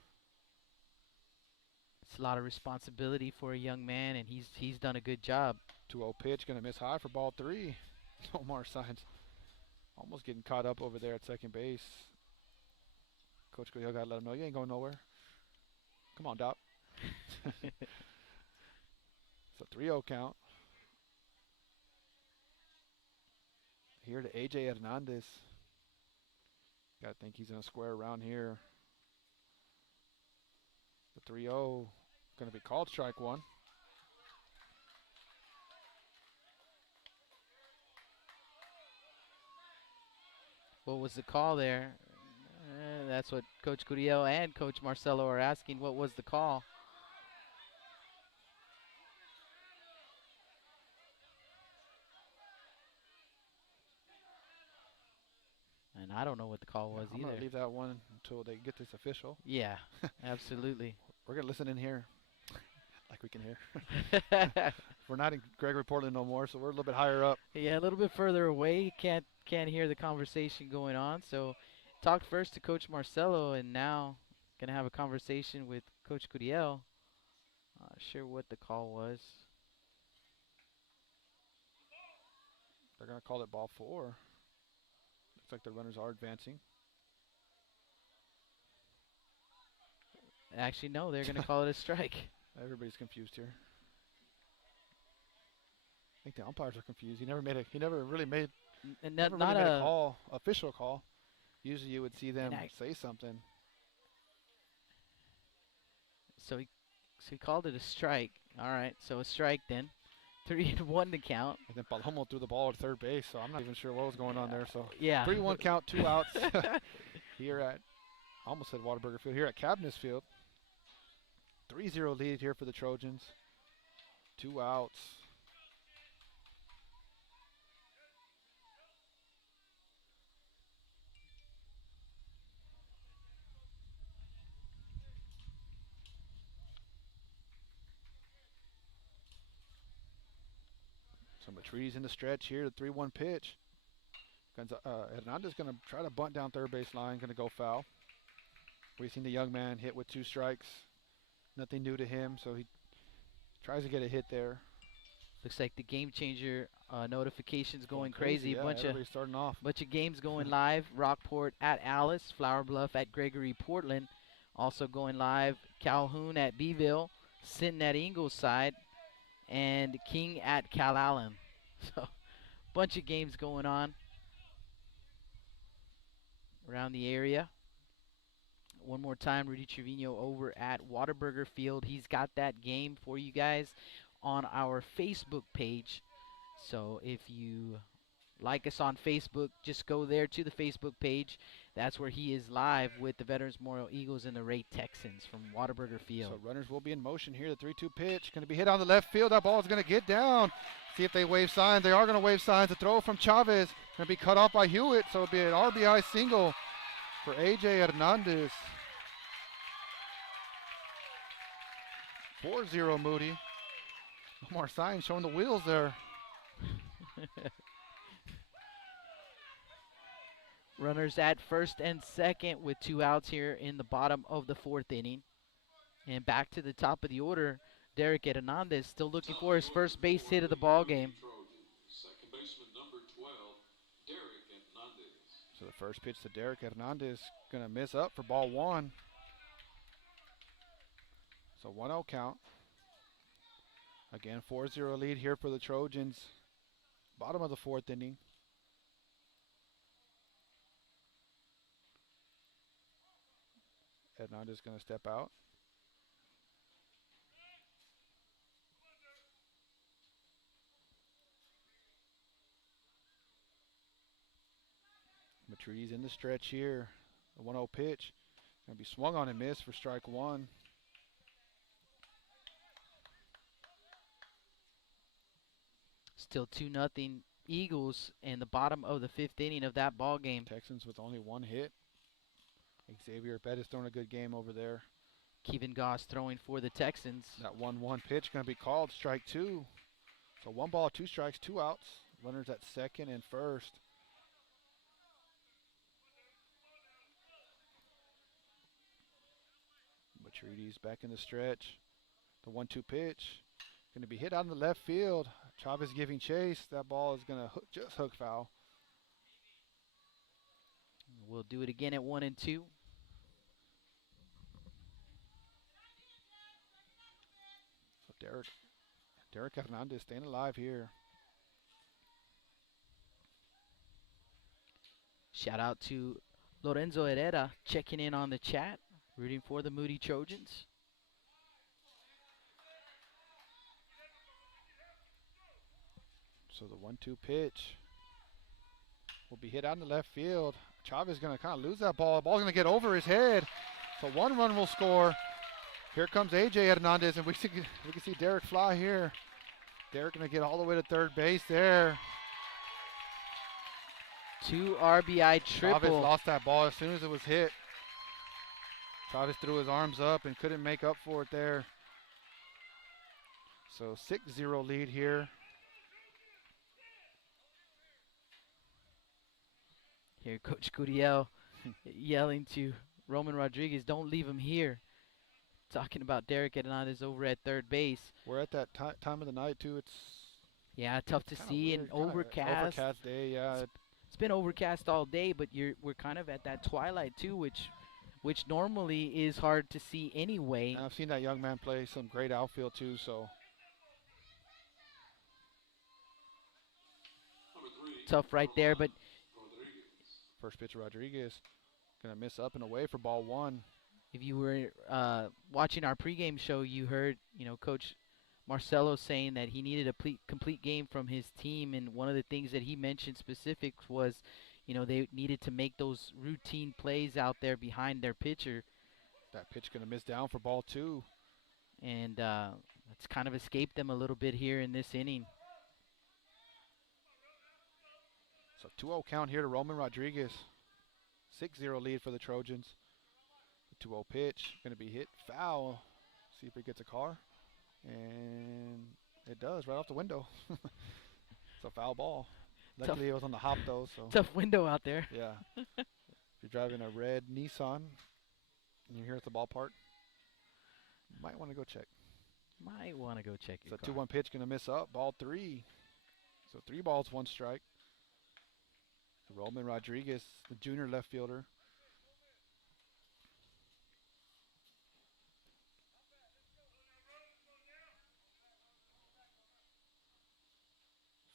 It's a lot of responsibility for a young man, and he's done a good job. 2-0 pitch, going to miss high for ball 3. No more Signs. Almost getting caught up over there at second base. Coach Coelho got to let him know, you ain't going nowhere. Come on, Doc. So 3-0 count. Here to A.J. Hernandez. Got to think he's going to square around here. The 3-0 going to be called strike 1. What was the call there? That's what Coach Curiel and Coach Marcelo are asking. What was the call? And I don't know what the call was I'm either. going to leave that one until they get this official. Yeah, absolutely. We're going to listen in here like we can hear. We're not in Gregory Portland no more, so we're a little bit higher up. Yeah, a little bit further away. Can't hear the conversation going on. So talked first to Coach Marcelo, and now going to have a conversation with Coach Curiel. Not sure what the call was. They're going to call it ball 4. Looks like the runners are advancing. Actually, no, they're going to call it a strike. Everybody's confused here. I think the umpires are confused. He never really made a call, official call. Usually you would see them say something. So he called it a strike. All right, so a strike then. 3-1 to count. And then Palomo threw the ball at third base, so I'm not even sure what was going on there. So yeah, 3-1 count, 2 outs here at, I almost said Whataburger Field, here at Cabinets Field. 3-0 lead here for the Trojans. 2 outs. Some trees in the stretch here. The 3-1 pitch. Hernandez going to try to bunt down third base line. Going to go foul. We've seen the young man hit with 2 strikes. Nothing new to him, so he tries to get a hit there. Looks like the game changer notifications going crazy. Yeah, everybody's starting off. Bunch of games going live. Rockport at Alice, Flower Bluff at Gregory Portland. Also going live, Calhoun at Beeville, Sinton at Ingleside, and King at Calallen. So, bunch of games going on around the area. One more time, Rudy Trevino over at Whataburger Field. He's got that game for you guys on our Facebook page. So if you like us on Facebook, just go there to the Facebook page. That's where he is live with the Veterans Memorial Eagles and the Ray Texans from Whataburger Field. So runners will be in motion here. The 3-2 pitch going to be hit on the left field. That ball is going to get down. See if they wave signs. They are going to wave signs. The throw from Chavez going to be cut off by Hewitt. So it'll be an RBI single for A.J. Hernandez. 4-0 Moody. No more signs showing the wheels there. Runners at first and second with 2 outs here in the bottom of the 4th inning. And back to the top of the order, Derek Hernandez still looking for his first base hit of the ball game. Second baseman number 12, Derek Hernandez. So the first pitch to Derek Hernandez going to miss up for ball 1. So 1-0 count. Again, 4-0 lead here for the Trojans. Bottom of the 4th inning. Hernandez going to step out. Matri's in the stretch here. The 1-0 pitch. Going to be swung on and missed for strike 1. Still 2-0 Eagles in the bottom of the 5th inning of that ball game. Texans with only 1 hit. Xavier Bettis throwing a good game over there. Kevin Goss throwing for the Texans. That 1-1 pitch going to be called strike 2. So 1 ball, 2 strikes, 2 outs. Runners at second and first. Matrides back in the stretch. The 1-2 pitch. Going to be hit out in the left field. Chavez giving chase. That ball is going to just hook foul. We'll do it again at 1-2. So Derek Hernandez staying alive here. Shout out to Lorenzo Herrera checking in on the chat, rooting for the Moody Trojans. So the 1-2 pitch will be hit out in the left field. Chavez is going to kind of lose that ball. The ball's going to get over his head. So 1 run will score. Here comes A.J. Hernandez, and we can see Derek fly here. Derek going to get all the way to third base there. 2 RBI triple. Chavez lost that ball as soon as it was hit. Chavez threw his arms up and couldn't make up for it there. So 6-0 lead here. Here, Coach Curiel yelling to Roman Rodriguez, don't leave him here. Talking about Derek Hernandez over at third base. We're at that time of the night, too. Yeah, tough to see. An overcast. Overcast day, yeah. It's been overcast all day, but we're kind of at that twilight, too, which normally is hard to see anyway. And I've seen that young man play some great outfield, too, so. Tough right there, but first pitch, Rodriguez going to miss up and away for ball 1. If you were watching our pregame show, you heard, Coach Marcelo saying that he needed a complete game from his team, and one of the things that he mentioned specifics was, they needed to make those routine plays out there behind their pitcher. That pitch going to miss down for ball 2. And it's kind of escaped them a little bit here in this inning. So 2-0 count here to Roman Rodriguez. 6-0 lead for the Trojans. The 2-0 pitch going to be hit foul. See if it gets a car. And it does right off the window. It's a foul ball. Luckily it was on the hop though. So tough window out there. Yeah. If you're driving a red Nissan and you're here at the ballpark, you might want to go check. Your So 2-1 pitch going to miss up. Ball 3. So 3 balls, 1 strike. Roman Rodriguez, the junior left fielder.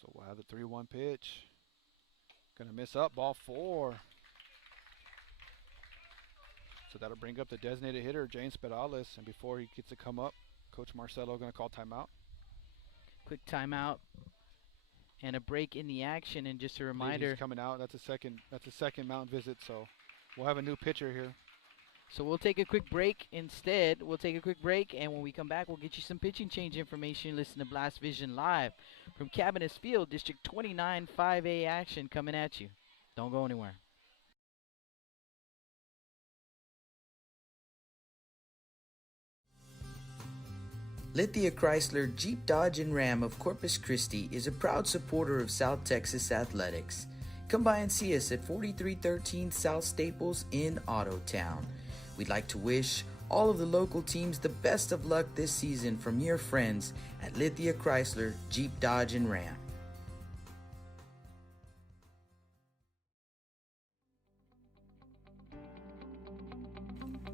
So we'll have the 3-1 pitch. Going to miss up, ball 4. So that'll bring up the designated hitter, James Perales. And before he gets to come up, Coach Marcelo going to call timeout. Quick timeout. And a break in the action, and just a reminder. He's coming out. That's a second mound visit, so we'll have a new pitcher here. So we'll take a quick break instead. We'll take a quick break, and when we come back, we'll get you some pitching change information. Listen to Blast Vision live from Cabinets Field, District 29 5A action coming at you. Don't go anywhere. Lithia Chrysler Jeep Dodge and Ram of Corpus Christi is a proud supporter of South Texas athletics. Come by and see us at 4313 South Staples in Ottotown. We'd like to wish all of the local teams the best of luck this season from your friends at Lithia Chrysler Jeep Dodge and Ram.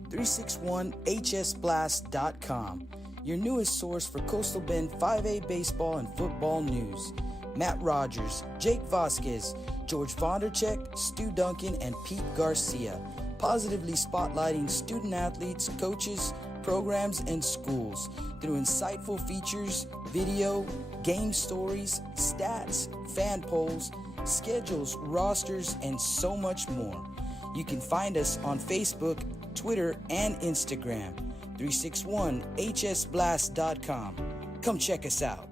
.361hsblast.com, your newest source for Coastal Bend 5A baseball and football news. Matt Rogers, Jake Vasquez, George Vondercheck, Stu Duncan, and Pete Garcia, positively spotlighting student athletes, coaches, programs, and schools through insightful features, video, game stories, stats, fan polls, schedules, rosters, and so much more. You can find us on Facebook, Twitter, and Instagram. 361hsblast.com. Come check us out.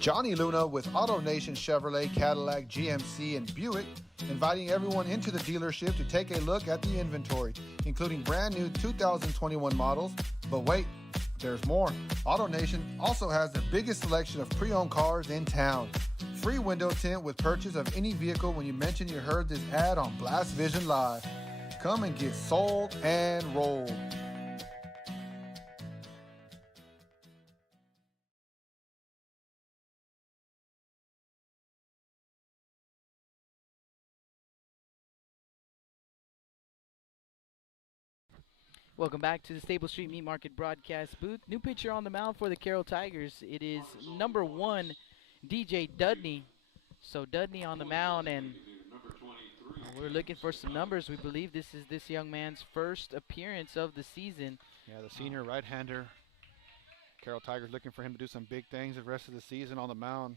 Johnny Luna with AutoNation Chevrolet, Cadillac, GMC, and Buick, inviting everyone into the dealership to take a look at the inventory, including brand new 2021 models. But wait, there's more. AutoNation also has the biggest selection of pre-owned cars in town. Free window tint with purchase of any vehicle when you mention you heard this ad on Blast Vision Live. Come and get sold and rolled. Welcome back to the Stable Street Meat Market broadcast booth. New pitcher on the mound for the Carroll Tigers. It is number 1, DJ Dudney. So Dudney on the mound, and we're looking for some numbers. We believe this is this young man's first appearance of the season. Yeah, the senior right-hander. Carroll Tigers looking for him to do some big things the rest of the season on the mound.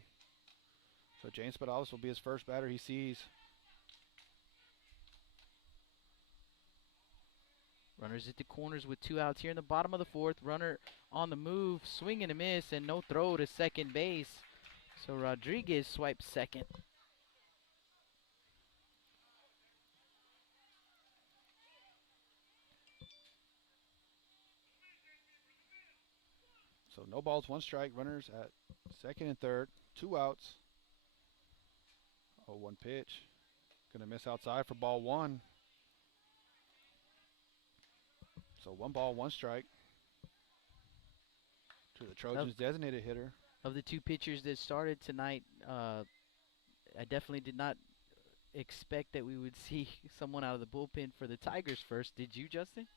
So James Spadalis will be his first batter he sees. Runners at the corners with 2 outs here in the bottom of the 4th. Runner on the move, swing and a miss, and no throw to second base. So Rodriguez swipes second. So no balls, 1 strike. Runners at second and third. 2 outs. 0-1 pitch. Gonna miss outside for ball 1. So 1 ball, 1 strike to the Trojans' designated hitter. Of the 2 pitchers that started tonight, I definitely did not expect that we would see someone out of the bullpen for the Tigers first. Did you, Justin?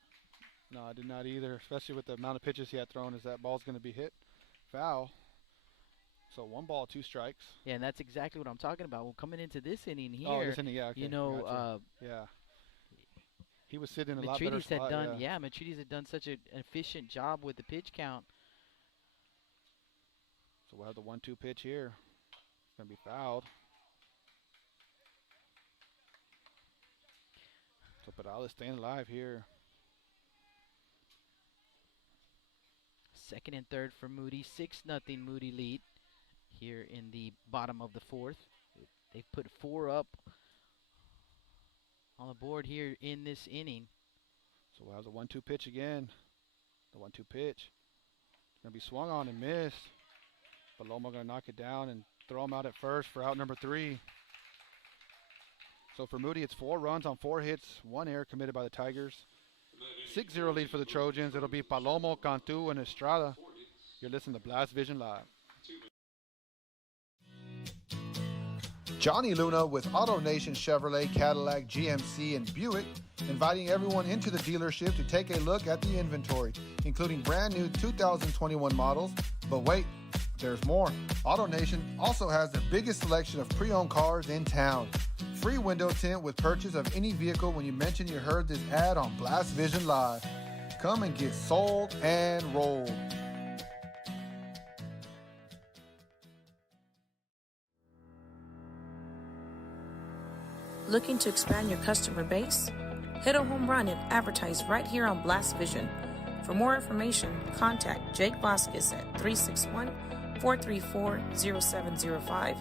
No, I did not either, especially with the amount of pitches he had thrown, as that ball's going to be hit foul. So 1 ball, 2 strikes. Yeah, and that's exactly what I'm talking about. Well, coming into this inning here, oh, this inning, yeah, okay, you know, gotcha. Yeah. He was sitting in a lot better spot. Matrides had done such an efficient job with the pitch count. So we'll have the 1-2 pitch here. It's going to be fouled. So Padala's staying alive here. Second and third for Moody. 6-0 Moody lead here in the bottom of the 4th. They've put 4 up on the board here in this inning. So we'll have the 1-2 pitch again. The 1-2 pitch. It's going to be swung on and missed. Paloma going to knock it down and throw him out at first for out number 3. So for Moody, it's 4 runs on 4 hits, 1 error committed by the Tigers. 6-0 lead for the Trojans. It'll be Palomo, Cantu, and Estrada. You're listening to Blast Vision Live. Johnny Luna with AutoNation Chevrolet, Cadillac, GMC, and Buick, inviting everyone into the dealership to take a look at the inventory, including brand new 2021 models. But wait, there's more. AutoNation also has the biggest selection of pre-owned cars in town. Free window tint with purchase of any vehicle when you mention you heard this ad on Blast Vision Live. Come and get sold and rolled. Looking to expand your customer base? Hit a home run and advertise right here on Blast Vision. For more information, contact Jake Vasquez at 361-434-0705.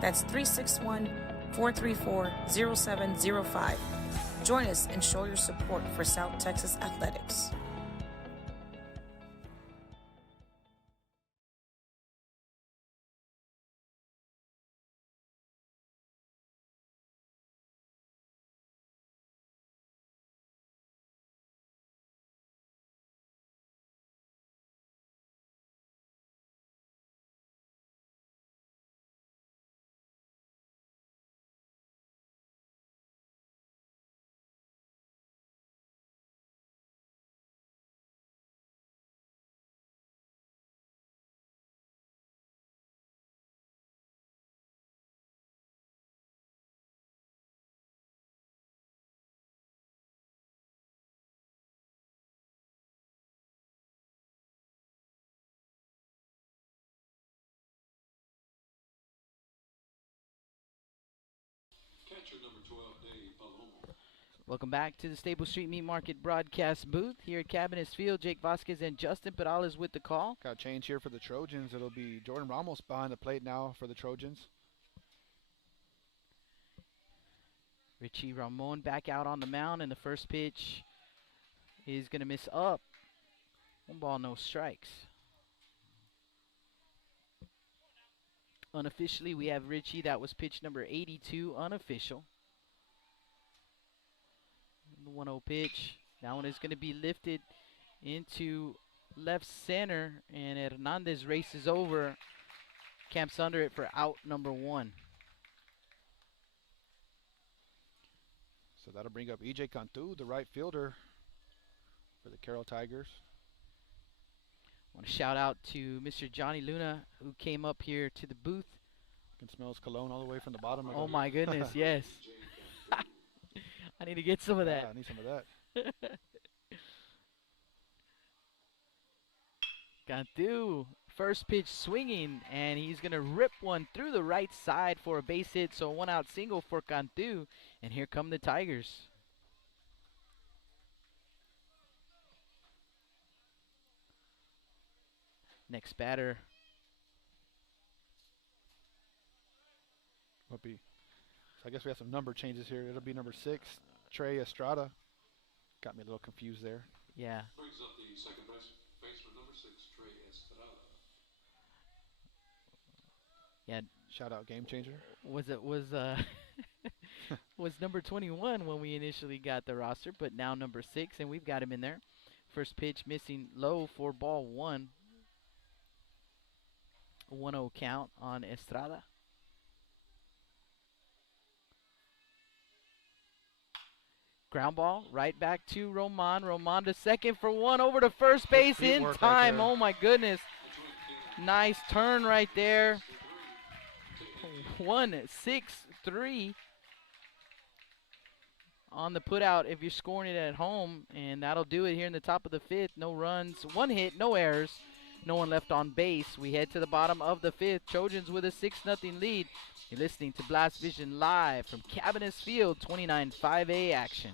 That's 361-434-0705. 434-0705. Join us and show your support for South Texas Athletics. Catcher number 12, Dave Palomo. Welcome back to the Stable Street Meat Market broadcast booth here at Cabinets Field. Jake Vasquez and Justin Perales with the call. Got a change here for the Trojans. It'll be Jordan Ramos behind the plate now for the Trojans. Richie Ramon back out on the mound, and the first pitch is going to miss up. 1 ball, no strikes. Unofficially, we have Richie. That was pitch number 82, unofficial. The 1-0 pitch. That one is going to be lifted into left center, and Hernandez races over, camps under it for out number 1. So that'll bring up E.J. Cantu, the right fielder for the Carroll Tigers. I want to shout out to Mr. Johnny Luna, who came up here to the booth. Can smell his cologne all the way from the bottom. Oh my goodness, yes. I need to get some of that. Yeah, I need some of that. Cantu, first pitch swinging, and he's going to rip one through the right side for a base hit. So 1-out single for Cantu, and here come the Tigers. Next batter will be, so I guess we have some number changes here. It'll be number 6, Trey Estrada. Got me a little confused there. Yeah. Brings up the second baseman, number 6, Trey Estrada. Yeah. Shout out game changer. Was number 21 when we initially got the roster, but now number 6, and we've got him in there. First pitch missing low for ball 1. 1-0 count on Estrada. Ground ball right back to Roman. Roman to second for 1, over to first base in time. Oh my goodness. Nice turn right there. 1-6-3 on the putout if you're scoring it at home, and that'll do it here in the top of the 5th. No runs, 1 hit, no errors, no one left on base. We head to the bottom of the 5th. Trojans with a 6-0 lead. You're listening to Blast Vision live from Cabinets Field, 29-5A action.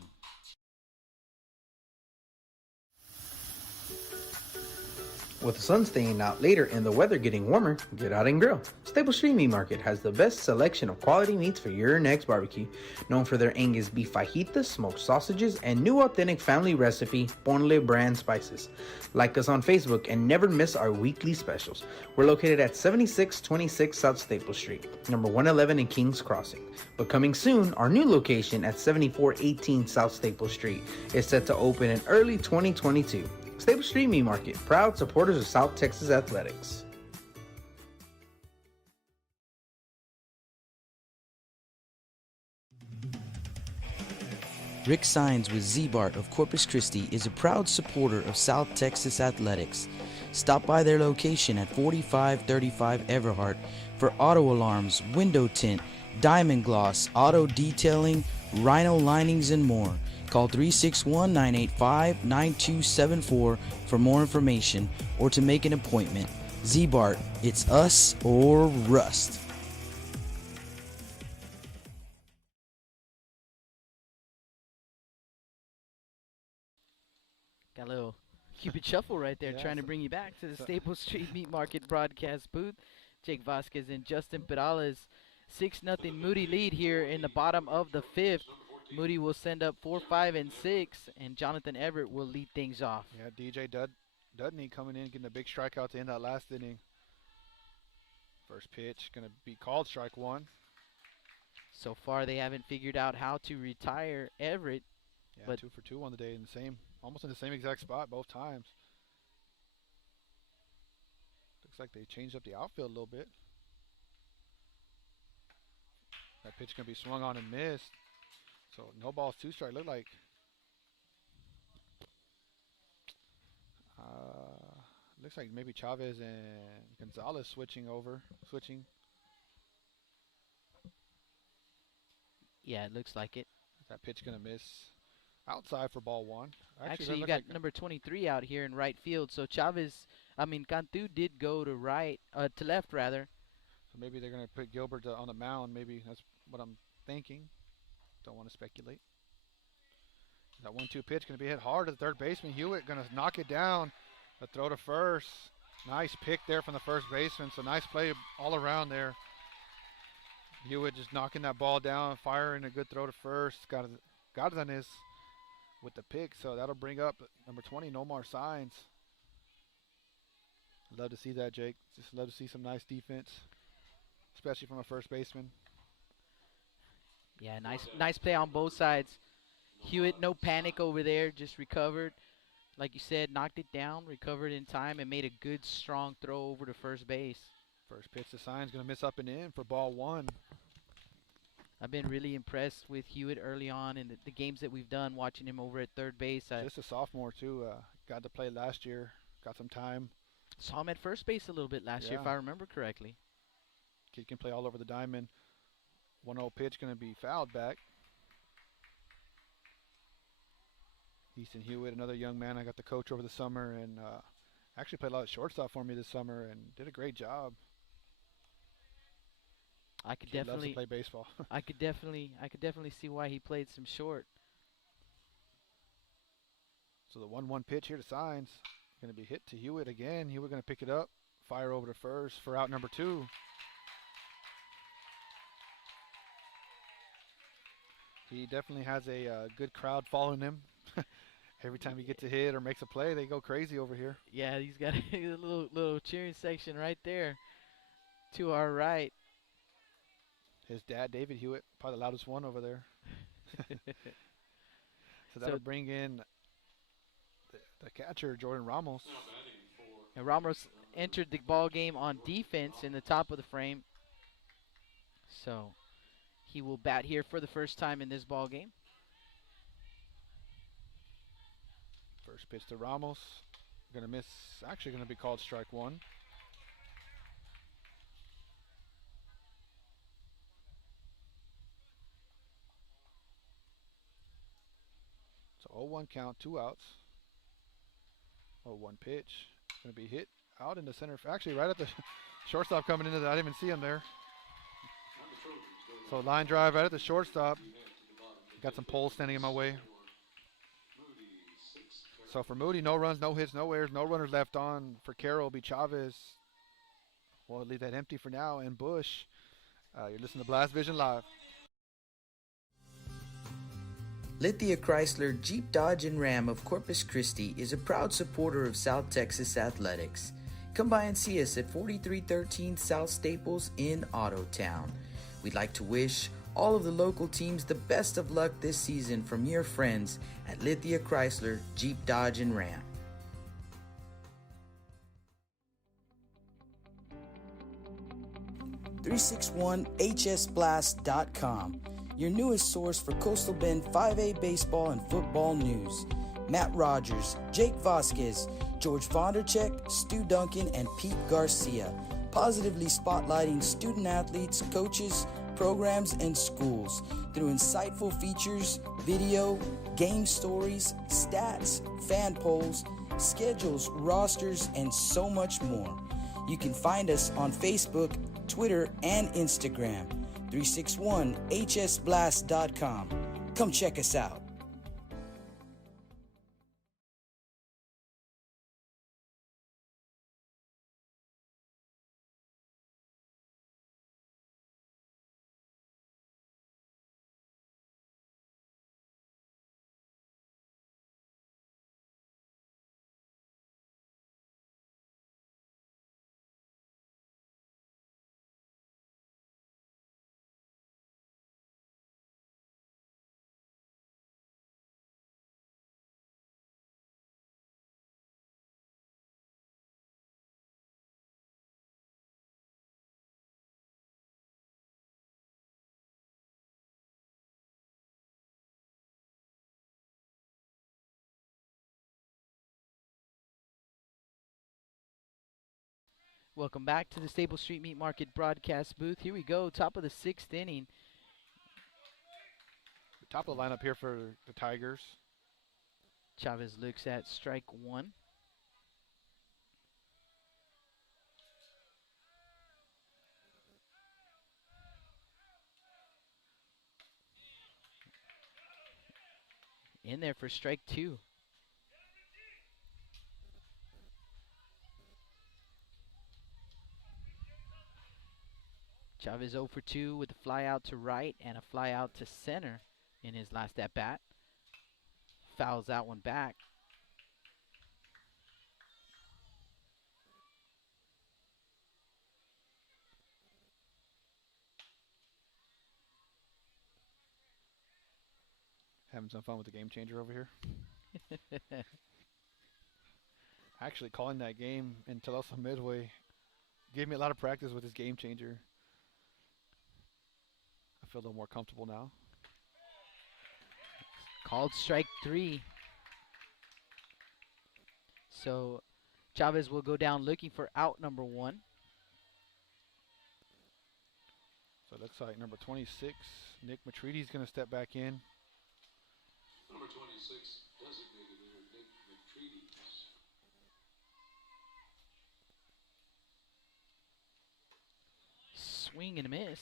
With the sun staying out later and the weather getting warmer, get out and grill. Stable Street Meat Market has the best selection of quality meats for your next barbecue. Known for their Angus beef fajitas, smoked sausages, and new authentic family recipe, Ponle brand spices. Like us on Facebook and never miss our weekly specials. We're located at 7626 South Staple Street, number 111 in Kings Crossing. But coming soon, our new location at 7418 South Staple Street is set to open in early 2022. Stable Street Meat Market, proud supporters of South Texas Athletics. Rick Sines with Z-Bart of Corpus Christi is a proud supporter of South Texas Athletics. Stop by their location at 4535 Everhart for auto alarms, window tint, diamond gloss, auto detailing, rhino linings, and more. Call 361-985-9274 for more information or to make an appointment. Z-Bart, it's us or rust. Got a little Cupid shuffle right there, trying to bring you back to the Staples Street Meat Market broadcast booth. Jake Vasquez and Justin Perales 6-0 Moody lead here in the bottom of the 5th. Moody will send up 4, 5, and 6, and Jonathan Everett will lead things off. Yeah, DJ Dudney coming in, getting a big strikeout to end that last inning. First pitch going to be called strike one. So far, they haven't figured out how to retire Everett. Yeah, but 2 for 2 on the day, almost in the same exact spot both times. Looks like they changed up the outfield a little bit. That pitch going to be swung on and missed. So no balls, 2 strike. Look like looks like maybe Chavez and Gonzalez switching. Yeah, it looks like it. That pitch going to miss outside for ball 1. Actually you got like number 23 out here in right field. So Cantu did go to left rather. So maybe they're going to put Gilbert on the mound. Maybe that's what I'm thinking. Don't want to speculate. That 1-2 pitch going to be hit hard to the third baseman. Hewitt going to knock it down. The throw to first. Nice pick there from the first baseman. So nice play all around there. Hewitt just knocking that ball down, firing a good throw to first. Garzanes with the pick. So that'll bring up number 20, Nomar Signs. Love to see that, Jake. Just love to see some nice defense, especially from a first baseman. Yeah, nice play on both sides. Hewitt, no panic over there, just recovered. Like you said, knocked it down, recovered in time, and made a good, strong throw over to first base. First pitch to Signs, going to miss up and in for ball 1. I've been really impressed with Hewitt early on in the games that we've done, watching him over at third base. Just a sophomore, too. Got to play last year, got some time. Saw him at first base a little bit last year, if I remember correctly. Kid can play all over the diamond. 1-0 pitch going to be fouled back. Easton Hewitt, another young man I got to coach over the summer, and actually played a lot of shortstop for me this summer and did a great job. I could definitely loves to play baseball. I could definitely see why he played some short. So the 1-1 pitch here to Signs, going to be hit to Hewitt again. Hewitt going to pick it up, fire over to first for out number 2. He definitely has a good crowd following him. Every time he gets a hit or makes a play, they go crazy over here. Yeah, he's got a little cheering section right there to our right. His dad, David Hewitt, probably the loudest one over there. So that'll bring in the catcher, Jordan Ramos. And Ramos entered the ball game on defense in the top of the frame. So he will bat here for the first time in this ball game. First pitch to Ramos. Going to miss. Actually going to be called strike 1. So 0-1 count, 2 outs. 0-1 pitch. Going to be hit out into center. Actually, right at the shortstop coming into that. I didn't even see him there. So line drive right at the shortstop. Got some poles standing in my way. So for Moody, no runs, no hits, no errors, no runners left on. For Carroll, be Chavez. We'll leave that empty for now. And Bush. You're listening to Blast Vision Live. Lithia Chrysler Jeep Dodge and Ram of Corpus Christi is a proud supporter of South Texas athletics. Come by and see us at 4313 South Staples in Ottotown. We'd like to wish all of the local teams the best of luck this season from your friends at Lithia Chrysler Jeep Dodge and Ram. .361hsblast.com, your newest source for Coastal Bend 5A baseball and football news. Matt Rogers, Jake Vasquez, George Vondercheck, Stu Duncan, and Pete Garcia, positively spotlighting student athletes, coaches, programs, and schools through insightful features, video, game stories, stats, fan polls, schedules, rosters, and so much more. You can find us on Facebook, Twitter, and Instagram. 361hsblast.com. Come check us out. Welcome back to the Staple Street Meat Market broadcast booth. Here we go, top of the 6th inning. Top of the lineup here for the Tigers. Chavez looks at strike one. In there for strike two. Chavez 0 for 2 with a fly out to right and a fly out to center in his last at bat. Fouls that one back. Having some fun with the game changer over here. Actually, calling that game in Tulsa Midway gave me a lot of practice with this game changer. I feel a little more comfortable now. Called strike three. So Chavez will go down looking for out number one. So it looks like number 26, Nick Matridi, is going to step back in. Number 26, designated hitter Nick Matridi. Swing and a miss.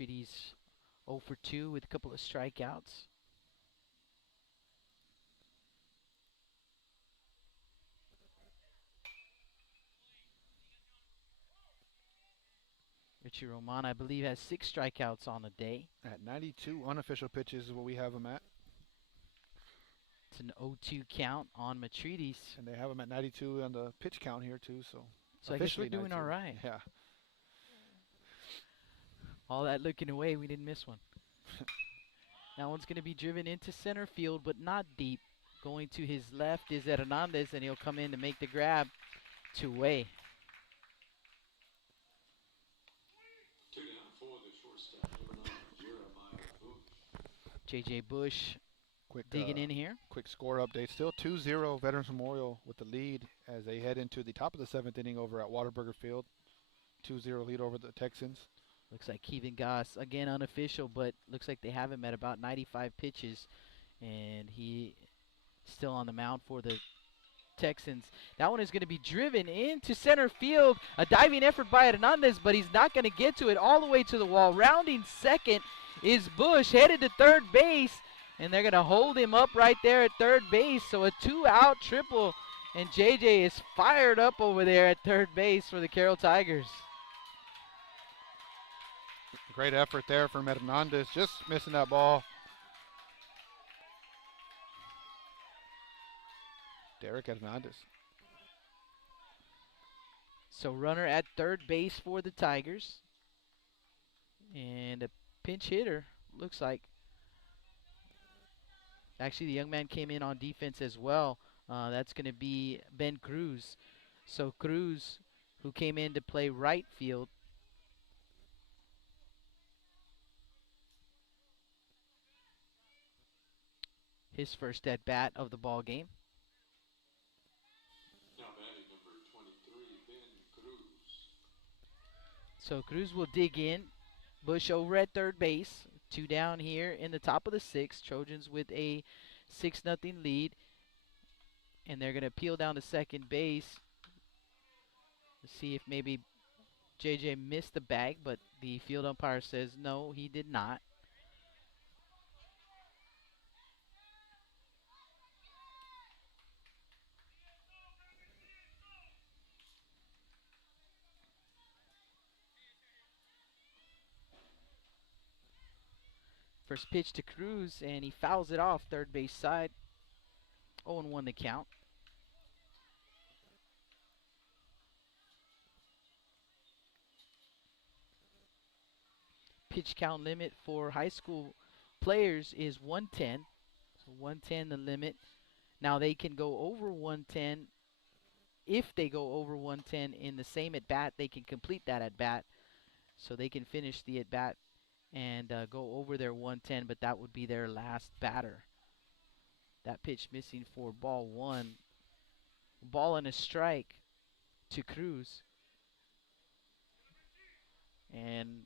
Matridi's 0 for 2 with a couple of strikeouts. Richie Roman, I believe, has 6 strikeouts on the day. At 92 unofficial pitches is what we have him at. It's an 0-2 count on Matridi's. And they have him at 92 on the pitch count here, too. So I guess we're doing 92. all right. Yeah. All that looking away, we didn't miss one. That one's going to be driven into center field, but not deep. Going to his left is Hernandez, and he'll come in to make the grab. 2 away. Two down for the shortstop, number 9, Jeremiah Bush. J.J. Bush Quick digging in here. Quick score update. Still 2-0 Veterans Memorial with the lead as they head into the top of the 7th inning over at Whataburger Field. 2-0 lead over the Texans. Looks like Kevin Goss, again unofficial, but looks like they have him at about 95 pitches. And he still on the mound for the Texans. That one is going to be driven into center field. A diving effort by Hernandez, but he's not going to get to it all the way to the wall. Rounding second is Bush, headed to third base. And they're going to hold him up right there at third base. So a 2-out triple. And JJ is fired up over there at third base for the Carroll Tigers. Great effort there from Hernandez, just missing that ball. Derek Hernandez. So runner at third base for the Tigers. And a pinch hitter, looks like. Actually, the young man came in on defense as well. That's going to be Ben Cruz. So Cruz, who came in to play right field. His first at bat of the ball game. Now batting number 23, Ben Cruz. So Cruz will dig in. Bush over at third base. 2 down here in the top of the 6th. Trojans with a 6-0 lead. And they're going to peel down to second base. Let's see if maybe JJ missed the bag, but the field umpire says no, he did not. First pitch to Cruz, and he fouls it off third base side. 0-1 the count. Pitch count limit for high school players is 110. So 110 the limit. Now they can go over 110. If they go over 110 in the same at bat, they can complete that at bat. So they can finish the at bat and go over their 110, but that would be their last batter. That pitch missing for ball one. Ball and a strike to Cruz. And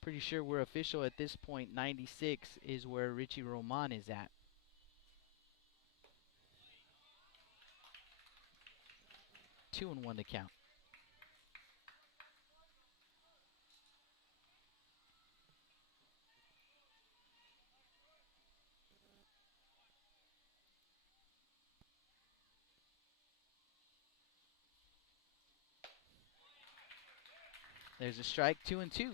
pretty sure we're official at this point. 96 is where Richie Roman is at. 2-1 to count. There's a strike, 2-2.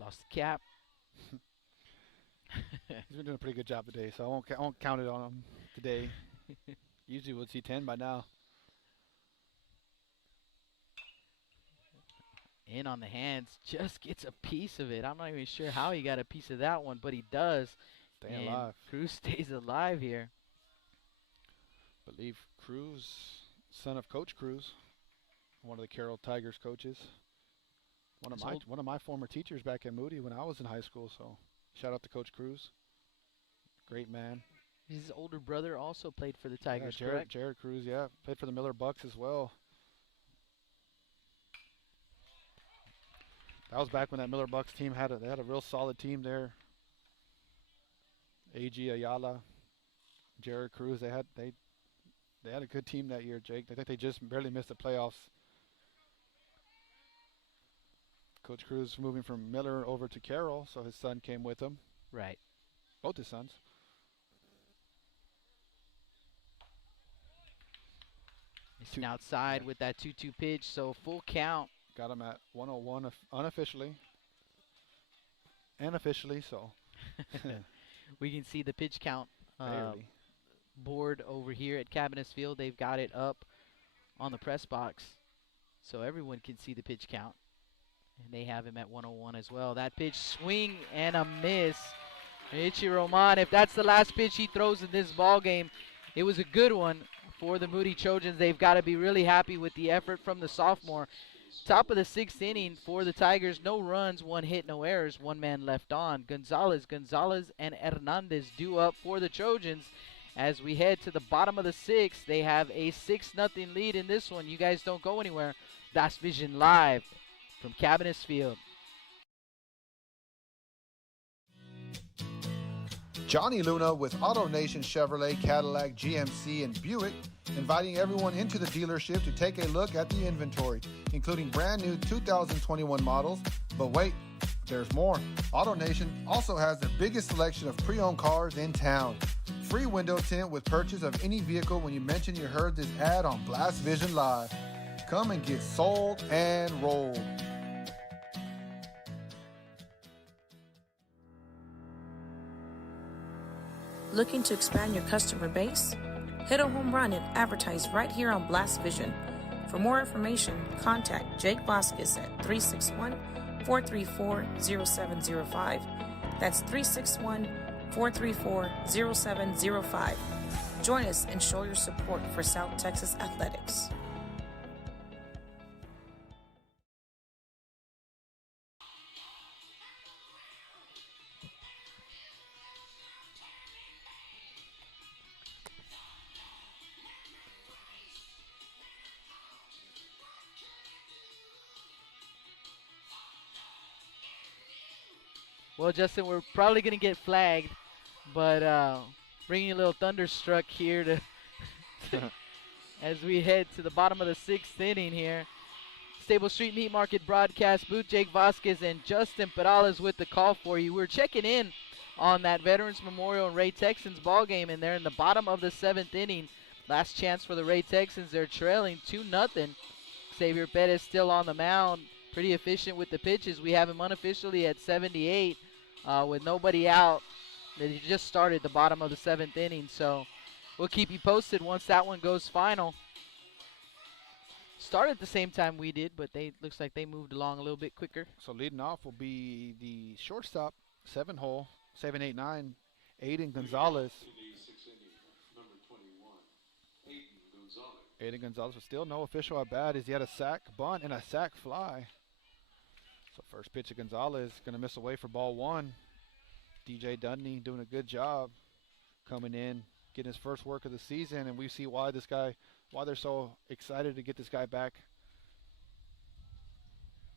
Lost the cap. He's been doing a pretty good job today, so I won't count it on him today. Usually we'll see 10 by now. In on the hands, just gets a piece of it. I'm not even sure how he got a piece of that one, but he does. Staying alive. Cruz stays alive here. Believe Cruz, son of Coach Cruz, one of the Carroll Tigers coaches. One of my former teachers back at Moody when I was in high school. So shout out to Coach Cruz. Great man. His older brother also played for the Tigers, yeah, correct? Jared Cruz, yeah, played for the Miller Bucks as well. That was back when that Miller Bucks team had a real solid team there. A.G. Ayala, Jared Cruz, they had a good team that year, Jake. I think they just barely missed the playoffs. Coach Cruz moving from Miller over to Carroll, so his son came with him. Right. Both his sons. Missing outside with that 2-2 pitch, so full count. Got him at 101 unofficially. And officially, so. We can see the pitch count board over here at Cabinets Field. They've got it up on the press box, so everyone can see the pitch count. And they have him at 101 as well. That pitch, swing and a miss. Richie Roman, if that's the last pitch he throws in this ball game, it was a good one for the Moody Trojans. They've got to be really happy with the effort from the sophomore. Top of the 6th inning for the Tigers. No runs, 1 hit, no errors, 1 man left on. Gonzalez, and Hernandez due up for the Trojans. As we head to the bottom of the 6th, they have a 6-0 lead in this one. You guys don't go anywhere. That's Vision Live from Cabinets Field. Johnny Luna with AutoNation Chevrolet, Cadillac, GMC, and Buick, inviting everyone into the dealership to take a look at the inventory, including brand new 2021 models. But wait, there's more. AutoNation also has the biggest selection of pre-owned cars in town. Free window tint with purchase of any vehicle when you mention you heard this ad on Blast Vision Live. Come and get sold and rolled. Looking to expand your customer base? Hit a home run and advertise right here on Blast Vision. For more information, contact Jake Vasquez at 361-434-0705. That's 361-434-0705. Join us and show your support for South Texas athletics. Well, Justin, we're probably going to get flagged, but bringing a little thunderstruck here to as we head to the bottom of the 6th inning here. Stable Street Meat Market broadcast booth. Jake Vasquez and Justin Perales with the call for you. We're checking in on that Veterans Memorial and Ray Texans ball game, and they're in the bottom of the 7th inning. Last chance for the Ray Texans. They're trailing 2-0. Xavier Perez still on the mound. Pretty efficient with the pitches. We have him unofficially at 78 with nobody out. They just started the bottom of the 7th inning, so we'll keep you posted once that one goes final. Started at the same time we did, but looks like they moved along a little bit quicker. So leading off will be the shortstop, 7-hole, 7-8-9, Aiden Gonzalez. Aiden Gonzalez was still no official at bat as he had a sack bunt and a sack fly. So first pitch of Gonzalez, going to miss away for ball one. DJ Dudney doing a good job coming in, getting his first work of the season, and we see why they're so excited to get this guy back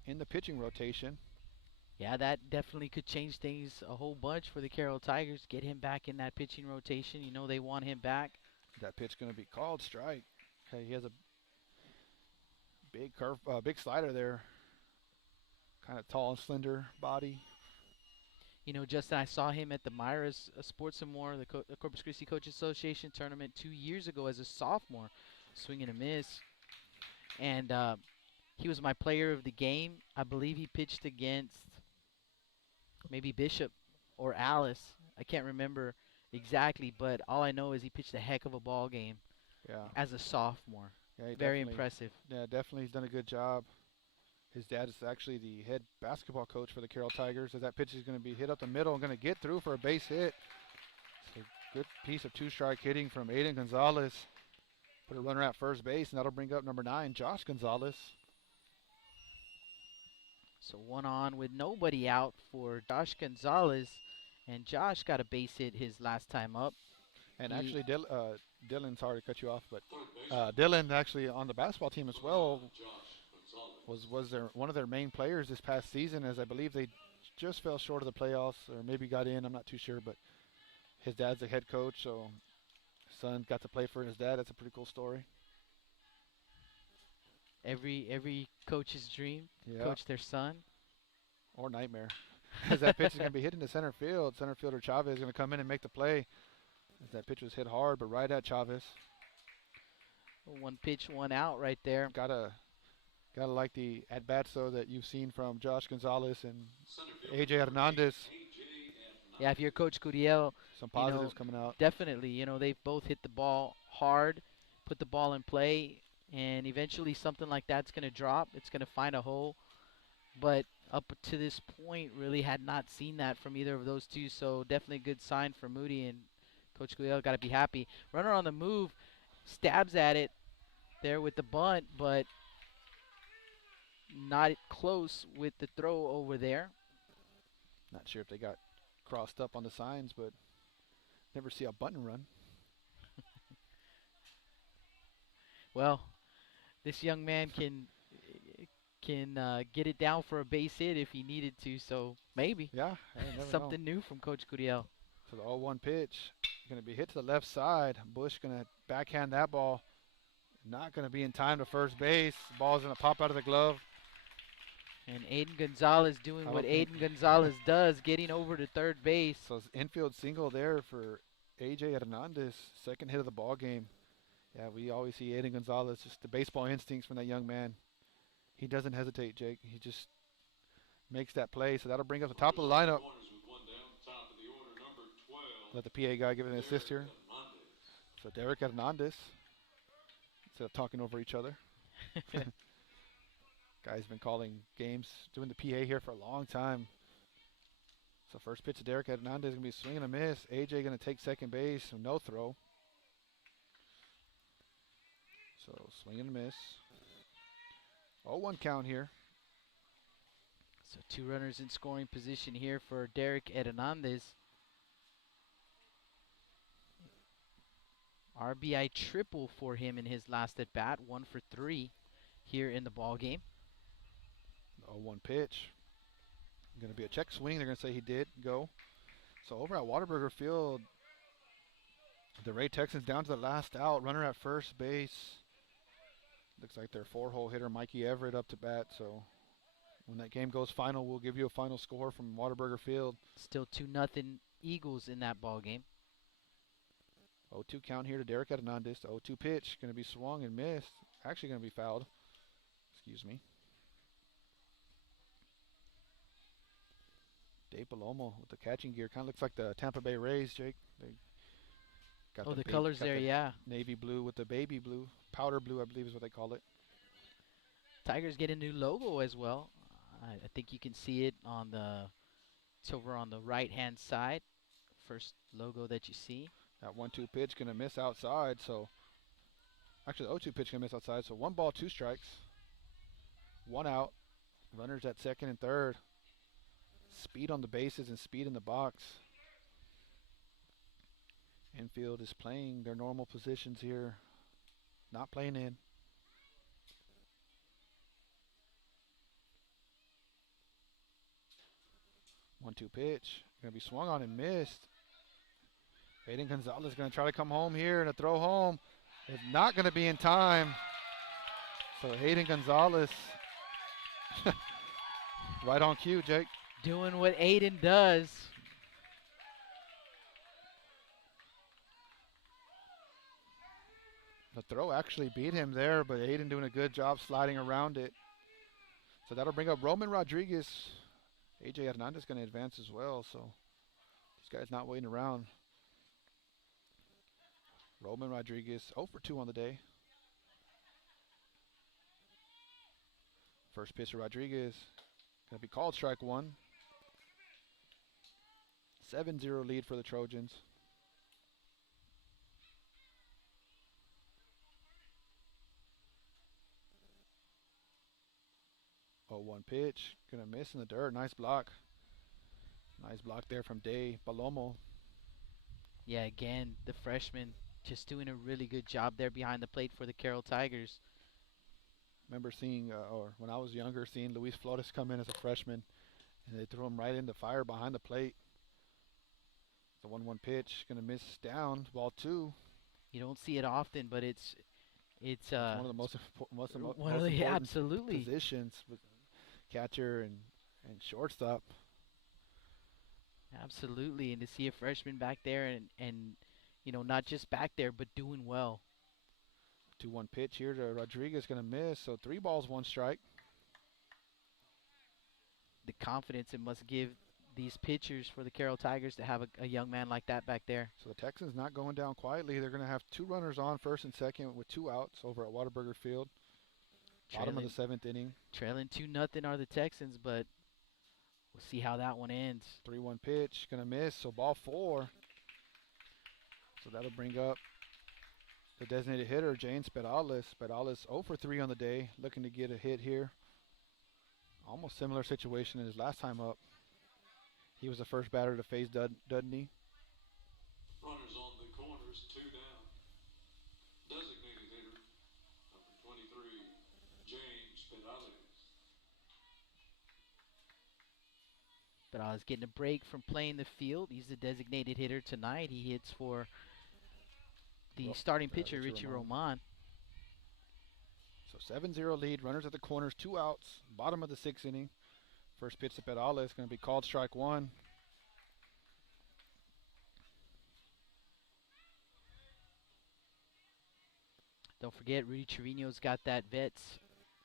in the pitching rotation. Yeah, that definitely could change things a whole bunch for the Carroll Tigers. Get him back in that pitching rotation. You know they want him back. That pitch going to be called strike. Okay, he has a big slider there. Kind of tall and slender body. You know, Justin, I saw him at the Myra's Sports and More, the Corpus Christi Coaches Association tournament 2 years ago as a sophomore, swing and a miss. And he was my player of the game. I believe he pitched against maybe Bishop or Alice. I can't remember exactly, but all I know is he pitched a heck of a ball game as a sophomore. Yeah, very impressive. Yeah, definitely he's done a good job. His dad is actually the head basketball coach for the Carroll Tigers. As that pitch is going to be hit up the middle and going to get through for a base hit. It's a good piece of two-strike hitting from Aiden Gonzalez. Put a runner at first base, and that'll bring up number 9, Josh Gonzalez. So one on with nobody out for Josh Gonzalez. And Josh got a base hit his last time up. And actually, Dylan, sorry to cut you off, but Dylan actually on the basketball team as well was one of their main players this past season, as I believe they just fell short of the playoffs or maybe got in. I'm not too sure, but his dad's the head coach, so his son got to play for his dad. That's a pretty cool story. Every coach's dream, coach their son. Or nightmare. As that pitch is going to be hit into center field. Center fielder Chavez is going to come in and make the play. As that pitch was hit hard, but right at Chavez. One pitch, one out right there. Gotta like the at-bats, though, that you've seen from Josh Gonzalez and A.J. Hernandez. Yeah, if you're Coach Curiel, some positives coming out. Definitely. You know, they've both hit the ball hard, put the ball in play, and eventually something like that's going to drop. It's going to find a hole. But up to this point, really had not seen that from either of those two, so definitely a good sign for Moody, and Coach Curiel got to be happy. Runner on the move, stabs at it there with the bunt, but not close with the throw over there. Not sure if they got crossed up on the signs, but never see a button run. Well, this young man can get it down for a base hit if he needed to, so maybe. Yeah, something new from Coach Curiel. So the 0-1 pitch, going to be hit to the left side. Bush going to backhand that ball. Not going to be in time to first base. Ball's going to pop out of the glove. And Aiden Gonzalez doing what Aiden Gonzalez does, getting over to third base. So it's infield single there for A.J. Hernandez, second hit of the ball game. Yeah, we always see Aiden Gonzalez, just the baseball instincts from that young man. He doesn't hesitate, Jake. He just makes that play. So that'll bring us the top of the lineup. Let the PA guy give it an assist here. So Derek Hernandez, instead of talking over each other. Guy's been calling games, doing the PA here for a long time. So first pitch to Derek Hernandez is going to be swinging a miss. AJ going to take second base, so no throw. So swing and a miss. 0-1 count here. So two runners in scoring position here for Derek Hernandez. RBI triple for him in his last at bat, 1 for 3 here in the ball game. 0-1 pitch. Going to be a check swing. They're going to say he did go. So over at Whataburger Field, the Ray Texans down to the last out. Runner at first base. Looks like their 4-hole hitter, Mikey Everett, up to bat. So when that game goes final, we'll give you a final score from Whataburger Field. Still 2-0 Eagles in that ball game. 0-2 count here to Derek Hernandez. The 0-2 pitch going to be swung and missed. Actually going to be fouled. Excuse me. Dave Palomo with the catching gear. Kind of looks like the Tampa Bay Rays, Jake. They got the colors there, yeah. Navy blue with the baby blue. Powder blue, I believe is what they call it. Tigers get a new logo as well. I think you can see it on it's over on the right-hand side. First logo that you see. That 1-2 pitch going to miss outside. So actually, the 0-2 pitch going to miss outside. So 1 ball, 2 strikes. 1 out. Runners at second and third. Speed on the bases and speed in the box. Infield is playing their normal positions here. Not playing in. 1-2 pitch. Going to be swung on and missed. Hayden Gonzalez going to try to come home here, and a throw home is not going to be in time. So Hayden Gonzalez, right on cue, Jake. Doing what Aiden does. The throw actually beat him there, but Hayden doing a good job sliding around it. So that'll bring up Roman Rodriguez. AJ Hernandez going to advance as well, so this guy's not waiting around. Roman Rodriguez 0 for 2 on the day. First pitch to Rodriguez. Going to be called strike one. 7-0 lead for the Trojans. 0-1 pitch. Going to miss in the dirt. Nice block. Nice block there from Day Palomo. Yeah, again, the freshman just doing a really good job there behind the plate for the Carroll Tigers. Remember seeing, or when I was younger, seeing Luis Flores come in as a freshman, and they threw him right into fire behind the plate. The 1-1 pitch, going to miss down, ball 2. You don't see it often, but it's one of the most important absolutely positions with catcher and shortstop. Absolutely, and to see a freshman back there and you know, not just back there, but doing well. 2-1 pitch here to Rodriguez, going to miss. So 3 balls, 1 strike. The confidence it must give these pitchers for the Carroll Tigers to have a young man like that back there. So the Texans not going down quietly. They're going to have 2 runners on, first and second, with 2 outs over at Whataburger Field. Bottom of the 7th inning. Trailing 2-0 are the Texans, but we'll see how that one ends. 3-1 pitch, going to miss. So ball 4. So that'll bring up the designated hitter, James Perales. Perales 0 for 3 on the day, looking to get a hit here. Almost similar situation in his last time up. He was the first batter to face Dudney. Runners on the corners, 2 down. Designated hitter, number 23, James Perales. Perales getting a break from playing the field. He's the designated hitter tonight. He hits for the starting pitcher, Richie Roman. So 7-0 lead, runners at the corners, 2 outs, bottom of the 6th inning. First pitch to Perales, going to be called strike 1. Don't forget, Rudy Trevino's got that Vets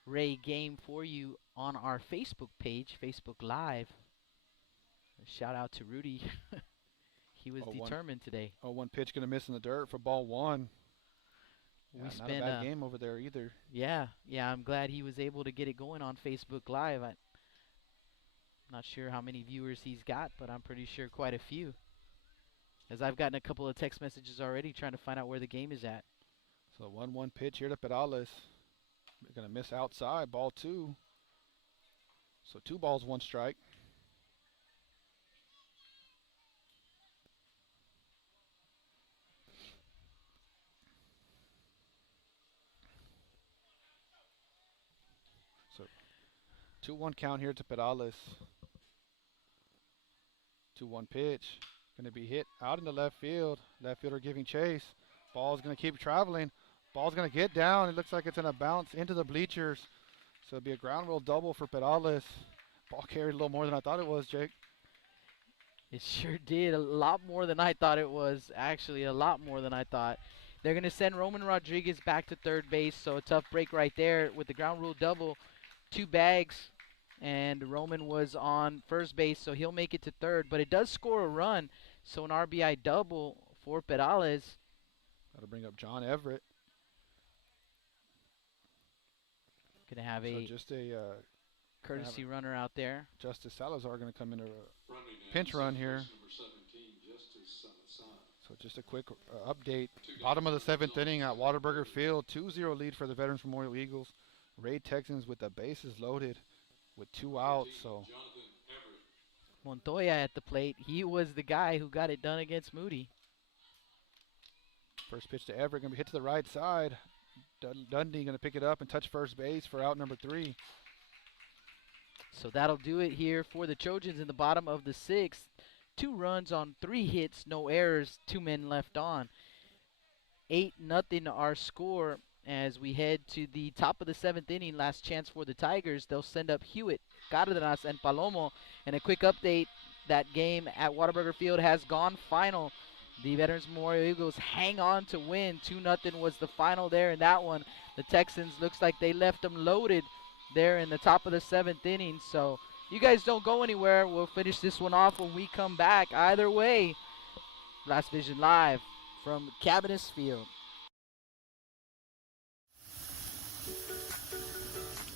Ray game for you on our Facebook page, Facebook Live. A shout out to Rudy. He was determined today. 0-1 pitch going to miss in the dirt for ball 1. We not a bad game over there either. Yeah, I'm glad he was able to get it going on Facebook Live. I'm not sure how many viewers he's got, but I'm pretty sure quite a few. As I've gotten a couple of text messages already trying to find out where the game is at. So 1-1 pitch here to Perales. They're going to miss outside, ball 2. So 2 balls, 1 strike. So 2-1 count here to Perales. 2-1 pitch. Going to be hit out in the left field. Left fielder giving chase. Ball's going to keep traveling. Ball's going to get down. It looks like it's going to bounce into the bleachers. So it'll be a ground rule double for Perales. Ball carried a little more than I thought it was, Jake. It sure did. A lot more than I thought it was. Actually, a lot more than I thought. They're going to send Roman Rodriguez back to third base. So a tough break right there with the ground rule double. 2 bags. And Roman was on first base, so he'll make it to third. But it does score a run. So an RBI double for Perales. That'll bring up John Everett. Going to have just a courtesy runner out there. Justice Salazar going to come in a pinch run here. So just a quick update. Bottom of the 7th inning at Whataburger Field. 2-0 lead for the Veterans Memorial Eagles. Ray Texans with the bases loaded. with 2 outs. So Montoya at the plate. He was the guy who got it done against Moody. First pitch to Everett, going to be hit to the right side. Dundee going to pick it up and touch first base for out number 3. So that'll do it here for the Trojans in the bottom of the 6th. 2 runs on 3 hits, no errors, 2 men left on. 8-0 our score as we head to the top of the 7th inning. Last chance for the Tigers. They'll send up Hewitt, Cárdenas, and Palomo. And a quick update, that game at Whataburger Field has gone final. The Veterans Memorial Eagles hang on to win. 2-0 was the final there in that one. The Texans looks like they left them loaded there in the top of the 7th inning. So you guys don't go anywhere. We'll finish this one off when we come back. Either way, Blast Vision Live from Cabinets Field.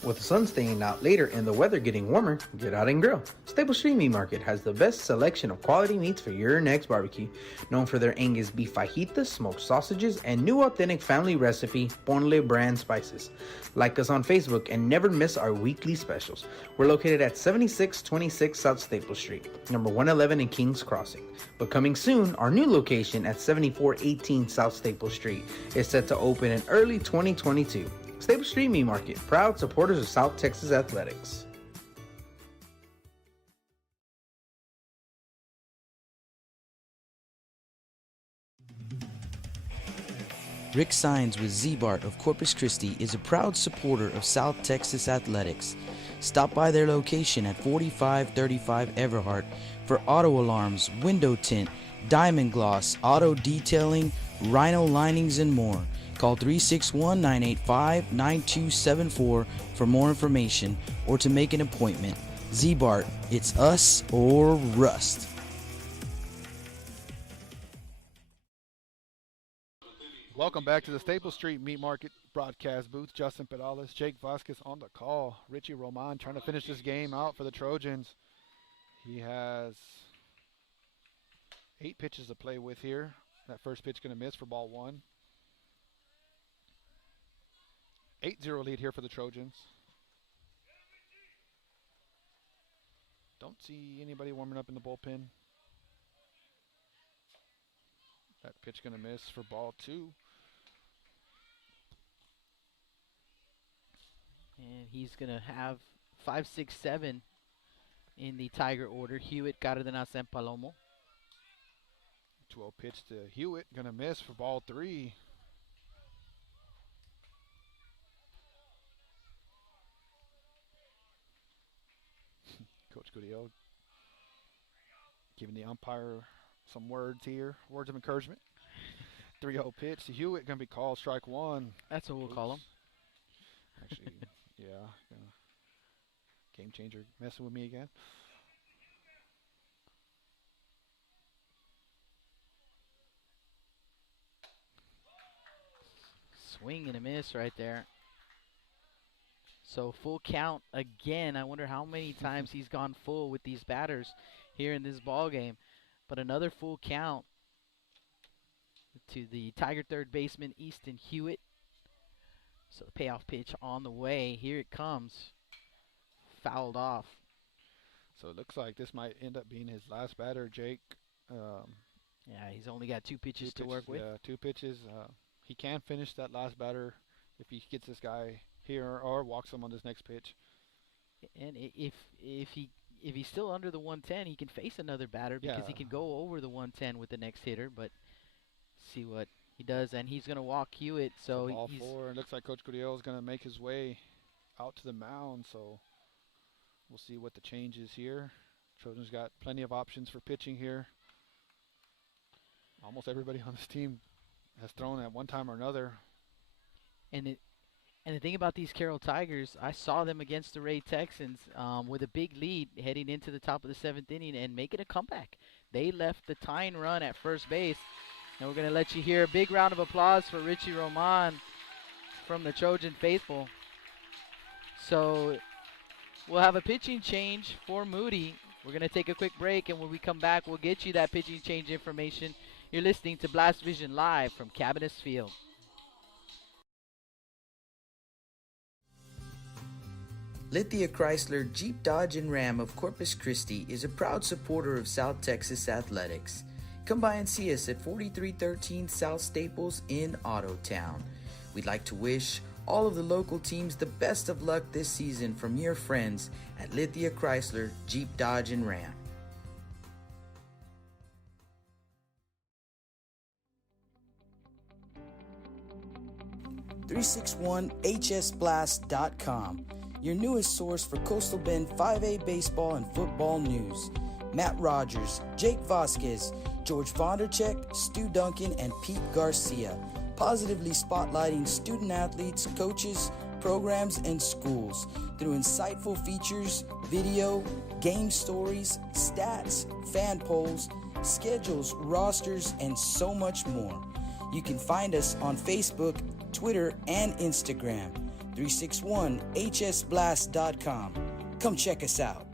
With the sun staying out later and the weather getting warmer, get out and grill. Staple Street Meat Market has the best selection of quality meats for your next barbecue. Known for their Angus beef fajitas, smoked sausages, and new authentic family recipe Ponle brand spices. Like us on Facebook and never miss our weekly specials. We're located at 7626 South Staple Street, number 111 in Kings Crossing. But coming soon, our new location at 7418 South Staple Street is set to open in early 2022. Staple Street Meat Market, proud supporters of South Texas Athletics. Rick Sines with Z-Bart of Corpus Christi is a proud supporter of South Texas Athletics. Stop by their location at 4535 Everhart for auto alarms, window tint, diamond gloss, auto detailing, rhino linings, and more. Call 361-985-9274 for more information or to make an appointment. Z-Bart, it's us or rust. Welcome back to the Staple Street Meat Market broadcast booth. Justin Pedales, Jake Vasquez on the call. Richie Roman trying to finish this game out for the Trojans. He has 8 pitches to play with here. That first pitch going to miss for ball 1. 8-0 lead here for the Trojans. Don't see anybody warming up in the bullpen. That pitch going to miss for ball 2. And he's going to have 5, 6, 7 in the Tiger order. Hewitt, Cárdenas, and Palomo. 2-0 pitch to Hewitt, going to miss for ball 3. Coach Goodell giving the umpire some words here, words of encouragement. 3-0 pitch to Hewitt, going to be called strike 1. That's what we'll call him. Actually, yeah. Game changer messing with me again. Swing and a miss right there. So full count again. I wonder how many times he's gone full with these batters here in this ball game. But another full count to the Tiger third baseman, Easton Hewitt. So the payoff pitch on the way. Here it comes. Fouled off. So it looks like this might end up being his last batter, Jake. Yeah, he's only got 2 pitches to work with. Yeah, 2 pitches. He can finish that last batter if he gets this guy here or walks him on this next pitch. And if he's still under the 110, he can face another batter because he can go over the 110 with the next hitter. But see what he does, and he's going to walk Hewitt. So ball 4. It looks like Coach Gurriel is going to make his way out to the mound. So we'll see what the change is here. Trojans got plenty of options for pitching here. Almost everybody on this team has thrown at one time or another. And the thing about these Carroll Tigers, I saw them against the Ray Texans with a big lead heading into the top of the 7th inning and making a comeback. They left the tying run at first base. And we're going to let you hear a big round of applause for Richie Roman from the Trojan faithful. So we'll have a pitching change for Moody. We're going to take a quick break, and when we come back, we'll get you that pitching change information. You're listening to Blast Vision Live from Cabinets Field. Lithia Chrysler Jeep Dodge and Ram of Corpus Christi is a proud supporter of South Texas athletics. Come by and see us at 4313 South Staples in Ottotown. We'd like to wish all of the local teams the best of luck this season from your friends at Lithia Chrysler Jeep Dodge and Ram. .361hsblast.com, your newest source for Coastal Bend 5A baseball and football news. Matt Rogers, Jake Vasquez, George Vondercheck, Stu Duncan, and Pete Garcia, positively spotlighting student athletes, coaches, programs, and schools through insightful features, video, game stories, stats, fan polls, schedules, rosters, and so much more. You can find us on Facebook, Twitter, and Instagram. 361hsblast.com. Come check us out.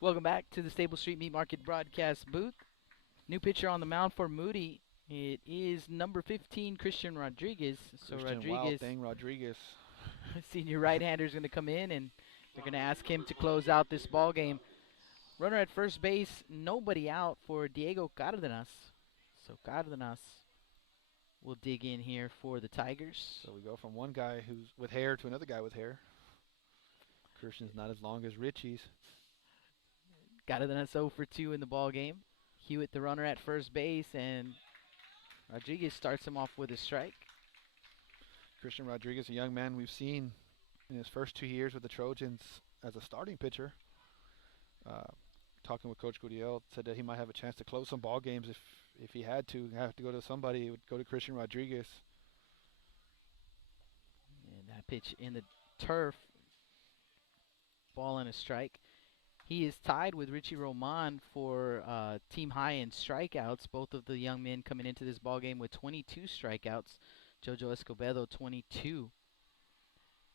Welcome back to the Stable Street Meat Market broadcast booth. New pitcher on the mound for Moody. It is number 15, Christian Rodriguez. So Rodriguez. Senior right-hander is going to come in, and they're going to ask him to close out this ball game. Runner at first base, nobody out for Diego Cardenas. So Cardenas will dig in here for the Tigers. So we go from one guy who's with hair to another guy with hair. Christian's not as long as Richie's. Cardenas 0 for 2 in the ball game. Hewitt, the runner at first base, and Rodriguez starts him off with a strike. Christian Rodriguez, a young man we've seen in his first 2 years with the Trojans as a starting pitcher. Talking with Coach Gurriel, said that he might have a chance to close some ball games if he had to go to somebody. It would go to Christian Rodriguez. And that pitch in the turf. Ball and a strike. He is tied with Richie Roman for team high in strikeouts. Both of the young men coming into this ball game with 22 strikeouts. Jojo Escobedo 22.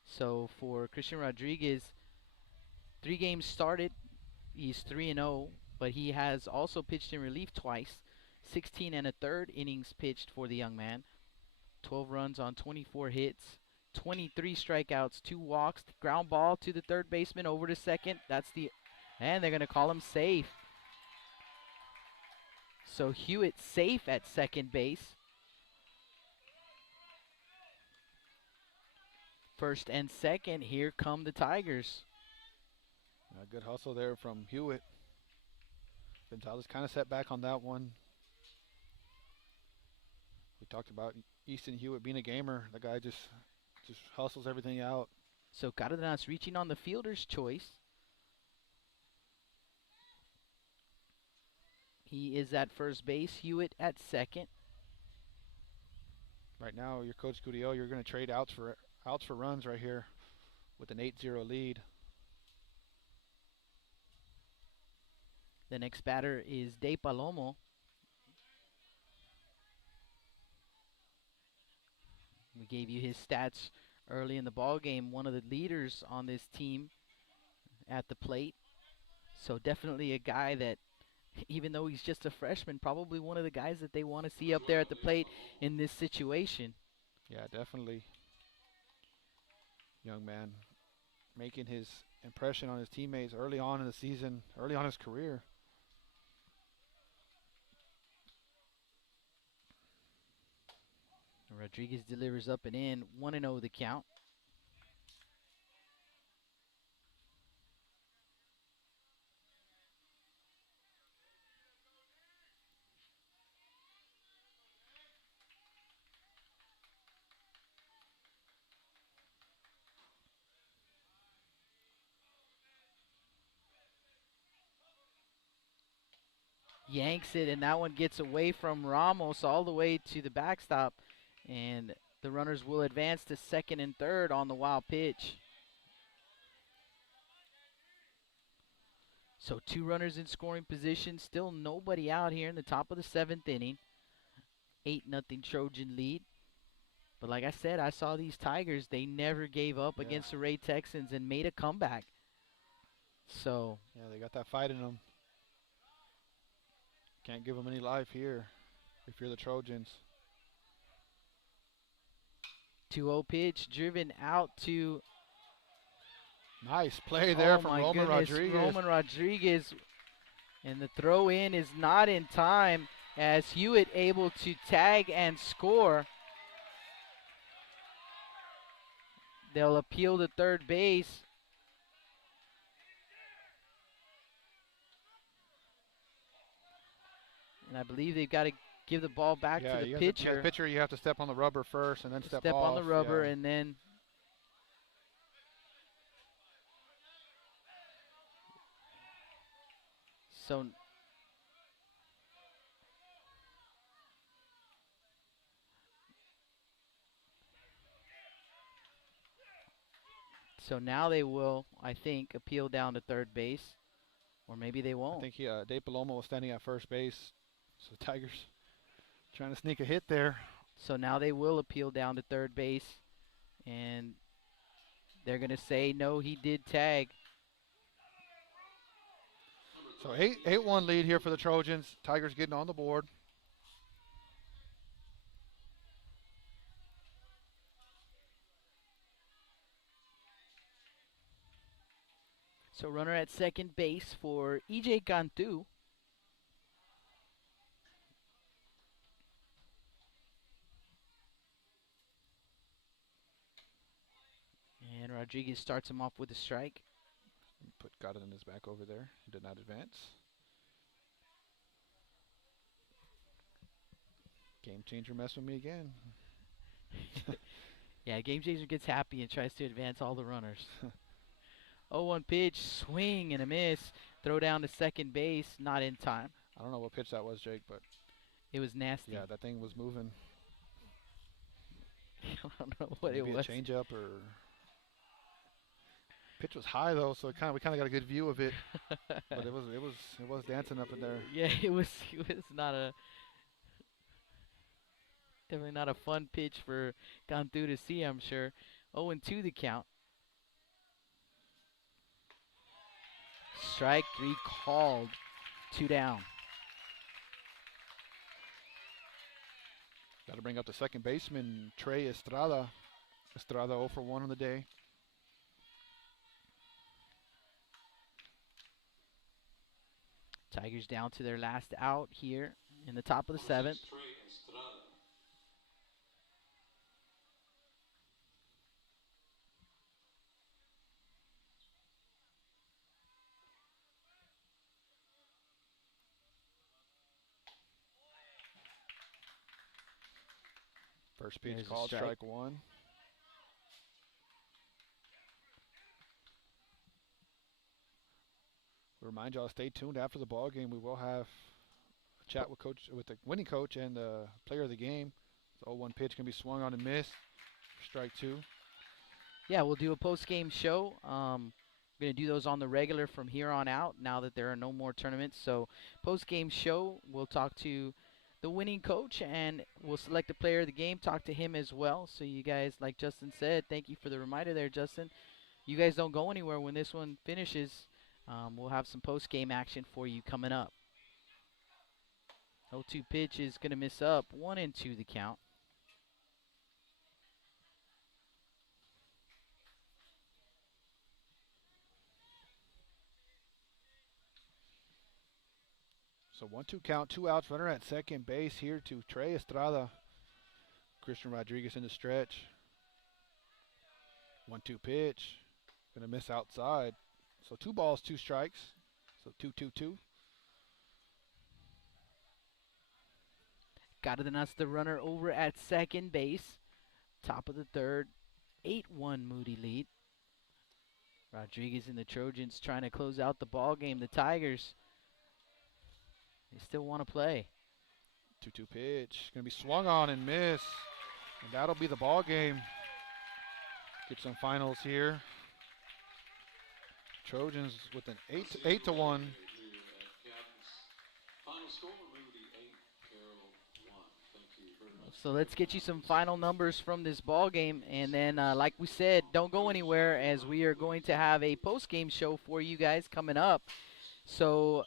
So for Christian Rodriguez, 3 games started. He's 3-0, but he has also pitched in relief twice. 16 1/3 innings pitched for the young man. 12 runs on 24 hits. 23 strikeouts, 2 walks, ground ball to the third baseman over to second. And they're going to call him safe. So Hewitt safe at second base. First and second, here come the Tigers. A good hustle there from Hewitt. Gonzalez kind of set back on that one. We talked about Easton Hewitt being a gamer. The guy just hustles everything out. So Cardenas reaching on the fielder's choice. He is at first base, Hewitt at second. Right now, your Coach Gurriel, you're going to trade outs for runs right here with an 8-0 lead. The next batter is De Palomo. We gave you his stats early in the ball game. One of the leaders on this team at the plate. So definitely a guy that, even though he's just a freshman, probably one of the guys that they want to see up there at the plate in this situation. Yeah, definitely. Young man making his impression on his teammates early on in the season, early on in his career. Rodriguez delivers up and in, 1-0 the count. Yanks it, and that one gets away from Ramos all the way to the backstop, and the runners will advance to second and third on the wild pitch. So 2 runners in scoring position, still nobody out here in the top of the 7th inning. 8-0 Trojan lead. But like I said, I saw these Tigers, they never gave up against the Ray Texans and made a comeback. So yeah, they got that fight in them. Can't give them any life here if you're the Trojans. 2-0 pitch driven out to. Nice play there from Roman Rodriguez. Roman Rodriguez. And the throw in is not in time as Hewitt able to tag and score. They'll appeal to third base. And I believe they've got to give the ball back to the pitcher. The pitcher, you have to step on the rubber first and then step off. On the rubber, yeah. And then So now they will, I think, appeal down to third base. Or maybe they won't. I think Dave Paloma was standing at first base. So the Tigers trying to sneak a hit there. So now they will appeal down to third base. And they're going to say, no, he did tag. So 8-1 lead here for the Trojans. Tigers getting on the board. So runner at second base for E.J. Cantu. And Rodriguez starts him off with a strike. Got it in his back over there. He did not advance. Game changer messed with me again. Yeah, game changer gets happy and tries to advance all the runners. 0-1 pitch, swing and a miss. Throw down to second base, not in time. I don't know what pitch that was, Jake, but it was nasty. Yeah, that thing was moving. I don't know what Maybe it was. A changeup or pitch was high though, so we kind of got a good view of it. But it was dancing up in there. Yeah, it was not definitely not a fun pitch for Cantu to see, I'm sure. 0-2 the count. Strike 3 called. 2 down. Got to bring up the second baseman, Trey Estrada. Estrada 0 for 1 on the day. Tigers down to their last out here in the top of the 7th. First pitch called, strike 1. We remind y'all, stay tuned after the ball game. We will have a chat with the winning coach and the player of the game. The 0-1 pitch can be swung on and missed. Strike 2. Yeah, we'll do a post-game show. We're going to do those on the regular from here on out now that there are no more tournaments. So post-game show, we'll talk to the winning coach and we'll select the player of the game, talk to him as well. So you guys, like Justin said, thank you for the reminder there, Justin. You guys don't go anywhere when this one finishes. We'll have some post-game action for you coming up. 0-2 pitch is going to miss up. 1-2 the count. So 1-2 count, 2 outs, runner at second base here to Trey Estrada. Christian Rodriguez in the stretch. 1-2 pitch. Gonna miss outside. So 2 balls, 2 strikes. So 2-2-2. Got to announce the runner over at second base. Top of the third. 8-1 Moody lead. Rodriguez and the Trojans trying to close out the ball game. The Tigers, they still want to play. 2-2 pitch. Gonna be swung on and miss. And that'll be the ball game. Get some finals here. Trojans with an 8-1. Final score, Moody 8, Carroll 1. Thank you very much. So let's get you some final numbers from this ball game, and then like we said, don't go anywhere as we are going to have a post-game show for you guys coming up. So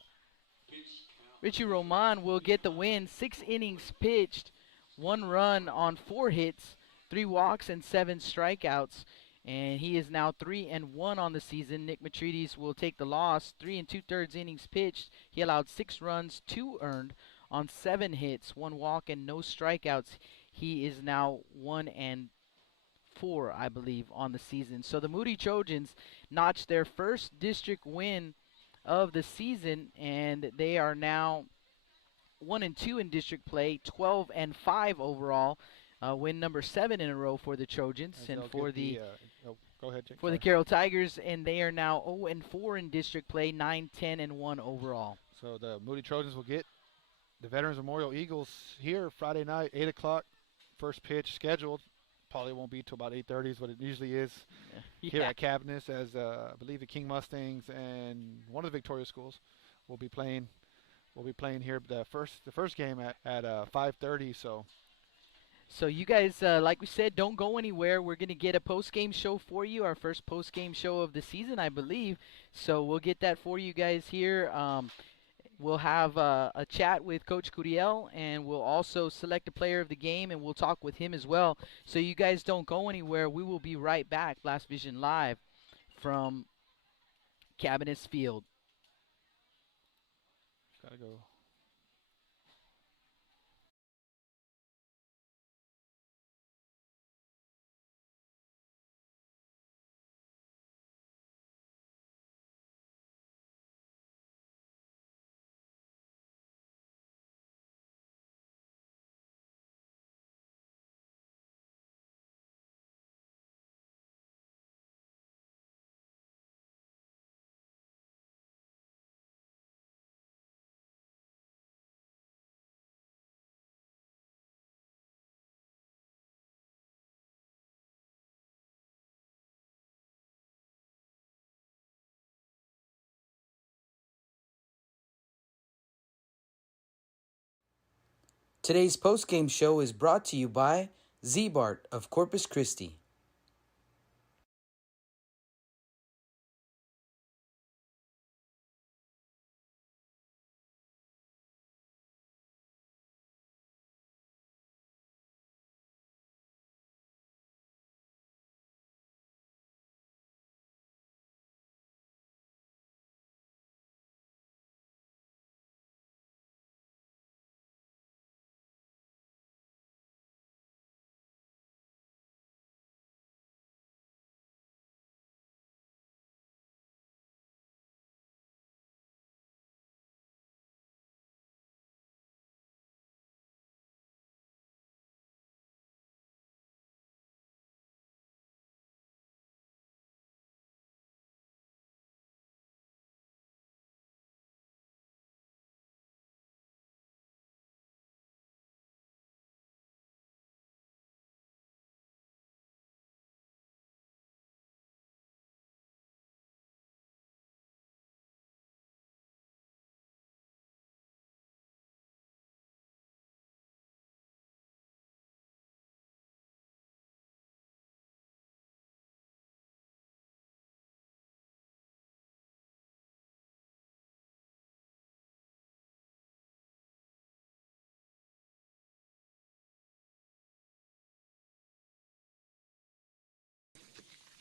Richie Roman will get the win. 6 innings pitched, 1 run on 4 hits, 3 walks and 7 strikeouts, and he is now 3-1 on the season. Nick Matrides will take the loss. 3 2/3 innings pitched. He allowed 6 runs, 2 earned on 7 hits, 1 walk and no strikeouts. He is now 1-4, I believe, on the season. So the Moody Trojans notched their first district win of the season, and they are now 1-2 in district play, 12-5 overall. Win number 7 in a row for the Trojans, and for the go ahead, Jake. for the Carroll Tigers, and they are now 0-4 in district play, 9-10-1 overall. So the Moody Trojans will get the Veterans Memorial Eagles here Friday night, 8 o'clock. First pitch scheduled. Probably won't be till about 8:30 is what it usually is here at Cabinets, as I believe the King Mustangs and one of the Victoria schools will be playing. We'll be playing here the first game at 5:30. So you guys, like we said, don't go anywhere. We're going to get a post-game show for you, our first post-game show of the season, I believe. So we'll get that for you guys here. We'll have a chat with Coach Curiel, and we'll also select a player of the game, and we'll talk with him as well. So you guys don't go anywhere. We will be right back, Blast Vision Live, from Cabinets Field. Gotta go. Today's post-game show is brought to you by Z-Bart of Corpus Christi.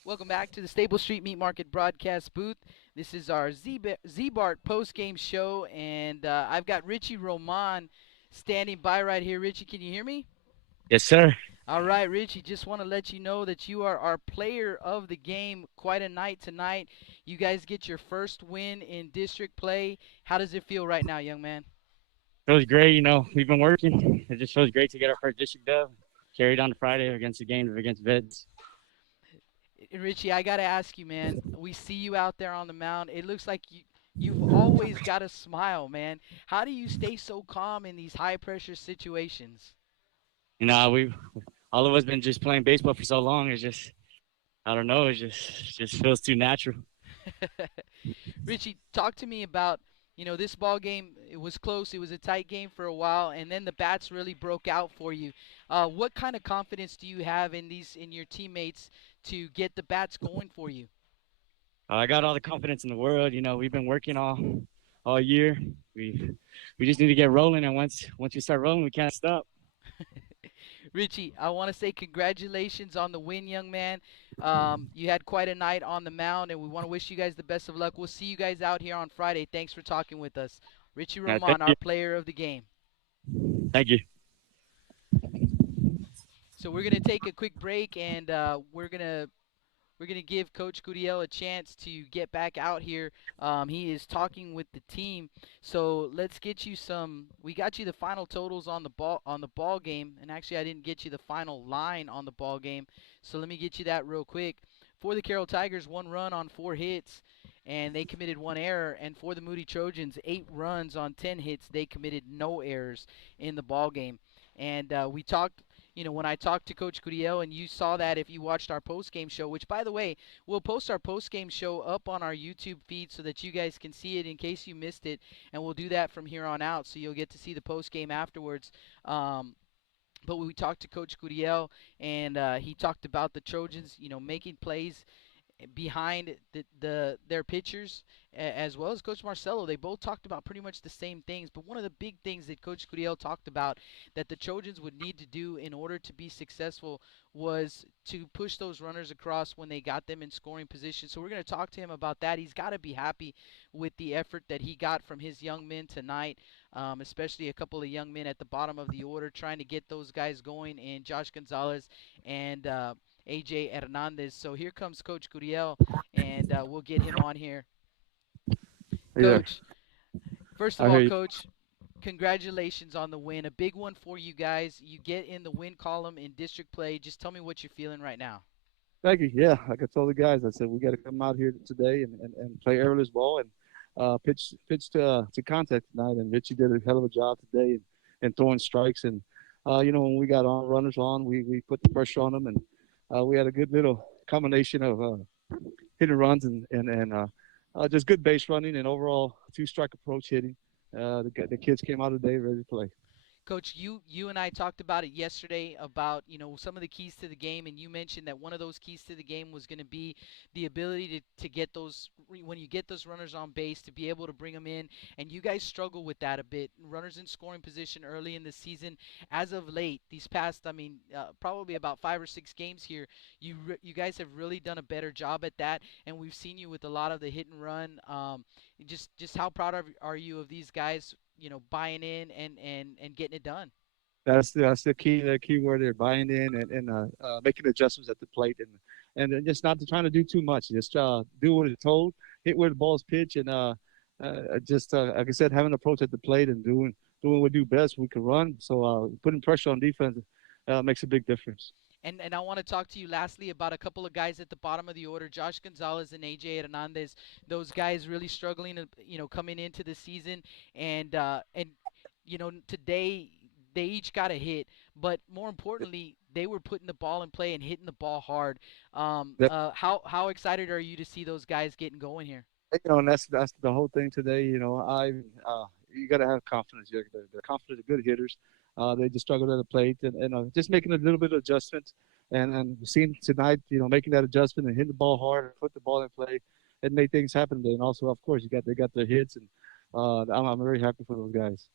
Welcome back to the Stable Street Meat Market broadcast booth. This is our Z-Bart post-game show, and I've got Richie Roman standing by right here. Richie, can you hear me? Yes, sir. All right, Richie, just want to let you know that you are our player of the game. Quite a night tonight. You guys get your first win in district play. How does it feel right now, young man? Feels great. We've been working. It just feels great to get our first district dub. Carried on to Friday against the game against Veds. Richie, I got to ask you, man. We see you out there on the mound. It looks like you've always got a smile, man. How do you stay so calm in these high-pressure situations? We've all of us been just playing baseball for so long. It's just, I don't know. It just feels too natural. Richie, talk to me about, this ball game. It was close. It was a tight game for a while, and then the bats really broke out for you. What kind of confidence do you have in your teammates to get the bats going for you? I got all the confidence in the world. We've been working all year. We just need to get rolling, and once we start rolling, we can't stop. Richie, I want to say congratulations on the win, young man. You had quite a night on the mound, and we want to wish you guys the best of luck. We'll see you guys out here on Friday. Thanks for talking with us. Richie Roman, our player of the game. Thank you. So we're going to take a quick break, and we're going to give Coach Curiel a chance to get back out here. He is talking with the team. So let's get you we got you the final totals on the ball game, and actually I didn't get you the final line on the ball game. So let me get you that real quick. For the Carroll Tigers, 1 run on 4 hits, and they committed 1 error. And for the Moody Trojans, 8 runs on 10 hits, they committed no errors in the ball game. And we talked. When I talked to Coach Curiel, and you saw that if you watched our post-game show, which, by the way, we'll post our post-game show up on our YouTube feed so that you guys can see it in case you missed it, and we'll do that from here on out, so you'll get to see the post-game afterwards. But we talked to Coach Curiel, and he talked about the Trojans, making plays behind their pitchers, as well as Coach Marcelo. They both talked about pretty much the same things, but one of the big things that Coach Curiel talked about that the Trojans would need to do in order to be successful was to push those runners across when they got them in scoring position. So we're going to talk to him about that. He's got to be happy with the effort that he got from his young men tonight, especially a couple of young men at the bottom of the order, trying to get those guys going, and Josh Gonzalez and AJ Hernandez. So here comes Coach Curiel, and we'll get him on here. Coach, first of all, Coach, congratulations on the win. A big one for you guys. You get in the win column in district play. Just tell me what you're feeling right now. Thank you. Yeah, like I told the guys, I said we got to come out here today and play airless ball and pitch to contact tonight. And Richie did a hell of a job today and throwing strikes. And when we got runners on, we put the pressure on them, and we had a good little combination of hitting runs and just good base running and overall 2-strike approach hitting. The kids came out today ready to play. Coach, you and I talked about it yesterday about, some of the keys to the game, and you mentioned that one of those keys to the game was going to be the ability to get those, when you get those runners on base, to be able to bring them in, and you guys struggle with that a bit. Runners in scoring position early in the season. As of late, these past, probably about 5 or 6 games here, you guys have really done a better job at that, and we've seen you with a lot of the hit and run. Just how proud are you of these guys, buying in and getting it done? That's the key word there, buying in and making adjustments at the plate and just not trying to do too much. Just do what it's told, hit where the ball's pitched, and like I said, having an approach at the plate and doing what we do best. We can run, so putting pressure on defense makes a big difference. And I want to talk to you lastly about a couple of guys at the bottom of the order, Josh Gonzalez and AJ Hernandez. Those guys really struggling, coming into the season, and today they each got a hit, but more importantly, they were putting the ball in play and hitting the ball hard. How excited are you to see those guys getting going here? And that's the whole thing today. You got to have confidence. They're confident, good hitters. They just struggled at the plate and just making a little bit of adjustments. And seeing tonight, making that adjustment and hitting the ball hard, put the ball in play, it made things happen today. And also, of course, they got their hits, and I'm very happy for those guys.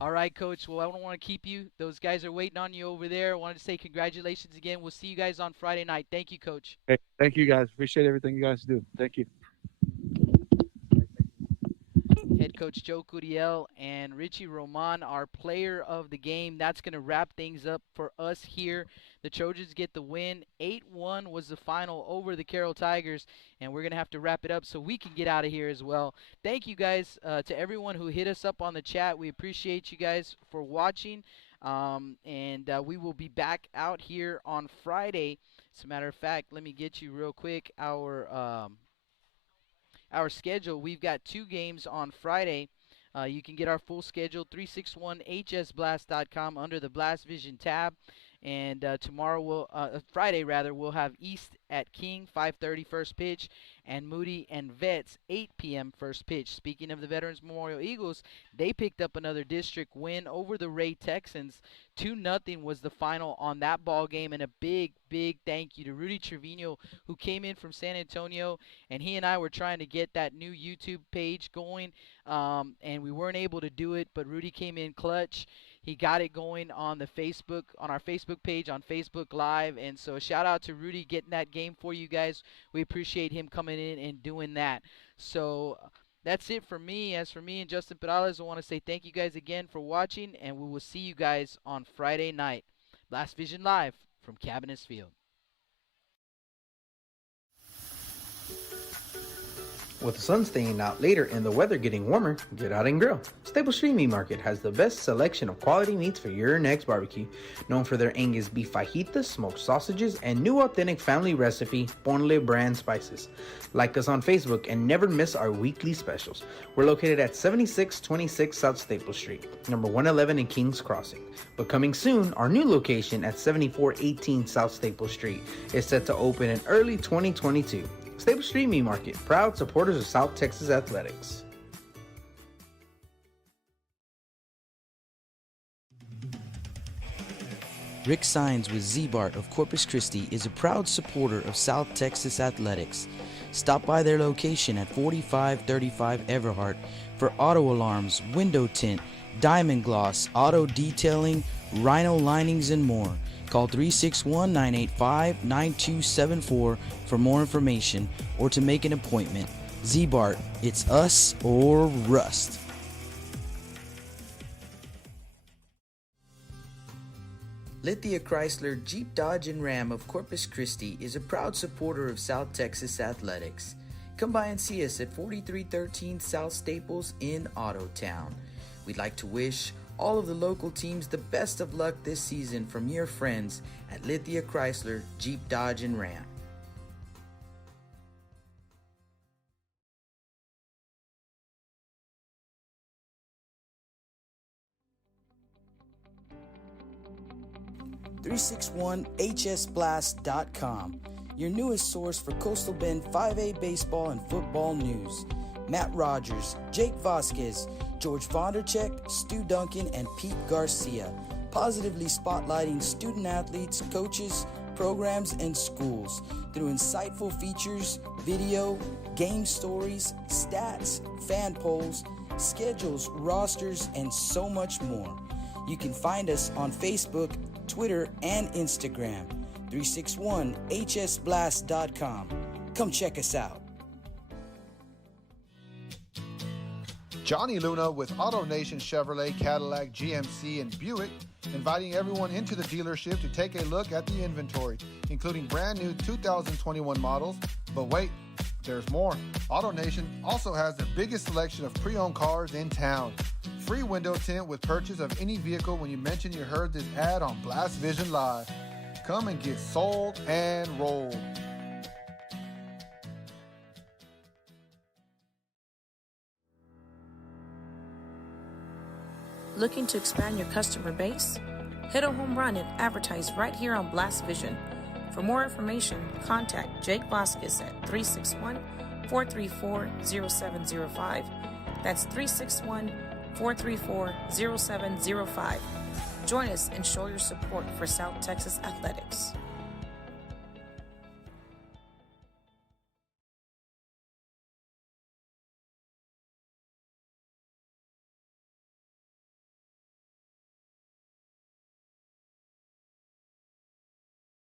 All right, Coach. Well, I don't want to keep you. Those guys are waiting on you over there. I wanted to say congratulations again. We'll see you guys on Friday night. Thank you, Coach. Hey, thank you, guys. Appreciate everything you guys do. Thank you. head coach Joe Curiel, and Richie Roman, our player of the game. That's going to wrap things up for us here. The Trojans get the win. 8-1 was the final over the Carroll Tigers, and we're going to have to wrap it up so we can get out of here as well. Thank you guys to everyone who hit us up on the chat. We appreciate you guys for watching, and we will be back out here on Friday. As a matter of fact, let me get you real quick our schedule. We've got 2 games on Friday. You can get our full schedule, 361hsblast.com under the Blast Vision tab. And Friday, we'll have East at King, 5:30 first pitch, and Moody and Vets, 8 p.m. first pitch. Speaking of the Veterans Memorial Eagles, they picked up another district win over the Ray Texans. 2-0 was the final on that ball game, and a big, big thank you to Rudy Trevino, who came in from San Antonio, and he and I were trying to get that new YouTube page going, and we weren't able to do it, but Rudy came in clutch. He got it going on our Facebook page, on Facebook Live. And so shout out to Rudy getting that game for you guys. We appreciate him coming in and doing that. So that's it for me. As for me and Justin Perales, I want to say thank you guys again for watching, and we will see you guys on Friday night. Blast Vision Live from Cabinets Field. With the sun staying out later and the weather getting warmer, get out and grill. Staple Street Meat Market has the best selection of quality meats for your next barbecue. Known for their Angus beef fajitas, smoked sausages, and new authentic family recipe, Ponle brand spices. Like us on Facebook and never miss our weekly specials. We're located at 7626 South Staple Street, number 111 in Kings Crossing. But coming soon, our new location at 7418 South Staple Street is set to open in early 2022. Staple Street Meat Market, proud supporters of South Texas Athletics. Rick Sines with Z-Bart of Corpus Christi is a proud supporter of South Texas Athletics. Stop by their location at 4535 Everhart for auto alarms, window tint, diamond gloss, auto detailing, rhino linings, and more. Call 361-985-9274 for more information or to make an appointment. Z-Bart, it's us or rust. Lithia Chrysler Jeep Dodge and Ram of Corpus Christi is a proud supporter of South Texas Athletics. Come by and see us at 4313 South Staples in Ottotown. We'd like to wish all of the local teams the best of luck this season from your friends at Lithia Chrysler Jeep Dodge and Ram. .361hsblast.com, your newest source for Coastal Bend 5A baseball and football news. Matt Rogers, Jake Vasquez, George Vondercheck, Stu Duncan, and Pete Garcia, positively spotlighting student athletes, coaches, programs, and schools through insightful features, video, game stories, stats, fan polls, schedules, rosters, and so much more. You can find us on Facebook, Twitter, and Instagram. 361hsblast.com. Come check us out. Johnny Luna with AutoNation Chevrolet, Cadillac, GMC, and Buick, inviting everyone into the dealership to take a look at the inventory, including brand new 2021 models. But wait, there's more. AutoNation also has the biggest selection of pre-owned cars in town. Free window tint with purchase of any vehicle when you mention you heard this ad on Blast Vision Live. Come and get sold and rolled. Looking to expand your customer base? Hit a home run and advertise right here on Blast Vision. For more information, contact Jake Vasquez at 361-434-0705. That's 361-434-0705. Join us and show your support for South Texas Athletics.